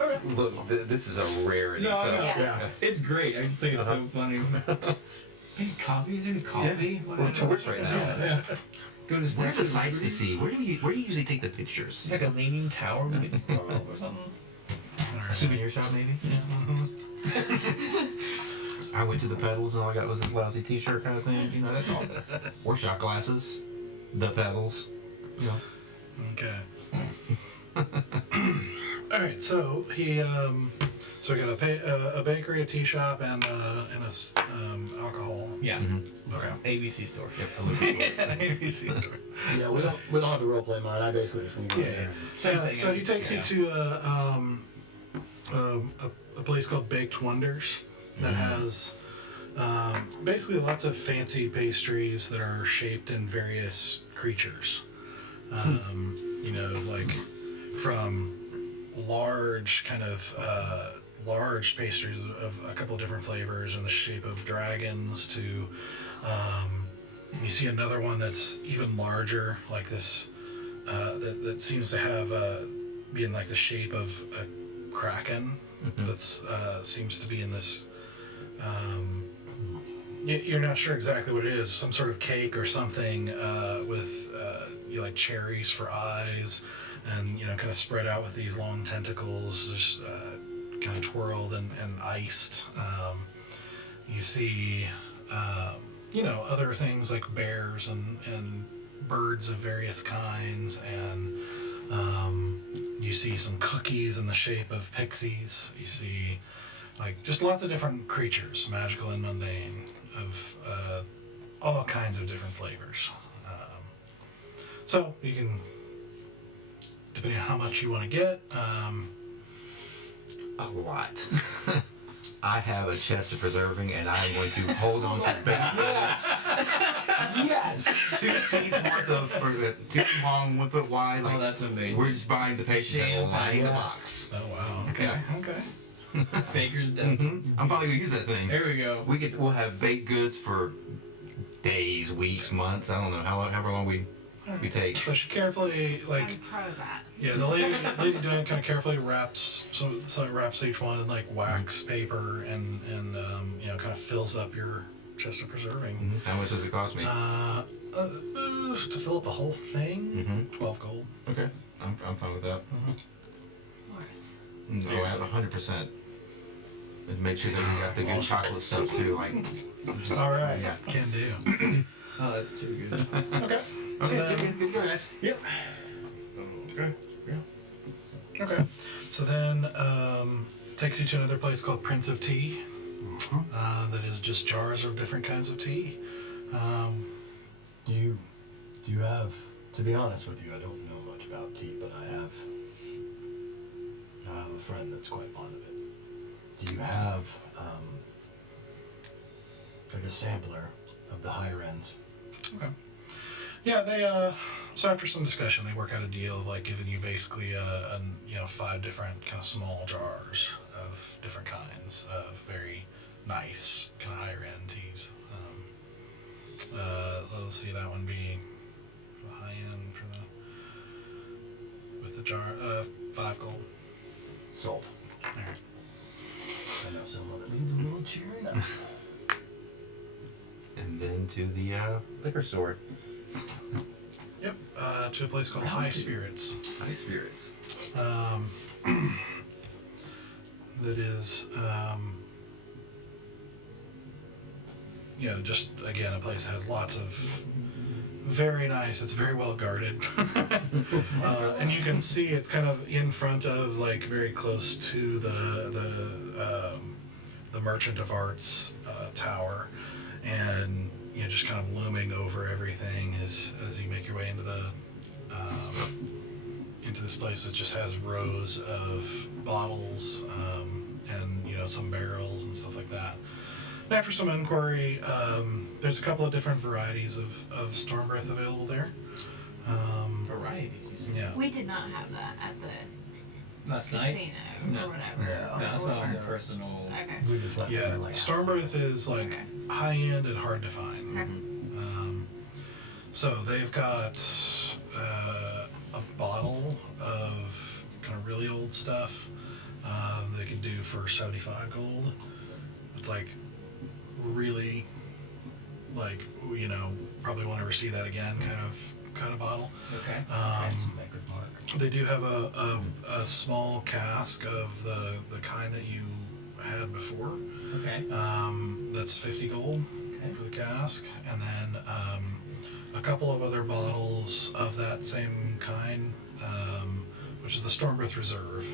Okay. Look, this is a rarity. No, I so know. Yeah. It's great. I just think it's so funny. Any coffee? Is there any coffee? Yeah. We're tourists right now. Yeah. Go to Where's the sights to see? Where do you usually take the pictures? It's like a leaning tower we could throw up or something. Souvenir shop, maybe? I went to the Petals and all I got was this lousy t-shirt kind of thing. You know, that's all. Or shot glasses. The Petals. You know. Okay. All right. So he so we got a bakery, a tea shop, and alcohol. Yeah. Okay. ABC store. An ABC store. Yeah, we don't have the role play mine. I basically just wing it Yeah. there. Same thing. So he takes you to a place called Baked Wonders that has basically lots of fancy pastries that are shaped in various creatures. You know, like from large large pastries of a couple of different flavors in the shape of dragons to you see another one that's even larger, like this that seems to have be in like the shape of a kraken. That's seems to be in this you're not sure exactly what it is, some sort of cake or something with like cherries for eyes, and kind of spread out with these long tentacles, just kind of twirled and iced. You see other things like bears and birds of various kinds, and you see some cookies in the shape of pixies. You see like just lots of different creatures, magical and mundane, of all kinds of different flavors. So you can, depending on how much you want to get, A lot. I have a chest of preserving, and I'm going to hold on to baked goods. Yes! 2 feet worth of, 2 feet long, 1 foot wide. Like, Oh, that's amazing. we're just buying the pastries and lining the Yes. box. oh wow, okay, Yeah. okay. Baker's dozen. I'm finally gonna use that thing. There we go. We'll have baked goods for days, weeks, months. I don't know however long we take. So she carefully, like, I'm pro that. yeah, the lady doing it kind of carefully wraps, so it wraps each one in like wax paper and kind of fills up your chest of preserving. How much does it cost me? To fill up the whole thing, 12 gold. Okay, I'm fine with that. Worth. So I have 100%. And make sure that we got the good chocolate stuff too. Like, just, All right, yeah. can do. Oh, that's too good. Okay. So Okay, then, good guys. Yep. Okay. okay. So then takes you to another place called Prince of Tea. That is just jars of different kinds of tea. Do you have, to be honest with you, I don't know much about tea, but I have a friend that's quite fond of it. do you have like a sampler of the higher ends? Okay. Yeah, they so after some discussion, they work out a deal of like giving you basically 5 different kind of small jars of different kinds of very nice kind of higher end teas. Let's see, that one being the high end for the with the jar 5 gold. Sold. All right. I know someone that needs a little cheering up. And then to the liquor store. Yep. To a place called High Spirits. High spirits. That is, just again a place that has lots of very nice. It's very well guarded, and you can see it's kind of in front of, like, very close to the Merchant of Arts tower, and just kind of looming over everything as you make your way into this place. It just has rows of bottles and some barrels and stuff like that. And after some inquiry, there's a couple of different varieties of storm breath available there. Varieties, you said? Yeah. We did not have that at the Last night? casino No. or whatever. No, that's not on the personal. Okay. We just went Yeah, there, like, storm breath is like Okay. high end and hard to find. Okay. So they've got a bottle of kind of really old stuff they can do for 75 gold. It's like really, like, probably won't ever see that again kind of bottle. Okay. Maker's Mark. They do have a small cask of the kind that you had before. Okay. That's 50 gold Okay. for the cask, and then a couple of other bottles of that same kind, which is the Stormbreath Reserve,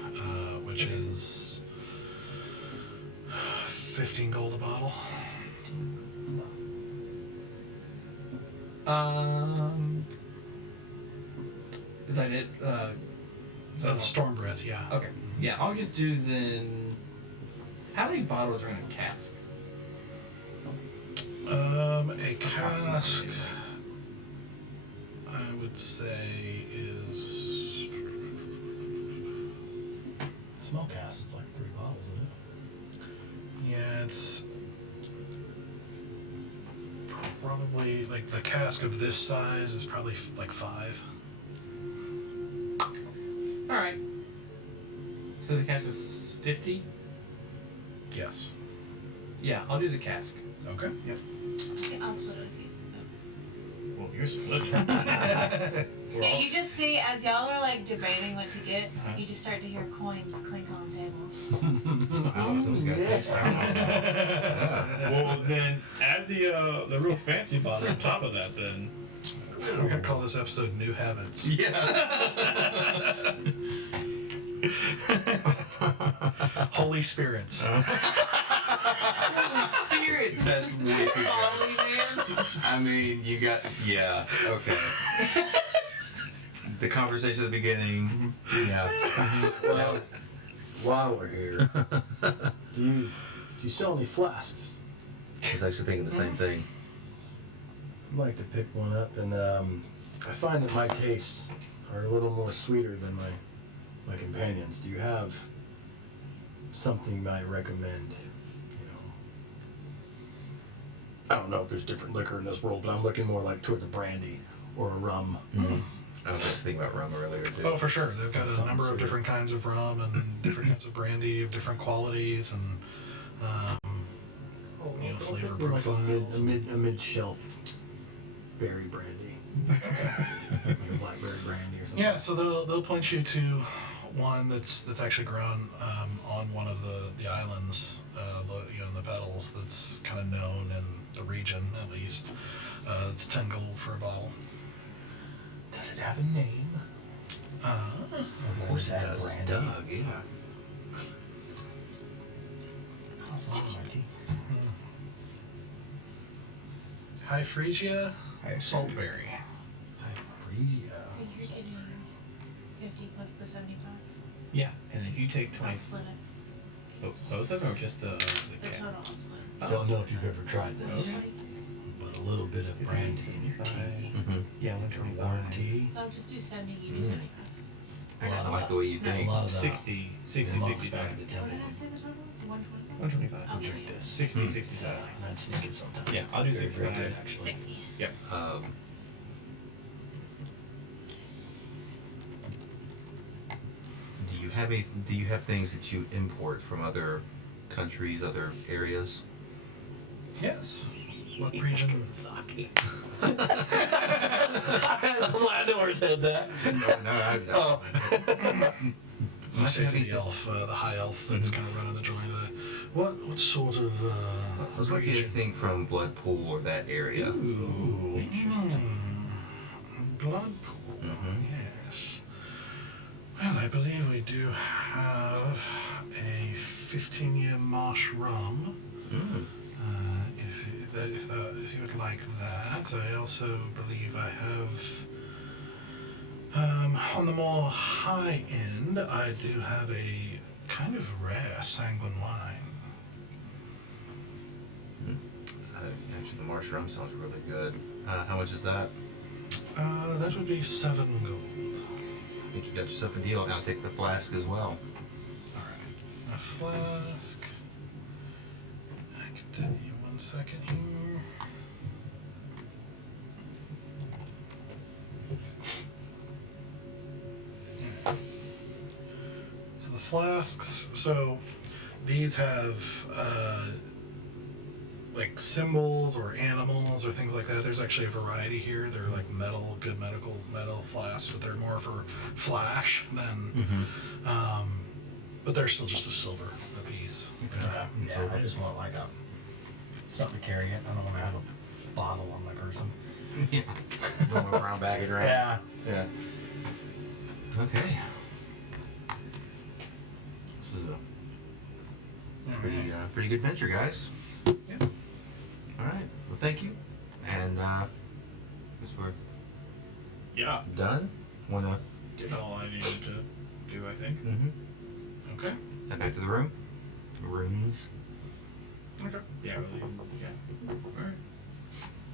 which is 15 gold a bottle. Is that it? The Stormbreath, yeah. Okay. Yeah, I'll just do then. How many bottles are in a cask? A cask, Approximately. I would say, is Small cast is like 3 bottles, isn't it? yeah, it's probably like the cask of this size is probably like 5. All right. So the cask was 50. Yes. Yeah, I'll do the cask. Okay. Okay, I'll split it with you. Well, you're splitting. Yeah, you just see as y'all are like debating what to get, Uh-huh. you just start to hear coins clink on the table. Wow, someone's got things found. Well, then add the real fancy bottle on top of that. Then. We're gonna call this episode New Habits. Yeah. Holy Spirits. Holy spirits! That's way too Folly, man. I mean, you got, yeah, okay. The conversation at the beginning, yeah. Well, while we're here, do you sell any flasks? I was actually thinking the same thing. I'd like to pick one up, and I find that my tastes are a little more sweeter than my companions. Do you have something you might recommend? I don't know if there's different liquor in this world, but I'm looking more like towards a brandy or a rum. Mm. I was just thinking about rum earlier too. Oh, for sure. They've got a number of different kinds of rum and different kinds of brandy of different qualities and flavor Maybe like profiles. a mid-shelf berry brandy, like a blackberry brandy or something. Yeah, so they'll point you to one that's actually grown on one of the islands, in the Petals. That's kind of known in the region, at least. It's 10 gold for a bottle. Does it have a name? Of course it does. Brandy. Doug, yeah. How's one of my tea? High Frisia, Saltberry. Frisia. So you're getting 50 plus the 75. Yeah, and if you take I'll 20, split it. oh, Both of them or just the The cat? total is Oh. Don't know if you've ever tried this, Okay. but a little bit of brandy in your tea, Mm-hmm. Yeah, your warm 125. tea. So I'll just do 70, you do 75. A lot I of like the way you a think. lot of 60, 60, monks 65. back at the What temple did I say the total was? 120? 125. Oh, would drink this. 60, 65. I'd sneak it sometimes. Yeah, It's I'll do very, very 65. good, actually. 60. Do you have things that you import from other countries, other areas? Yes. What region? I know where his head's at. No. I say to the elf, the high elf that's kind of running the joint. What sort of I was looking at region? anything from Bloodpool or that area. Ooh, interesting. Blood pool. Mhm. Yes. Well, I believe we do have a 15-year marsh rum. Mm. If you would like that. I also believe I have, on the more high end, I do have a kind of rare sanguine wine. Actually, the marsh rum sounds really good. How much is that? That would be 7 gold. I think you got yourself a deal. I'll take the flask as well. Alright. A flask. I can tell you 1 second here. So the flasks, so these have like symbols or animals or things like that. There's actually a variety here. They're like metal, good medical metal flasks, but they're more for flash than but they're still just a silver a piece. Okay. Yeah, I just want like something to carry it. I don't want to have a bottle on my person. Yeah. Going around bagging around. Yeah. Yeah. Okay. This is a pretty good venture, guys. Yeah. All right. Well, thank you. And guess we're Yeah, done. Wanna? did all I needed to do, I think. Mm-hmm. Okay. Head back to the room. Rooms. Okay. Yeah, really. Yeah. Alright.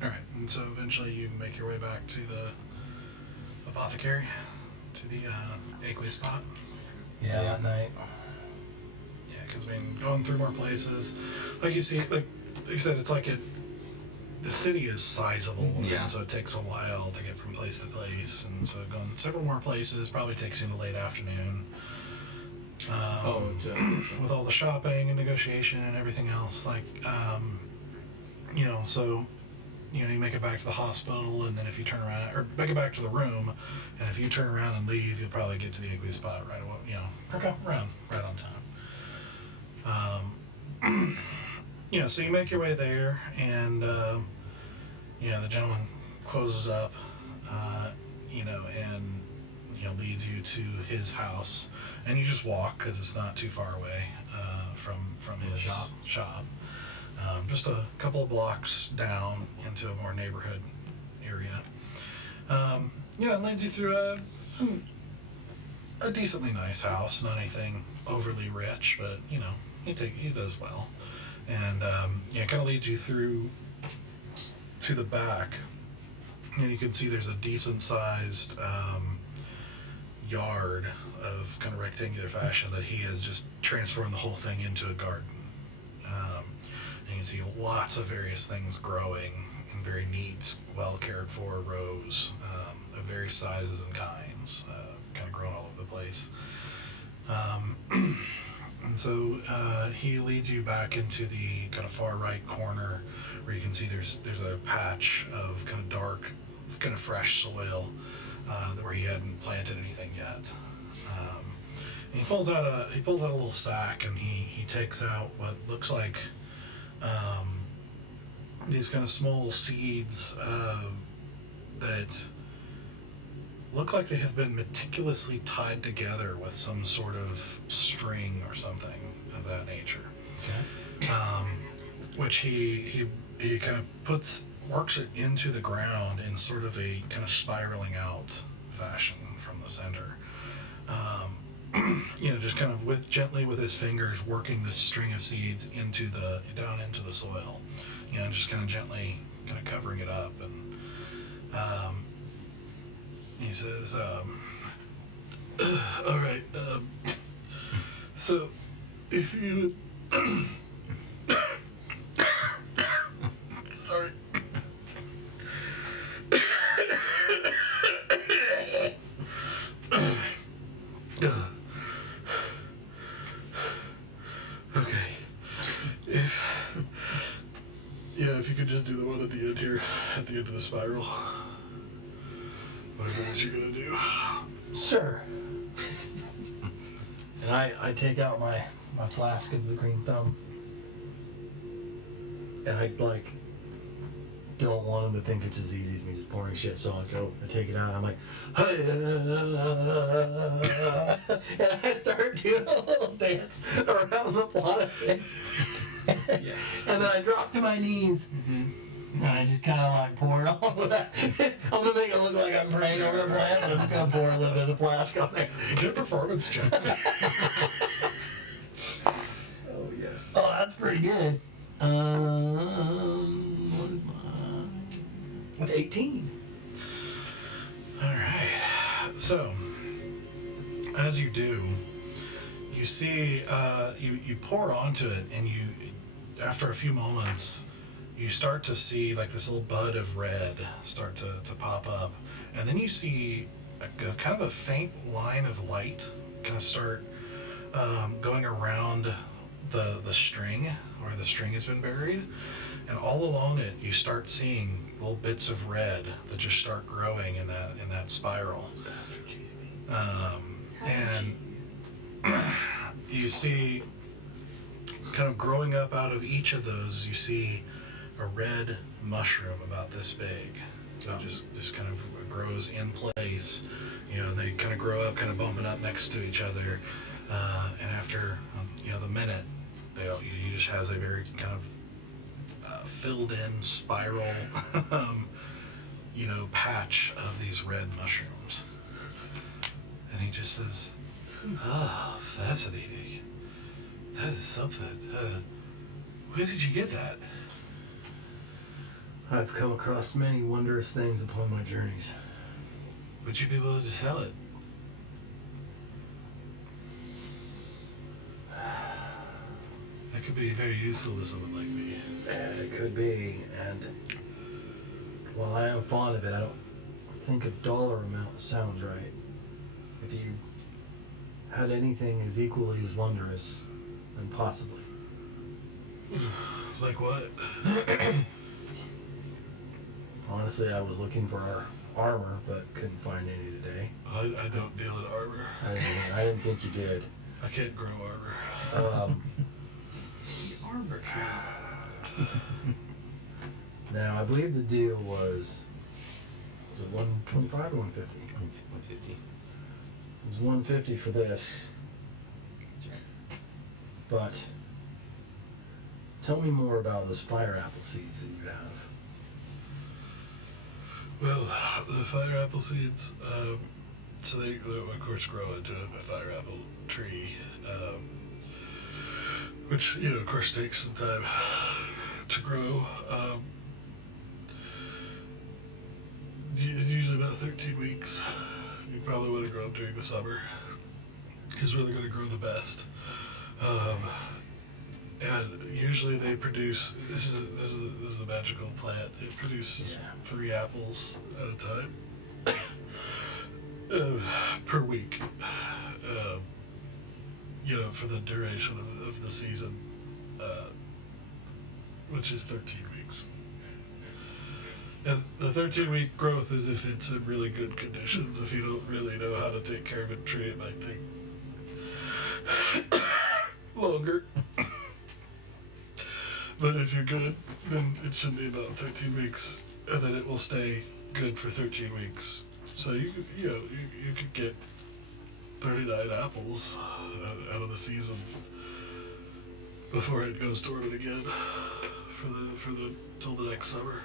Alright. And so eventually you make your way back to the apothecary, to the aqueous spot. Yeah, that night. Yeah, because I mean, going through more places, like you see, like you said, it's like the city is sizable, Yeah. and so it takes a while to get from place to place, and so going several more places probably takes you in the late afternoon. With all the shopping and negotiation and everything else, like, so, you make it back to the hospital, and then if you turn around, or make it back to the room, and if you turn around and leave, you'll probably get to the aqueous spot right away, right on time. So you make your way there, and, the gentleman closes up, and, leads you to his house, and you just walk, because it's not too far away, from his shop. Just a couple of blocks down into a more neighborhood area. It leads you through a decently nice house, not anything overly rich, but, he does well. And, it kind of leads you through to the back, and you can see there's a decent sized yard of kind of rectangular fashion that he has just transformed the whole thing into a garden. And you can see lots of various things growing in very neat, well cared for rows of various sizes and kinds, kind of growing all over the place. And so he leads you back into the kind of far right corner where you can see there's a patch of kind of dark, kind of fresh soil where he hadn't planted anything yet. And he pulls out a little sack, and he takes out what looks like these kind of small seeds that look like they have been meticulously tied together with some sort of string or something of that nature. Okay. Which he kind of works it into the ground in sort of a kind of spiraling out fashion from the center. just kind of gently with his fingers working this string of seeds down into the soil. Just kind of gently kind of covering it up. And he says, all right, so if you sorry. Okay. If you could just do the one at the end here, at the end of the spiral. Whatever it is you're gonna do. Sure. And I take out my flask of the green thumb. And I don't want him to think it's as easy as me just pouring shit, so I take it out and I'm like, and I start doing a little dance around the plot of it. Yes. And then I drop to my knees. And I just kind of pour it all of that. I'm going to make it look like I'm praying over the plant, but I'm just going to pour a little bit of the flask on there. Good performance, John. Oh, yes. Oh, that's pretty good. What is mine? It's 18. All right. So, as you do, you see, you pour onto it, and after a few moments, you start to see this little bud of red start to pop up, and then you see a kind of a faint line of light kind of start going around the string where the string has been buried, and all along it you start seeing little bits of red that just start growing in that spiral. And you see kind of growing up out of each of those, you see a red mushroom about this big. So it just kind of grows in place, and they kind of grow up, kind of bumping up next to each other. And after, the minute, you just has a very kind of filled in spiral, patch of these red mushrooms. And he just says, fascinating. That is something. Where did you get that? I've come across many wondrous things upon my journeys. Would you be willing to sell it? That could be very useful to someone like me. It could be, and while I am fond of it, I don't think a dollar amount sounds right. If you had anything as equally as wondrous, then possibly. Like what? Honestly, I was looking for our armor, but couldn't find any today. I don't deal in armor. I didn't think you did. I can't grow armor. Armor tree. Now, I believe the deal was it 125 or 150? 150. It was 150 for this. That's right. But tell me more about those fire apple seeds that you have. Well, the fire apple seeds, so they of course grow into a fire apple tree, which, of course takes some time to grow. It's usually about 13 weeks. You probably want to grow up during the summer. It's really going to grow the best. And usually they produce, this is a magical plant. It produces 3 apples at a time per week. For the duration of the season, which is 13 weeks. And the 13-week growth is if it's in really good conditions. If you don't really know how to take care of a tree, it might take longer. But if you're good, then it should be about 13 weeks, and then it will stay good for 13 weeks. So you could get 39 apples out of the season before it goes dormant again till the next summer.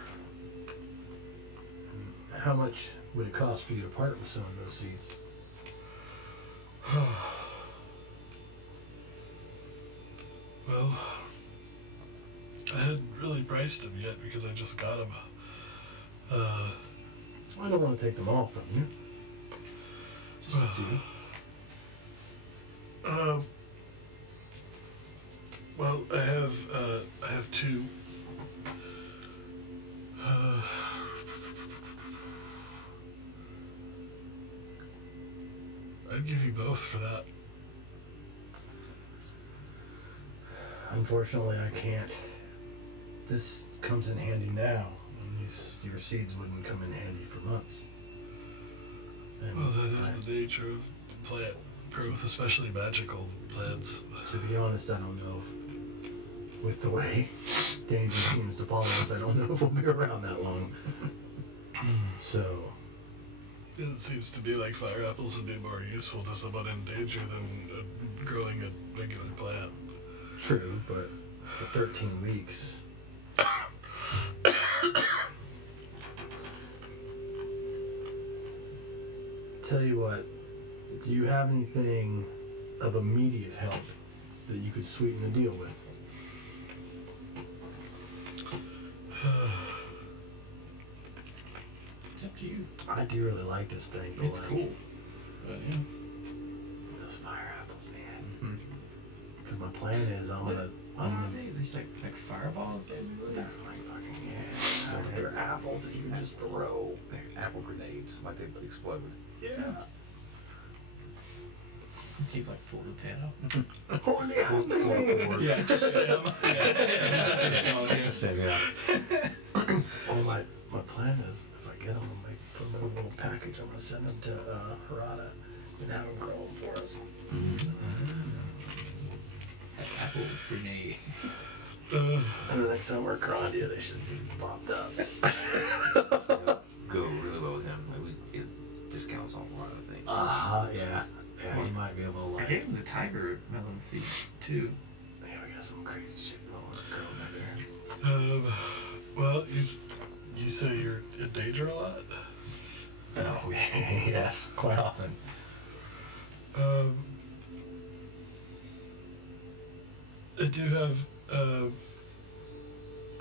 How much would it cost for you to part with some of those seeds? Well, I hadn't really priced them yet because I just got them. I don't want to take them all from you. Just a few. Well, I have two. I'd give you both for that. Unfortunately, I can't. This comes in handy now, and your seeds wouldn't come in handy for months. And Well, that is the nature of plant growth, especially magical plants. to be honest, I don't know. With the way danger seems to follow us, I don't know if we'll be around that long. So, It seems to be like fire apples would be more useful to someone in danger than growing a regular plant. true, but for 13 weeks. Tell you what, do you have anything of immediate help that you could sweeten the deal with? It's up to you. I do really like this thing, but It's like, cool. But yeah. those fire apples, man. Mhm. Because my plan is I'm What gonna are they? They're just like fireballs, basically? they're like fucking they're apples that you can just throw. They're apple grenades, like they explode. Yeah. Keep like pull the pin up. Oh yeah. Yeah, just stem. Yeah. Same, yeah. Well, my plan is if I get them, I'm gonna put them in a little package. I'm gonna send them to Harada and have them grow them for us. Apple grenade. And the next time we're Grandia, they should be popped up. Go really well with him. Like it discounts off a lot of things. Yeah. Yeah, he might be able to I like. gave him the tiger melon seed too. Yeah, we got some crazy shit growing up there. Well, you say you're in danger a lot? Oh, yes, quite often. I do have,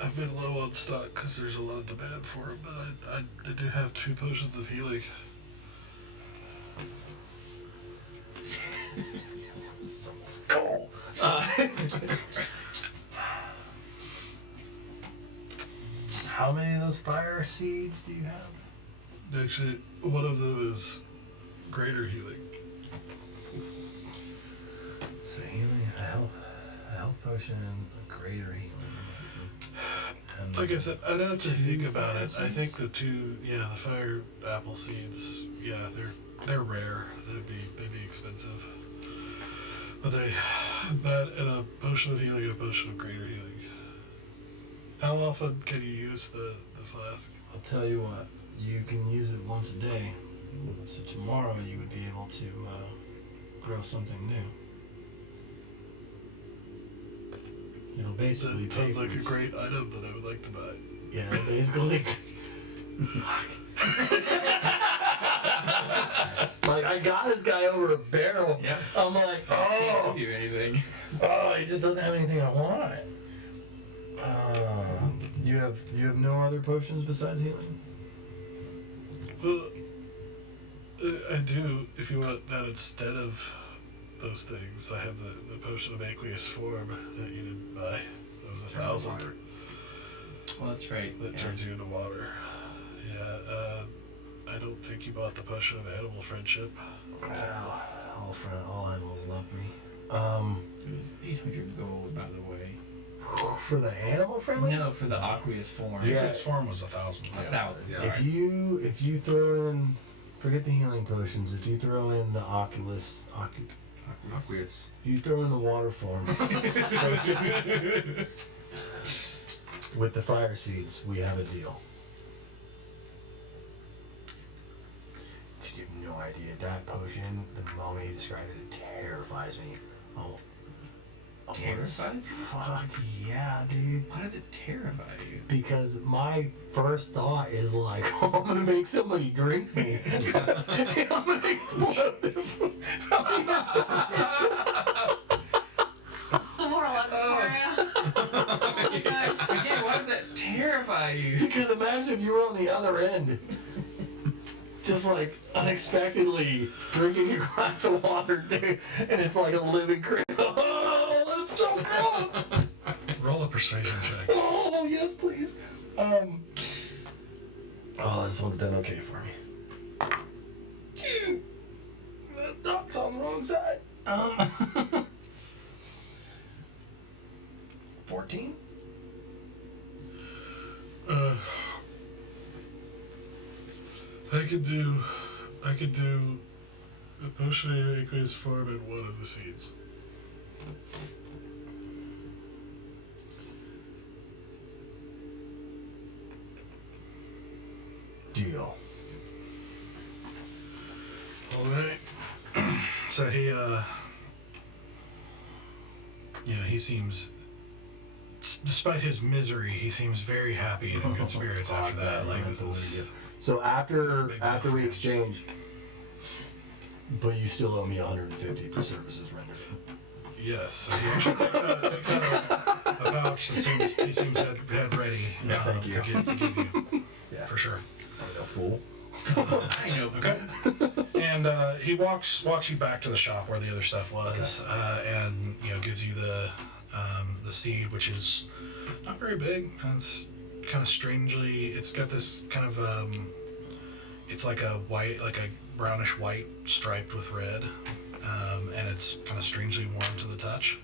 I've been low on stock because there's a lot of demand for them, but I do have 2 potions of healing. Cool. How many of those fire seeds do you have? Actually, one of them is greater healing. So healing, a health potion, a greater healing. And Like I said, I'd have to 2 think about it. fire I think seeds? the 2, the fire apple seeds, they're rare. They'd be expensive. But that and a potion of healing and a potion of greater healing. How often can you use the flask? I'll tell you what, you can use it once a day. So tomorrow you would be able to grow something new. It'll basically That sounds pay like for a its- great item that I would like to buy. Yeah, basically. Like, I got this guy over a barrel. Yeah. I'm like, Can't oh, do anything. he just doesn't have anything I want. You have no other potions besides healing? Well, I do. If you want that instead of those things, I have the potion of aqueous form that you didn't buy. That was 1,000. Well, that's right. That turns you into water. Yeah. I don't think you bought the potion of animal friendship. Well, all animals love me. It was 800 gold, by the way. For the animal friendly? No, for the aqueous form. Yeah. Aqueous form was 1,000. 1,000. Yeah. Sorry. If you throw in, forget the healing potions. If you throw in the Oculus, Aqueous. if you throw in the water form with the fire seeds, we have a deal. Dude, you have no idea that potion. The moment you described it, it terrifies me. Oh, Terrifies you? Fuck yeah, dude. Why does it terrify you? Because my first thought is like, oh, I'm gonna make somebody drink me. I'm gonna explode this from the inside. What's the moral of the story? terrify you? Because imagine if you were on the other end, just like unexpectedly drinking your glass of water, dude, and it's like a living creature. Oh, that's so gross. Roll a persuasion check. Oh, yes, please. Oh, this one's done okay for me. Dude, the dot's on the wrong side. 14? I could do a potion of aqueous form in one of the seeds. Deal. Alright. So he, he seems, despite his misery, he seems very happy and in good spirits after that. Like, this is... So after we exchange, but you still owe me 150 for services rendered. Yes. He actually takes out a pouch that he seems had ready Thank you. to give you. Yeah. For sure. I'm no fool. I know. Okay. And he walks you back to the shop where the other stuff was, and gives you the seed, which is not very big. And it's kind of strangely, it's got this kind of it's like a brownish white striped with red, and it's kind of strangely warm to the touch.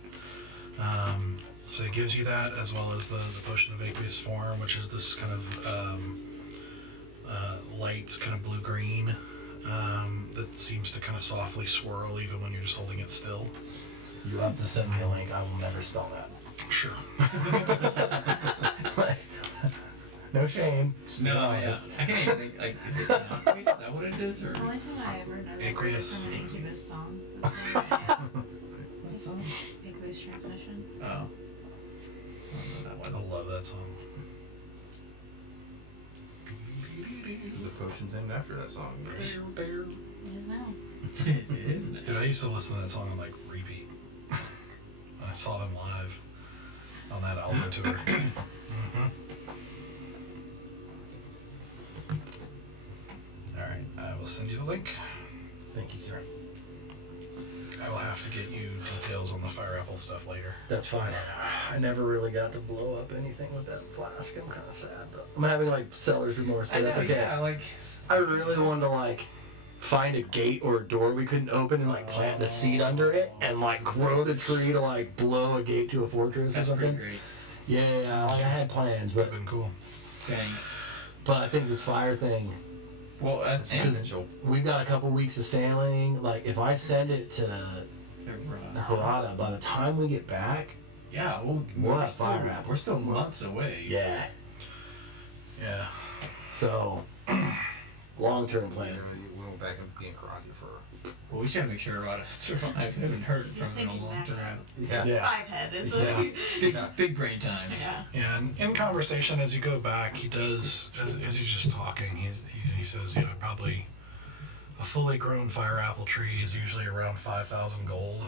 So it gives you that, as well as the potion of aqueous form, which is this kind of light kind of blue-green that seems to kind of softly swirl even when you're just holding it still. You have to send me a link. I will never spell that. Sure. No shame. No, yeah. I can't even think, like, is it VENATUS? Is that what it is? Or The only time I ever know the word Aqueous. is from an Incubus song. That's the only thing I have. what song? Aqueous transmission. Oh. I don't know that I one. love that song. The potion's named after that song. It is now. It is now. Dude, I used to listen to that song on like repeat. I saw them live on that album tour. Alright, I will send you the link. Thank you, sir. I will have to get you details on the fire apple stuff later. That's fine. I never really got to blow up anything with that flask. I'm kind of sad, though. I'm having like seller's remorse, but I know, that's okay. yeah, like, I really wanted to like find a gate or a door we couldn't open and like plant the seed under it and like grow the tree to like blow a gate to a fortress that's or pretty something. great. Yeah, like I had plans, Would but have been cool. Dang. I think this fire thing. Well, It's and potential. We've got a couple weeks of sailing. Like if I send it to Harada, by the time we get back, yeah, We'll we're have still, fire apples. we're still months away. yeah. Yeah. So long-term plan. We went back and being karate for. Well, we should make sure Rada survive. I haven't heard You're from him in a thinking long back time. Yeah. It's Yeah. 5 head. It's Yeah. like, Big brain time. yeah. Yeah, and in conversation as you go back, he does, as he's just talking, he says, probably a fully grown fire apple tree is usually around 5,000 gold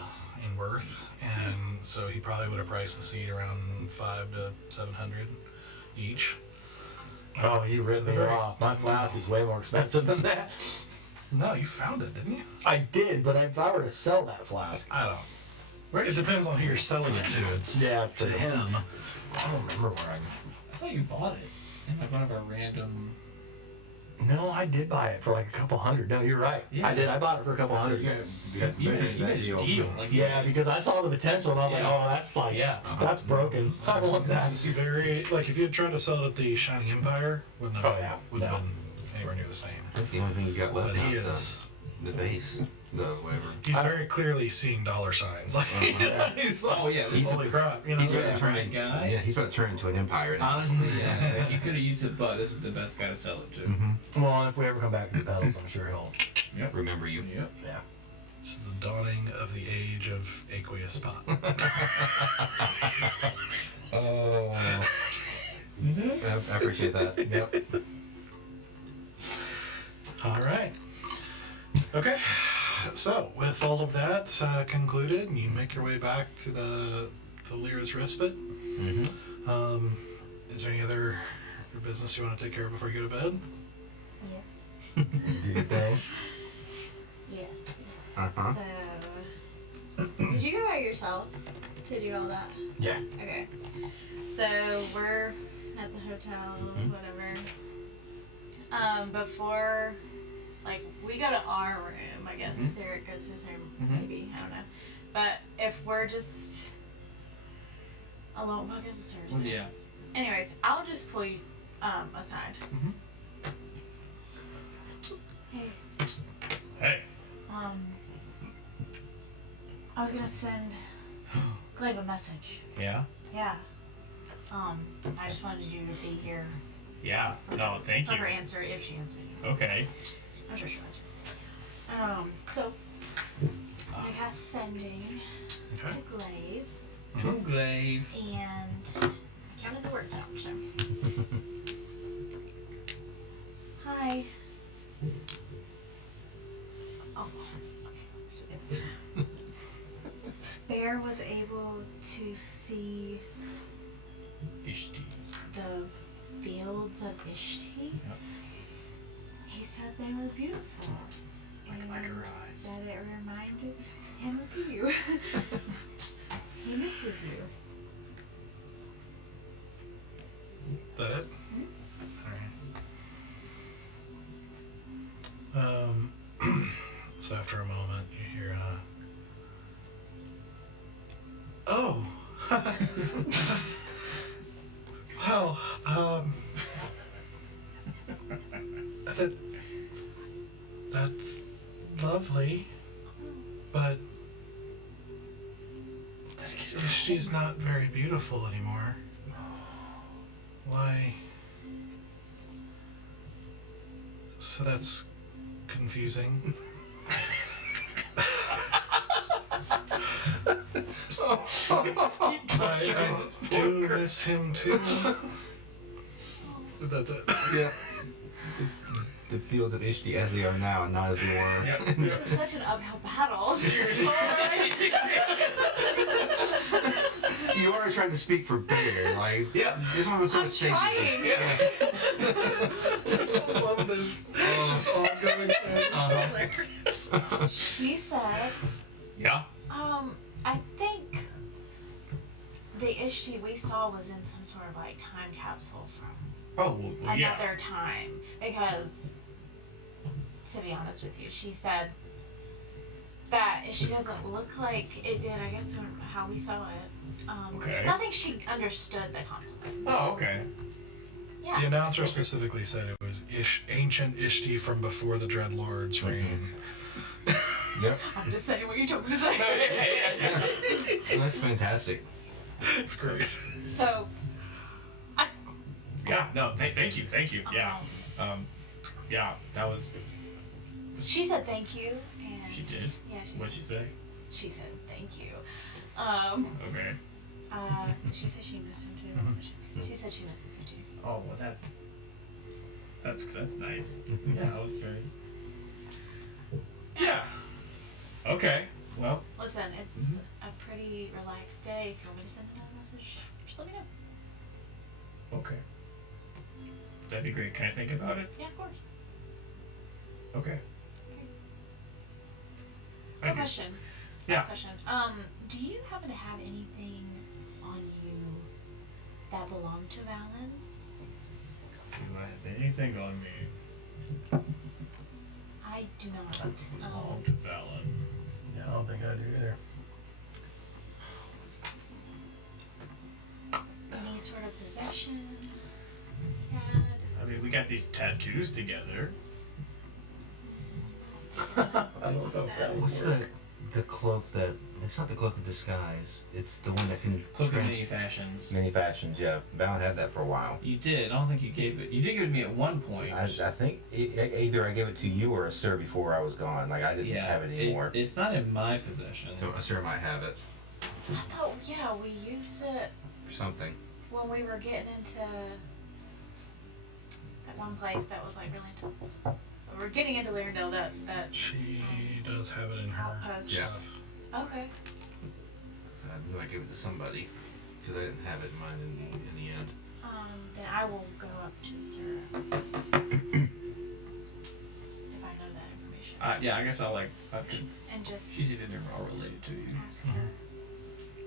in worth, and so he probably would have priced the seed around 500 to 700 each. Oh, he ripped me off. My flask is way more expensive than that. No, you found it, didn't you? I did, but if I were to sell that flask, I don't. It depends on who you're selling it to. It's yeah, to him. I don't remember where I thought you bought it in like one of our random. No, I did buy it for like a couple hundred. No, you're right. Yeah. I did. I bought it for a couple hundred. You You made a deal. Like, Yeah, because I saw the potential and I was like, Yeah. oh, that's like, Yeah. that's broken. I want that. It's very, like, if you had tried to sell it at the Shining Empire, wouldn't have, Oh, yeah. wouldn't have No. been anywhere near the same. That's the only thing you got left But now he is is. the base, the whatever. He's very clearly seeing dollar signs. Like, he's like, Oh yeah, this holy crap, you know. He's about Yeah. to turn Right guy. Yeah, he's about to turn into an empire now. honestly, yeah, like, you could have used it, but this is the best guy to sell it to. Mm-hmm. Well, and if we ever come back to the Petals, I'm sure he'll. Remember you. Yep. Yeah. This is the dawning of the age of aqueous pot. Oh. Mm-hmm. I appreciate that. Yep. All right. Okay. So, with all of that concluded, you make your way back to the Lyra's Respite. Mm-hmm. Is there any other your business you want to take care of before you go to bed? Yes. Do your thing. Yes. Uh-huh. So, did you go by yourself to do all that? Yeah. Okay. So we're at the hotel, whatever. Before, like, we go to our room. I guess Eric goes to his room, maybe. I don't know. But if we're just alone, well, I guess it's Thursday. Well, yeah. Anyways, I'll just pull you aside. Hey. Hey. I was gonna send Glaive a message. Yeah? Yeah. I just wanted you to be here. Yeah. No, thank Let you. her answer if she answers. Okay. I'm sure she'll answer. So I got sending Okay. to Glaive, To Glaive. and I counted the words out. So. Hi. Oh. Let's do it. Bear was able to see Ishti. the fields of Ishti. Yep. He said they were beautiful. Like her and eyes. That it reminded him of you. He misses you. Is that it? Alright. So after a moment, you hear, oh! Well, that's lovely, but she's not very beautiful anymore. Why? So that's confusing. I do miss him too. That's it. Yeah. The fields of Ishti as they are now, not as they were. Yep. This is such an uphill battle. Seriously. You are trying to speak for Bear, like. Yeah. This one was sort I'm of shaky. trying. Yeah. I love this. This ongoing thing. She said, Yeah. I think the Ishti we saw was in some sort of like time capsule from Oh, well, yeah. another time. Because, to be honest with you, she said that she doesn't look like it did, I guess, how we saw it. Okay. I think she understood the compliment. Oh, okay. Yeah. The announcer specifically said it was ancient Ishti from before the Dreadlord's reign. Yep. I'm just saying what you told me to say. That's fantastic. It's great. So, Yeah, no, thank you. Yeah. Yeah, that was. she said thank you, and She did? yeah, What'd she say? she said thank you. Okay. She said she missed him too. She said she misses him too. Oh, well, that's nice. Yeah, that was very. Yeah. Okay. Well. Listen, it's a pretty relaxed day. If you want me to send another message, just let me know. Okay. That'd be great. Can I think about it? Yeah, of course. Okay. No Thank you. question. Yeah. Last question. Do you happen to have anything on you that belonged to Valen? Do I have anything on me? I do not. Belong to Valen. Yeah, I don't think I do either. Any sort of possession? Had? I mean, we got these tattoos together. I don't know if that would What's work. the cloak that? It's not the cloak of disguise. It's the one that can. Cloak of trans- many fashions. Many fashions, yeah. Val had that for a while. You did. I don't think you gave it. You did give it to me at one point. I think either I gave it to you or a sir before I was gone. Like I didn't have it anymore. It's not in my possession. So a sir might have it I thought, yeah, we used it for something. when we were getting into that one place that was like really intense. We were getting into Larendale, that She does have it in her outpost. Yeah. stuff. Okay. So I knew I gave it to somebody because I didn't have it in mine in the end. Then I will go up to Sarah. If I know that information. Yeah, I guess I'll like. And just She's even all related to you. ask her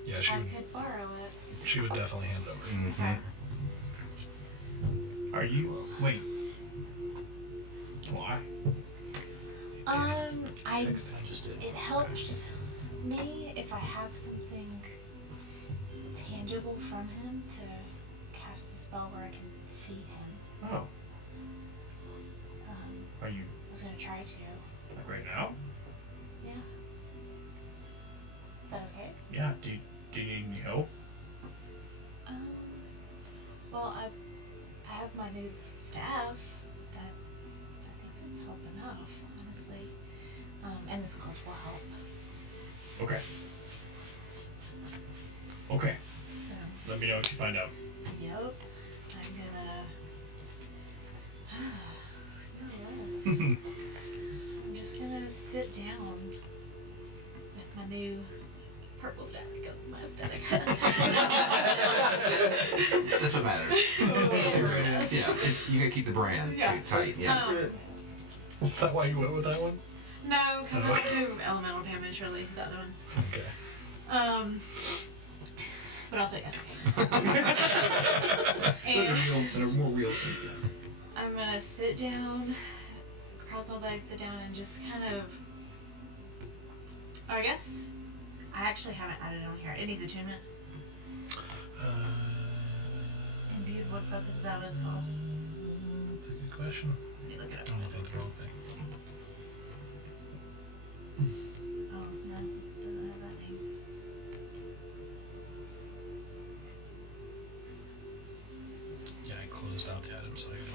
Yeah, if I could borrow it. she would definitely hand it over. Okay. Are you? Wait. Why? It helps me if I have something tangible from him to cast the spell where I can see him. Oh. Are you I was gonna try to. like right now? Yeah. Is that okay? Yeah. Do you need any help? Well, I have my new staff. I think that's help enough, honestly. And this cloak will help. Okay. Okay. So, Let me know what you find out. yep. I'm gonna. I'm just gonna sit down with my new purple staff because of my aesthetic. That's what matters. Yeah, you gotta keep the brand tight. Yeah. Is that why you went with that one? No, because I don't do elemental damage really. The other one. Okay. But also yes. In a And more real sense, yes. I'm gonna sit down, cross my legs, sit down, and just kind of. I guess I actually haven't added it on here. It needs attunement. Imbued. What focus is that? What it's called? That's a good question. Let me look it up. I'm looking at the wrong thing. Oh no, it doesn't have that name. Yeah, I closed out the items so I don't.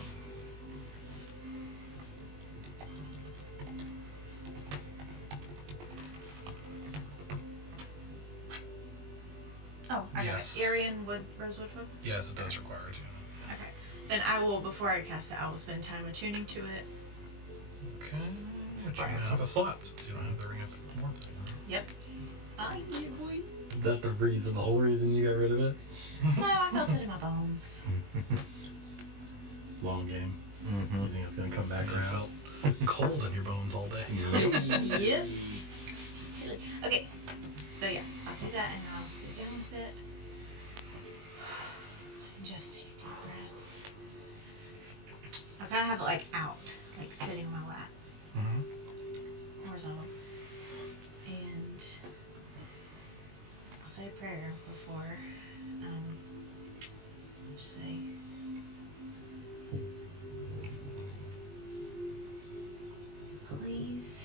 Oh, I got Yes. it. Aryan wood, rosewood focus. Yes, it does require attunement. Okay. Then I will, before I cast it, I will spend time attuning to it. Okay. But you have a slot since you don't have the ring of warmth anymore. Yep. Yeah, boy. Is that the whole reason you got rid of it? No, I felt it in my bones. Long game. Mm-hmm. You think it's gonna come back You around? felt cold in your bones all day. Yep. Okay. So yeah, I'll do that and I'll sit down with it. And just take a deep breath. I kind of have it like out, like sitting on my lap, Mm-hmm. horizontal. And I'll say a prayer before, just say, please,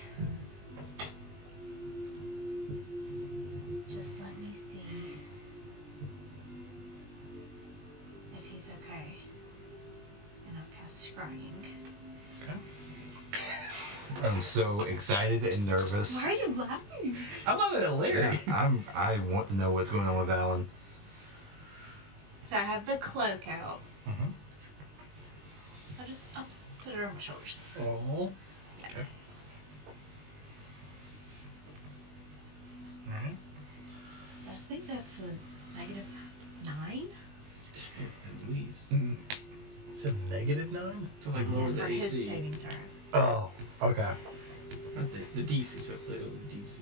just let me see if he's okay. And I'll cast scrying. Okay. I'm so excited and nervous. Why are you laughing? I love it, hilarious. Yeah, I want to know what's going on with Alan. So I have the cloak out. Mm-hmm. I'll put it on my shoulders. Oh. Yeah. Okay. Alright. I think that's a -9 At least. It's a -9? So like lower the for his AC. saving throw. Oh. Okay. Not the DC, so the DC.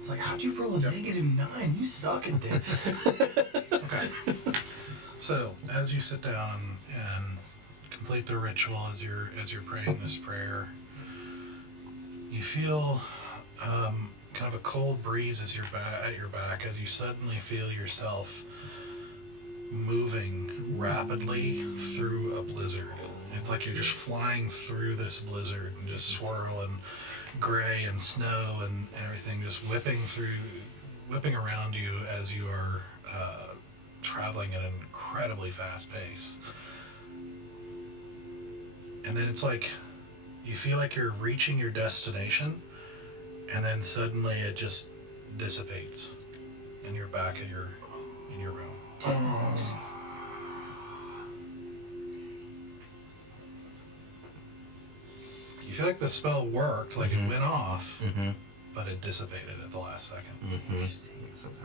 It's like, how'd you roll a -9? You suck at this. Okay. So as you sit down and complete the ritual, as you're praying this prayer, you feel kind of a cold breeze at your back as you suddenly feel yourself moving rapidly through a blizzard. It's like you're just flying through this blizzard and just swirling gray and snow and everything just whipping around you as you are traveling at an incredibly fast pace. And then it's like you feel like you're reaching your destination, and then suddenly it just dissipates and you're back in your room. You feel like the spell worked, like it went off, Mm-hmm. but it dissipated at the last second. Mm-hmm.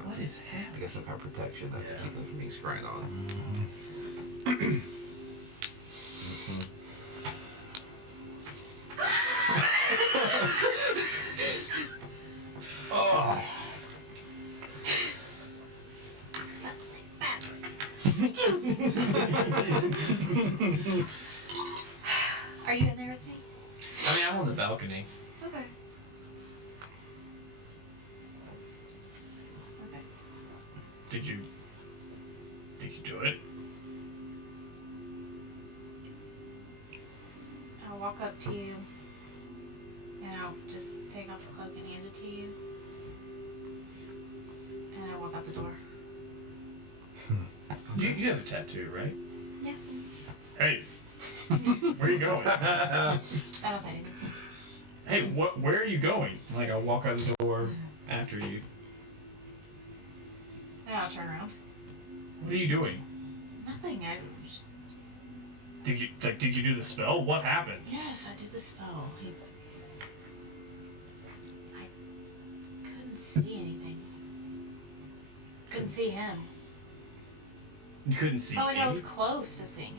What is I happening? guess some kind of protection that's Yeah. keeping it from being scryed on. Oh. That's it. Bad. Are you in there with me? I mean, I'm on the balcony. Okay. Okay. Did you do it? I'll walk up to you and I'll just take off the cloak and hand it to you. And I walk out the door. You have a tattoo, right? Yeah. Hey, where are you going? I don't say anything. Hey, where are you going? Like, I'll walk out the door after you. And I'll turn around. What are you doing? Nothing. I just. Did you do the spell? What happened? Yes, I did the spell. I couldn't see anything. Couldn't see him. You couldn't see Felt like me? I was close to seeing him.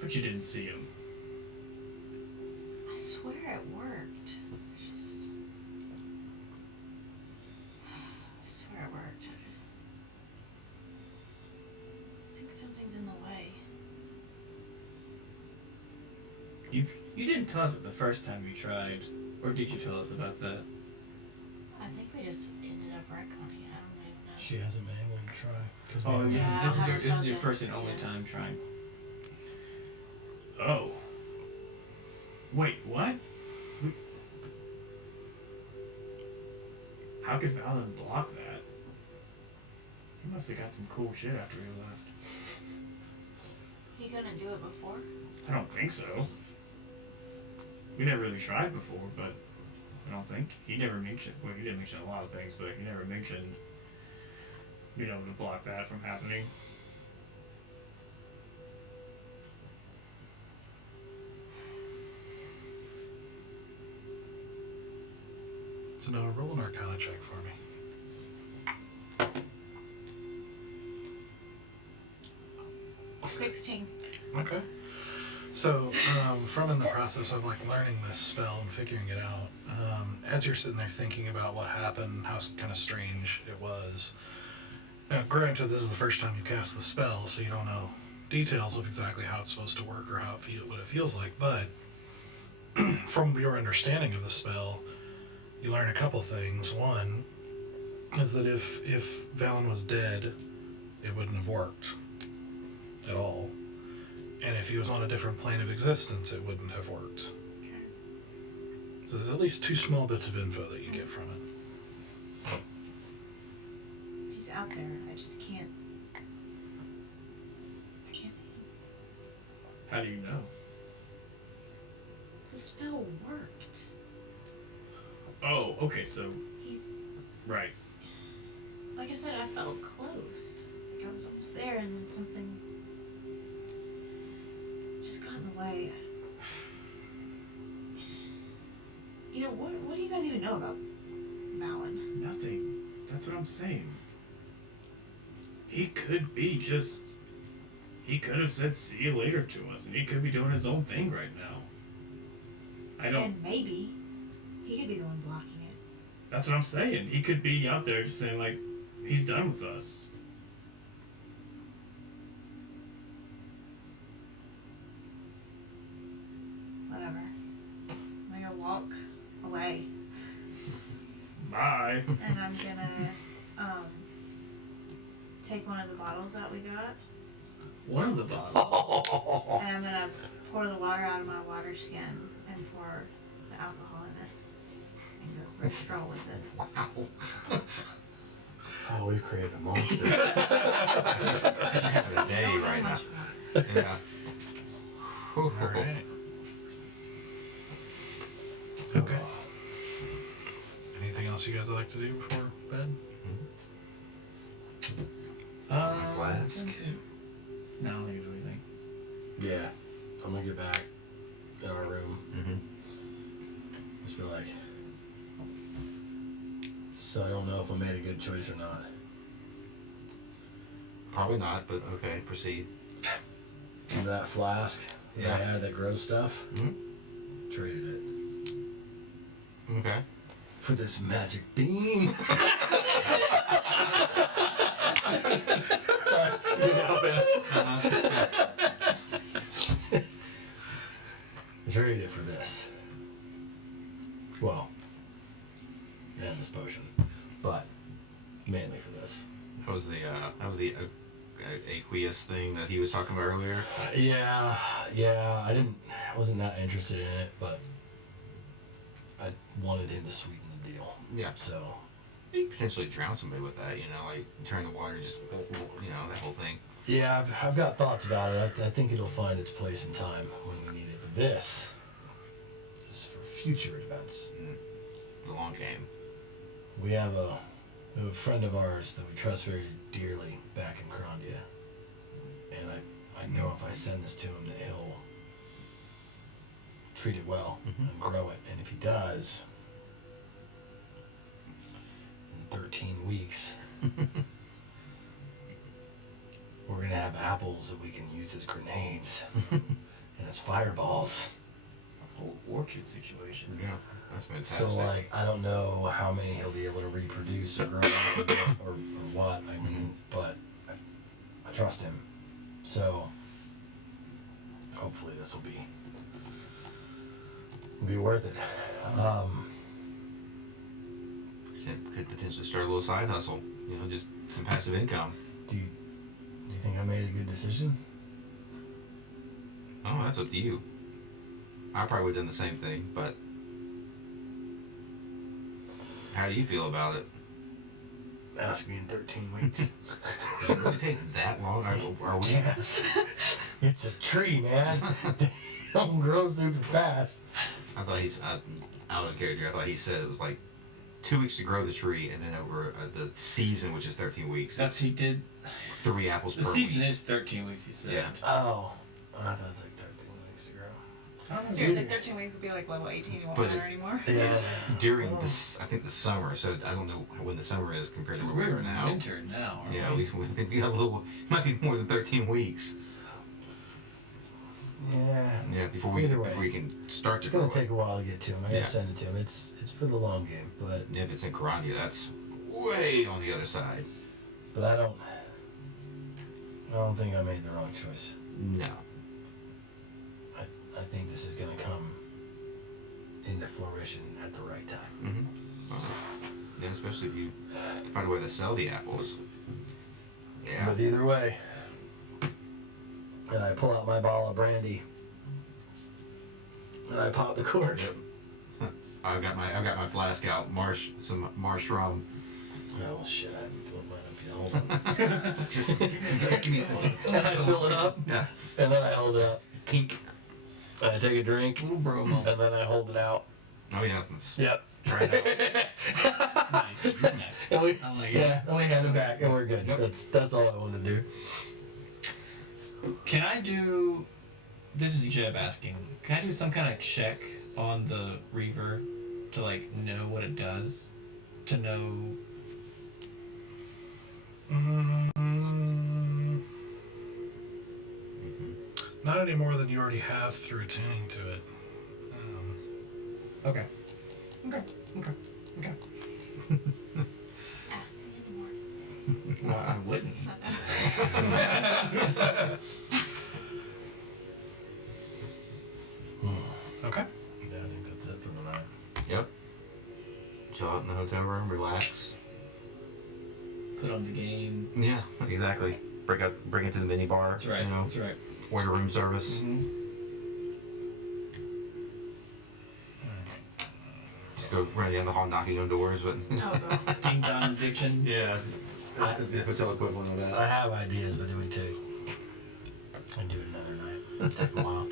But you didn't see him. I swear it worked. Just. I swear it worked. I think something's in the way. You didn't tell us the first time you tried, or did you tell us about that? I think we just ended up retconning it. I don't even know. She hasn't been able to try. 'Cause Oh, we- Yeah, this I'll is have your to first and show only this. time trying. Oh. Wait, what? How could Valen block that? He must have got some cool shit after he left. You couldn't do it before? I don't think so. We never really tried before, but I don't think. He never mentioned, well, he didn't mention a lot of things, but he never mentioned being able to block that from happening. So now roll an Arcana check for me. 16. Okay. So, from in the process of like learning this spell and figuring it out, as you're sitting there thinking about what happened, how kind of strange it was. Now, granted, this is the first time you cast the spell, so you don't know details of exactly how it's supposed to work or how what it feels like. But from your understanding of the spell, you learn a couple things. One is that if Valen was dead, it wouldn't have worked at all. And if he was on a different plane of existence, it wouldn't have worked. So there's at least two small bits of info that you get from it. He's out there. I just can't. I can't see him. How do you know? The spell worked. Oh, okay, so, He's. right. Like I said, I felt close. Like I was almost there, and then something just got in the way. You know, what do you guys even know about Valen? Nothing. That's what I'm saying. He could be just... He could have said see you later to us, and he could be doing his own thing right now. I don't... And maybe he could be the one blocking it. That's what I'm saying. He could be out there just saying, like, he's done with us. Whatever. I'm gonna walk away, Bye. and I'm gonna take one of the bottles that we got, One of the bottles. and I'm gonna pour the water out of my water skin and pour the alcohol in it, and go for a stroll with it. Oh, we've created a monster. Having a day right now. Yeah. All right. Okay. Anything else you guys would like to do before bed? My flask. No, I don't think I do anything. Yeah, I'm gonna get back in our room. Mm-hmm. Just be like, so I don't know if I made a good choice or not. Probably not, but okay, proceed. And that flask that I had that grows stuff, traded it Okay. for this magic beam. Traded it for this. Well, and this potion, but mainly for this. That was the aqueous thing that he was talking about earlier. Yeah, I wasn't that interested in it, but I wanted him to sweeten the deal. Yeah. So You could potentially drown somebody with that, like turn the water, just that whole thing. yeah, I've got thoughts about it. I think it'll find its place in time when we need it. But this is for future events. The long game. We have a friend of ours that we trust very dearly back in Crondia. And I know if I send this to him that he'll treat it well and grow it. And if he does, in 13 weeks, we're going to have apples that we can use as grenades and as fireballs. A whole orchard situation. Yeah, that's fantastic. So, like, I don't know how many he'll be able to reproduce or grow or what, I mean, but I trust him. So, hopefully this will be worth it. Could potentially start a little side hustle, just some passive income. Do you think I made a good decision? Oh, that's up to you. I probably would have done the same thing, but how do you feel about it? Ask me in 13 weeks. Does it really take that long? Are we? Yeah. It's a tree, man. They don't grow super fast. I thought out of character. I thought he said it was like 2 weeks to grow the tree, and then over the season, which is 13 weeks. He did. 3 apples The per season week. is 13 weeks, he said. Yeah. Oh. I thought it was like 13 weeks to grow. So you're like 13 weeks would be like level 18, you won't But matter anymore? Yeah. During I think the summer. So I don't know when the summer is compared to where we We're are in now. winter now. aren't Yeah, we? we think we got might be more than 13 weeks. Yeah. Yeah, before Either way. we can start It's to grow gonna take a while to get to him. I gotta Yeah. send it to him. It's for the long game, but it. If it's in Karandia, that's way on the other side. I don't think I made the wrong choice. No. I think this is gonna come into fruition at the right time. Mm-hmm. Yeah, especially if you find a way to sell the apples. Yeah. But either way, and I pull out my bottle of brandy, and I pop the cork. Yep. I've got my flask out. Some marsh rum. Oh shit! I haven't filled mine up yet. Hold on. Just give me And I fill it up. Yeah. And then I hold it up. Tink. And I take a drink. Little bromo. And then I hold it out. Oh yeah. Let's Yep. try it out. Nice. And we, I like it. yeah, and we hand it back, and we're good. Yep. That's all I wanted to do. Can I do? This is Jeb asking. Can I do some kind of check on the Reaver to know what it does? To know. Not any more than you already have through tuning to it. Okay. Ask me more. Well, I wouldn't. Okay. Yeah, I think that's it for the night. Yep. Chill out in the hotel room, relax. Put on the game. Yeah, exactly. Bring it to the mini bar. That's right. That's right. Order room service. Mm-hmm. Just go run down the hall knocking on doors, but Oh, God. Ding dong addiction. yeah, the hotel equivalent of I that. have ideas, but it would take. I'd do it another night. It'd take a while.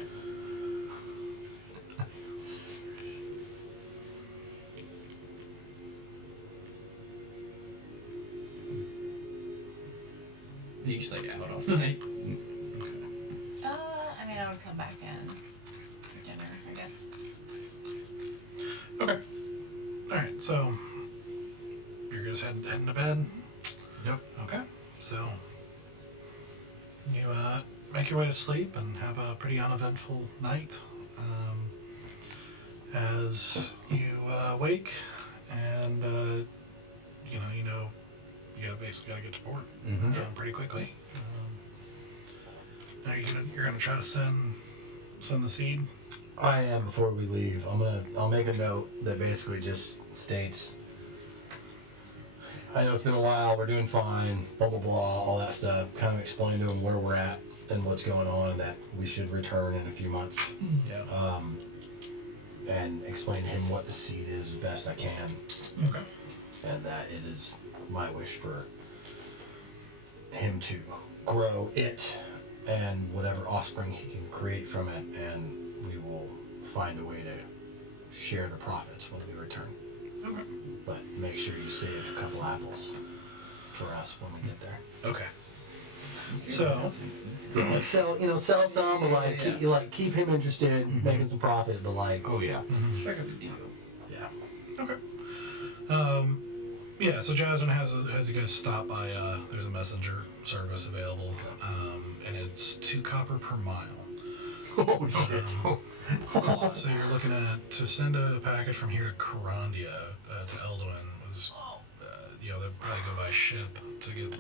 You just out all night. I mean, I would come back in for dinner, I guess. Okay. just heading to bed? Yep. Okay. So you make your way to sleep and have a pretty uneventful night. As you wake, and you basically gotta get to port pretty quickly. Now you're gonna try to send the seed. I am. Before we leave, I'll make a note that basically just states, I know it's been a while, we're doing fine, blah blah blah, all that stuff. Kind of explain to him where we're at and what's going on, and that we should return in a few months. Yeah. And explain to him what the seed is as best I can. Okay. And that it is my wish for him to grow it and whatever offspring he can create from it, and we will find a way to share the profits when we return. Okay. But make sure you save a couple apples for us when we get there. Okay. So, Like sell some, or keep him interested, making some profit, but Oh yeah. Strike up a deal. yeah. okay. Yeah, so Jasmine has you guys stop by, there's a messenger service available, and it's 2 copper per mile. Oh shit. So you're looking at, to send a packet from here to Carandia, to Elduin, was, they'd probably go by ship to get,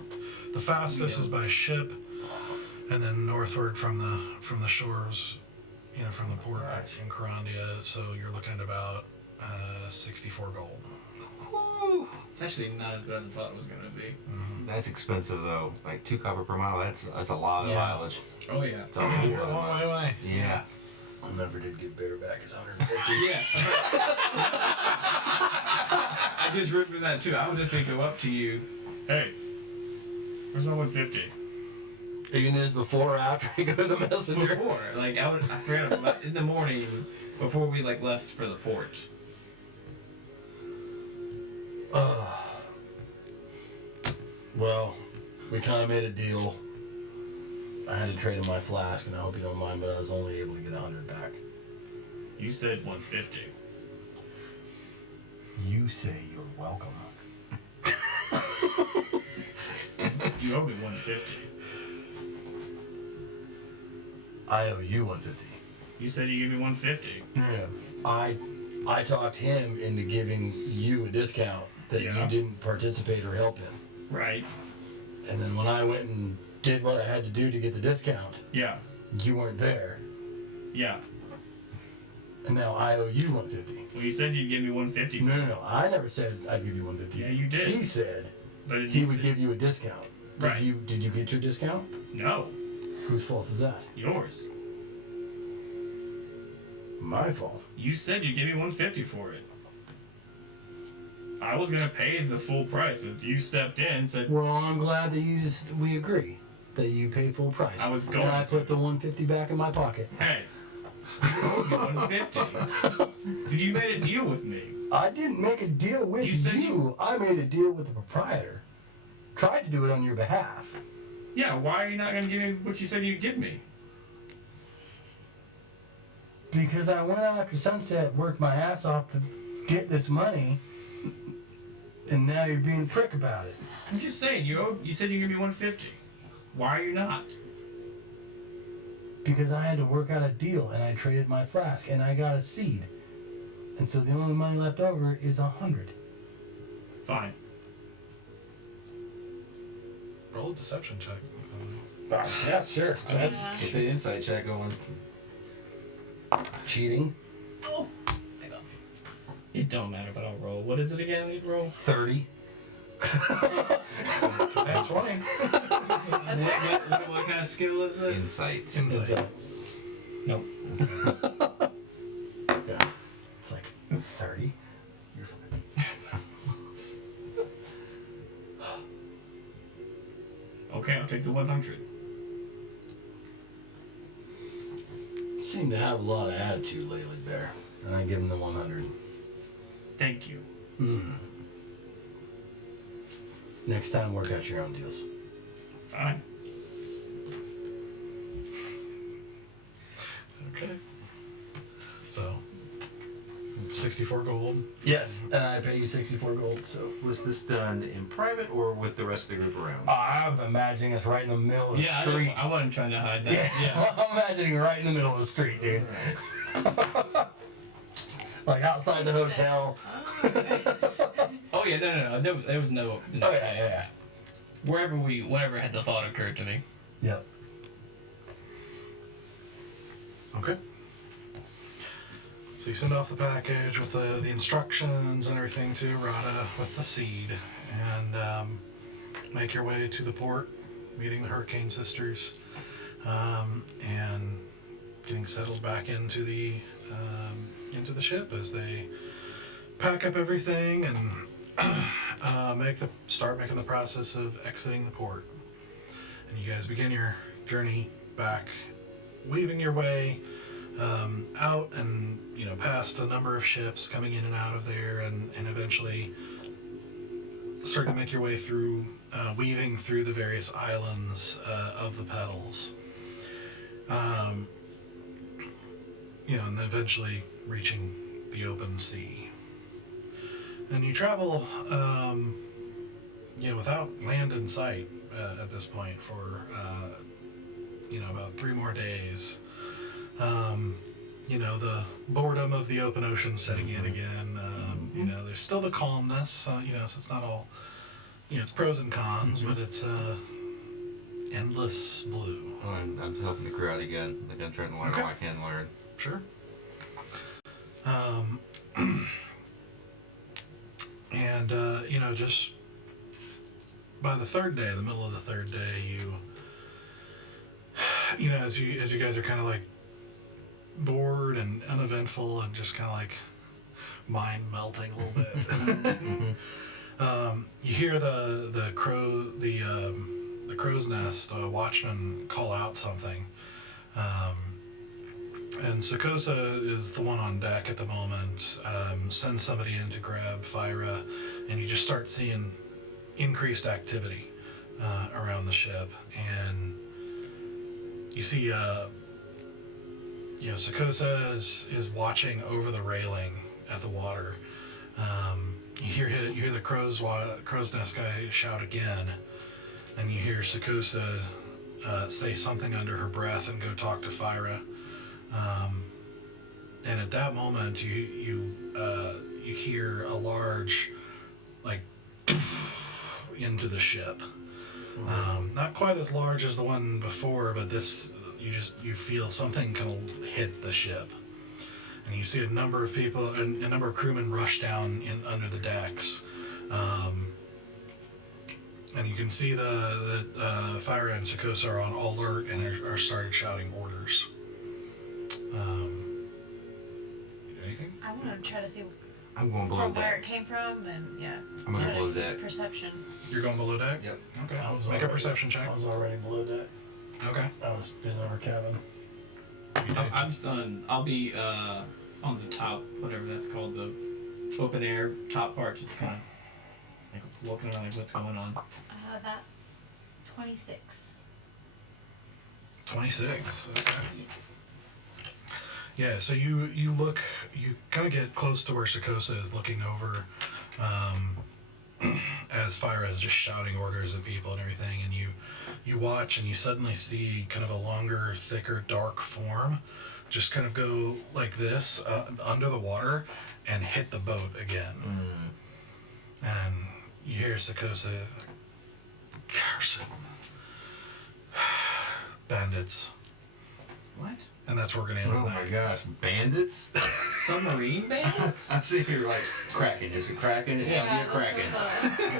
the fastest is by ship, and then northward from the shores, from the port in Carandia, so you're looking at about 64 gold. It's actually not as bad as I thought it was gonna be. That's expensive though. Like 2 copper per mile. That's a lot of Yeah. mileage. Oh yeah. It's a whole You're a lot of long way mileage. away. Yeah. I never did get bareback as 150. Yeah. I just remember that too. I would just think go up to you. Hey, where's my 150? Are you gonna do this before or after you go to the messenger? Before, I forgot about in the morning before we left for the port. Well, we kind of made a deal. I had to trade in my flask, and I hope you don't mind, but I was only able to get 100 back. You said 150. You say you're welcome. You owe me 150. I owe you 150. You said you give me 150. Yeah. I talked him into giving you a discount that Yeah. you didn't participate or help in. Right. And then when I went and did what I had to do to get the discount, Yeah. you weren't there. Yeah. And now I owe you 150. Well, you said you'd give me 150. No. I never said I'd give you 150. Yeah, you did. He said But he you would said- give you a discount. Right. Did you get your discount? No. Whose fault is that? Yours. My fault. You said you'd give me 150 for it. I was gonna pay the full price. If you stepped in and said, Well, I'm glad that we agree that you pay full price. I was going And I to. put the 150 back in my pocket. hey, you owe me 150. You made a deal with me. I didn't make a deal with You said you. I made a deal with the proprietor. Tried to do it on your behalf. Yeah, why are you not gonna give me what you said you'd give me? Because I went out after sunset, worked my ass off to get this money, and now you're being a prick about it. I'm just saying, you said you'd give me 150. Why are you not? Because I had to work out a deal, and I traded my flask, and I got a seed. And so the only money left over is 100. Fine. Roll a deception check. Yeah, sure. That's Get the insight check going. cheating. It don't matter, but I'll roll. What is it again? You'd roll? 30. That's 20. That's fair. What kind of skill is it? Insight. Insight. Nope. Yeah. It's like 30. You're fine. Okay, I'll take the 100. Seem to have a lot of attitude lately, Bear. And I give him the 100. Thank you. Next time, work out your own deals. Fine. Okay. So, 60 64 gold. Yes, and I pay you 64 gold. So Was this done in private or with the rest of the group around? I'm imagining it's right in the middle of the street. I wasn't trying to hide that. Yeah, I'm imagining right in the middle of the street, dude. Like outside the hotel. Oh yeah, no. There was no. Oh yeah. Whenever had the thought occurred to me. Yep. Okay. So you send off the package with the instructions and everything to Rada with the seed, and make your way to the port, meeting the Hurricane Sisters, and getting settled back into the ship as they pack up everything and start making the process of exiting the port. And you guys begin your journey back, weaving your way out and past a number of ships coming in and out of there, and eventually start to make your way through, weaving through the various islands of the Petals, and then eventually reaching the open sea. And you travel without land in sight at this point for about 3 more days. The boredom of the open ocean setting in again. There's still the calmness, so it's not all, it's pros and cons, but it's endless blue. Oh, I'm helping the crew out again. Like I'm trying to learn all I can learn. Sure. And just by the third day, the middle of the third day, as you guys are kind of like bored and uneventful and just kind of like mind melting a little bit, you hear the crow's nest watchman call out something, and Sakosa is the one on deck at the moment. Sends somebody in to grab Fyra, and you just start seeing increased activity around the ship, and you see Sakosa is watching over the railing at the water. You hear the crow's nest guy shout again, and you hear Sakosa say something under her breath and go talk to Fyra. And at that moment, you hear a large, like, into the ship. Not quite as large as the one before, but this, you feel something kind of hit the ship. And you see a number of people, a number of crewmen rush down under the decks. And you can see that Fyra and Sakosa are on alert and are started shouting orders. Anything? I'm gonna try to see I'm going below from where deck. it came from, and I'm going try to below use deck. perception. You're going below deck? Yep. Okay. Make a perception check. I was already below deck. Okay. I was in our cabin. I'm just on. I'll be on the top, whatever that's called, the open air top part, just kind of like looking around, like what's going on. That's 26. 26. Okay. Yeah, so you kind of get close to where Sakosa is looking over, as Fyra is just shouting orders at people and everything, and you watch and you suddenly see kind of a longer, thicker, dark form just kind of go like this under the water and hit the boat again. And you hear Sakosa, curse it. Bandits. What? And that's where we're going to end Oh tonight. my gosh, bandits? Submarine bandits? I'm sitting here like, Kraken. Is it Kraken? It's gonna be a Kraken.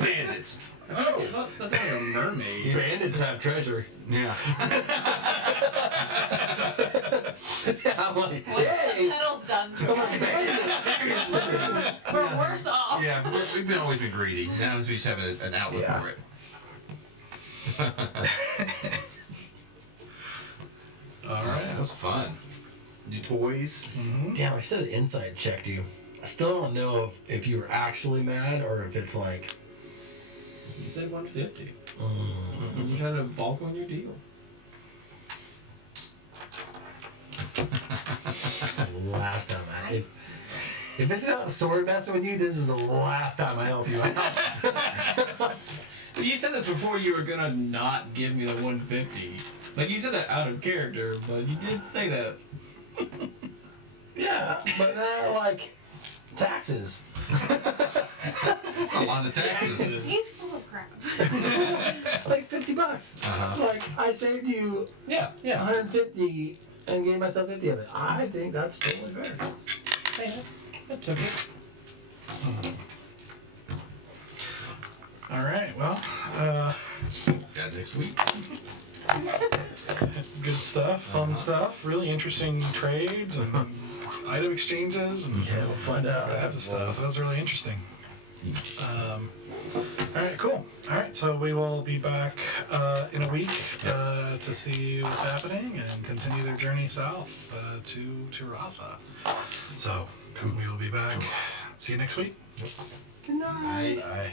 Bandits. Oh, that's like a mermaid. Bandits have treasure. Yeah. Yeah, I'm like, What's hey! the Petals done to us? Seriously. We're worse off. Yeah, we've always been greedy. Now we just have an outlet Yeah. for it. All right. That was fun. New toys. Mm-hmm. Damn, I should have inside checked you. I still don't know if you were actually mad or if it's like. You said 150. And you trying to bulk on your deal. That's the last time If this is not sword messing with you, this is the last time I help you out. You said this before you were gonna not give me the 150. Like, you said that out of character, but you did say that. Yeah, but then like taxes. That's a lot of taxes. He's full of crap. Like $50. Like I saved you Yeah. 150 and gave myself 50 of it. I think that's totally fair. Hey, I took it. All right. Well, Got next week. good stuff, fun stuff, really interesting trades and item exchanges and Yeah, we'll find out. all kinds of stuff. That was really interesting. All right, cool. All right, so we will be back in a week to see what's happening and continue their journey south to Ratha. So we will be back. See you next week. Good night. Bye.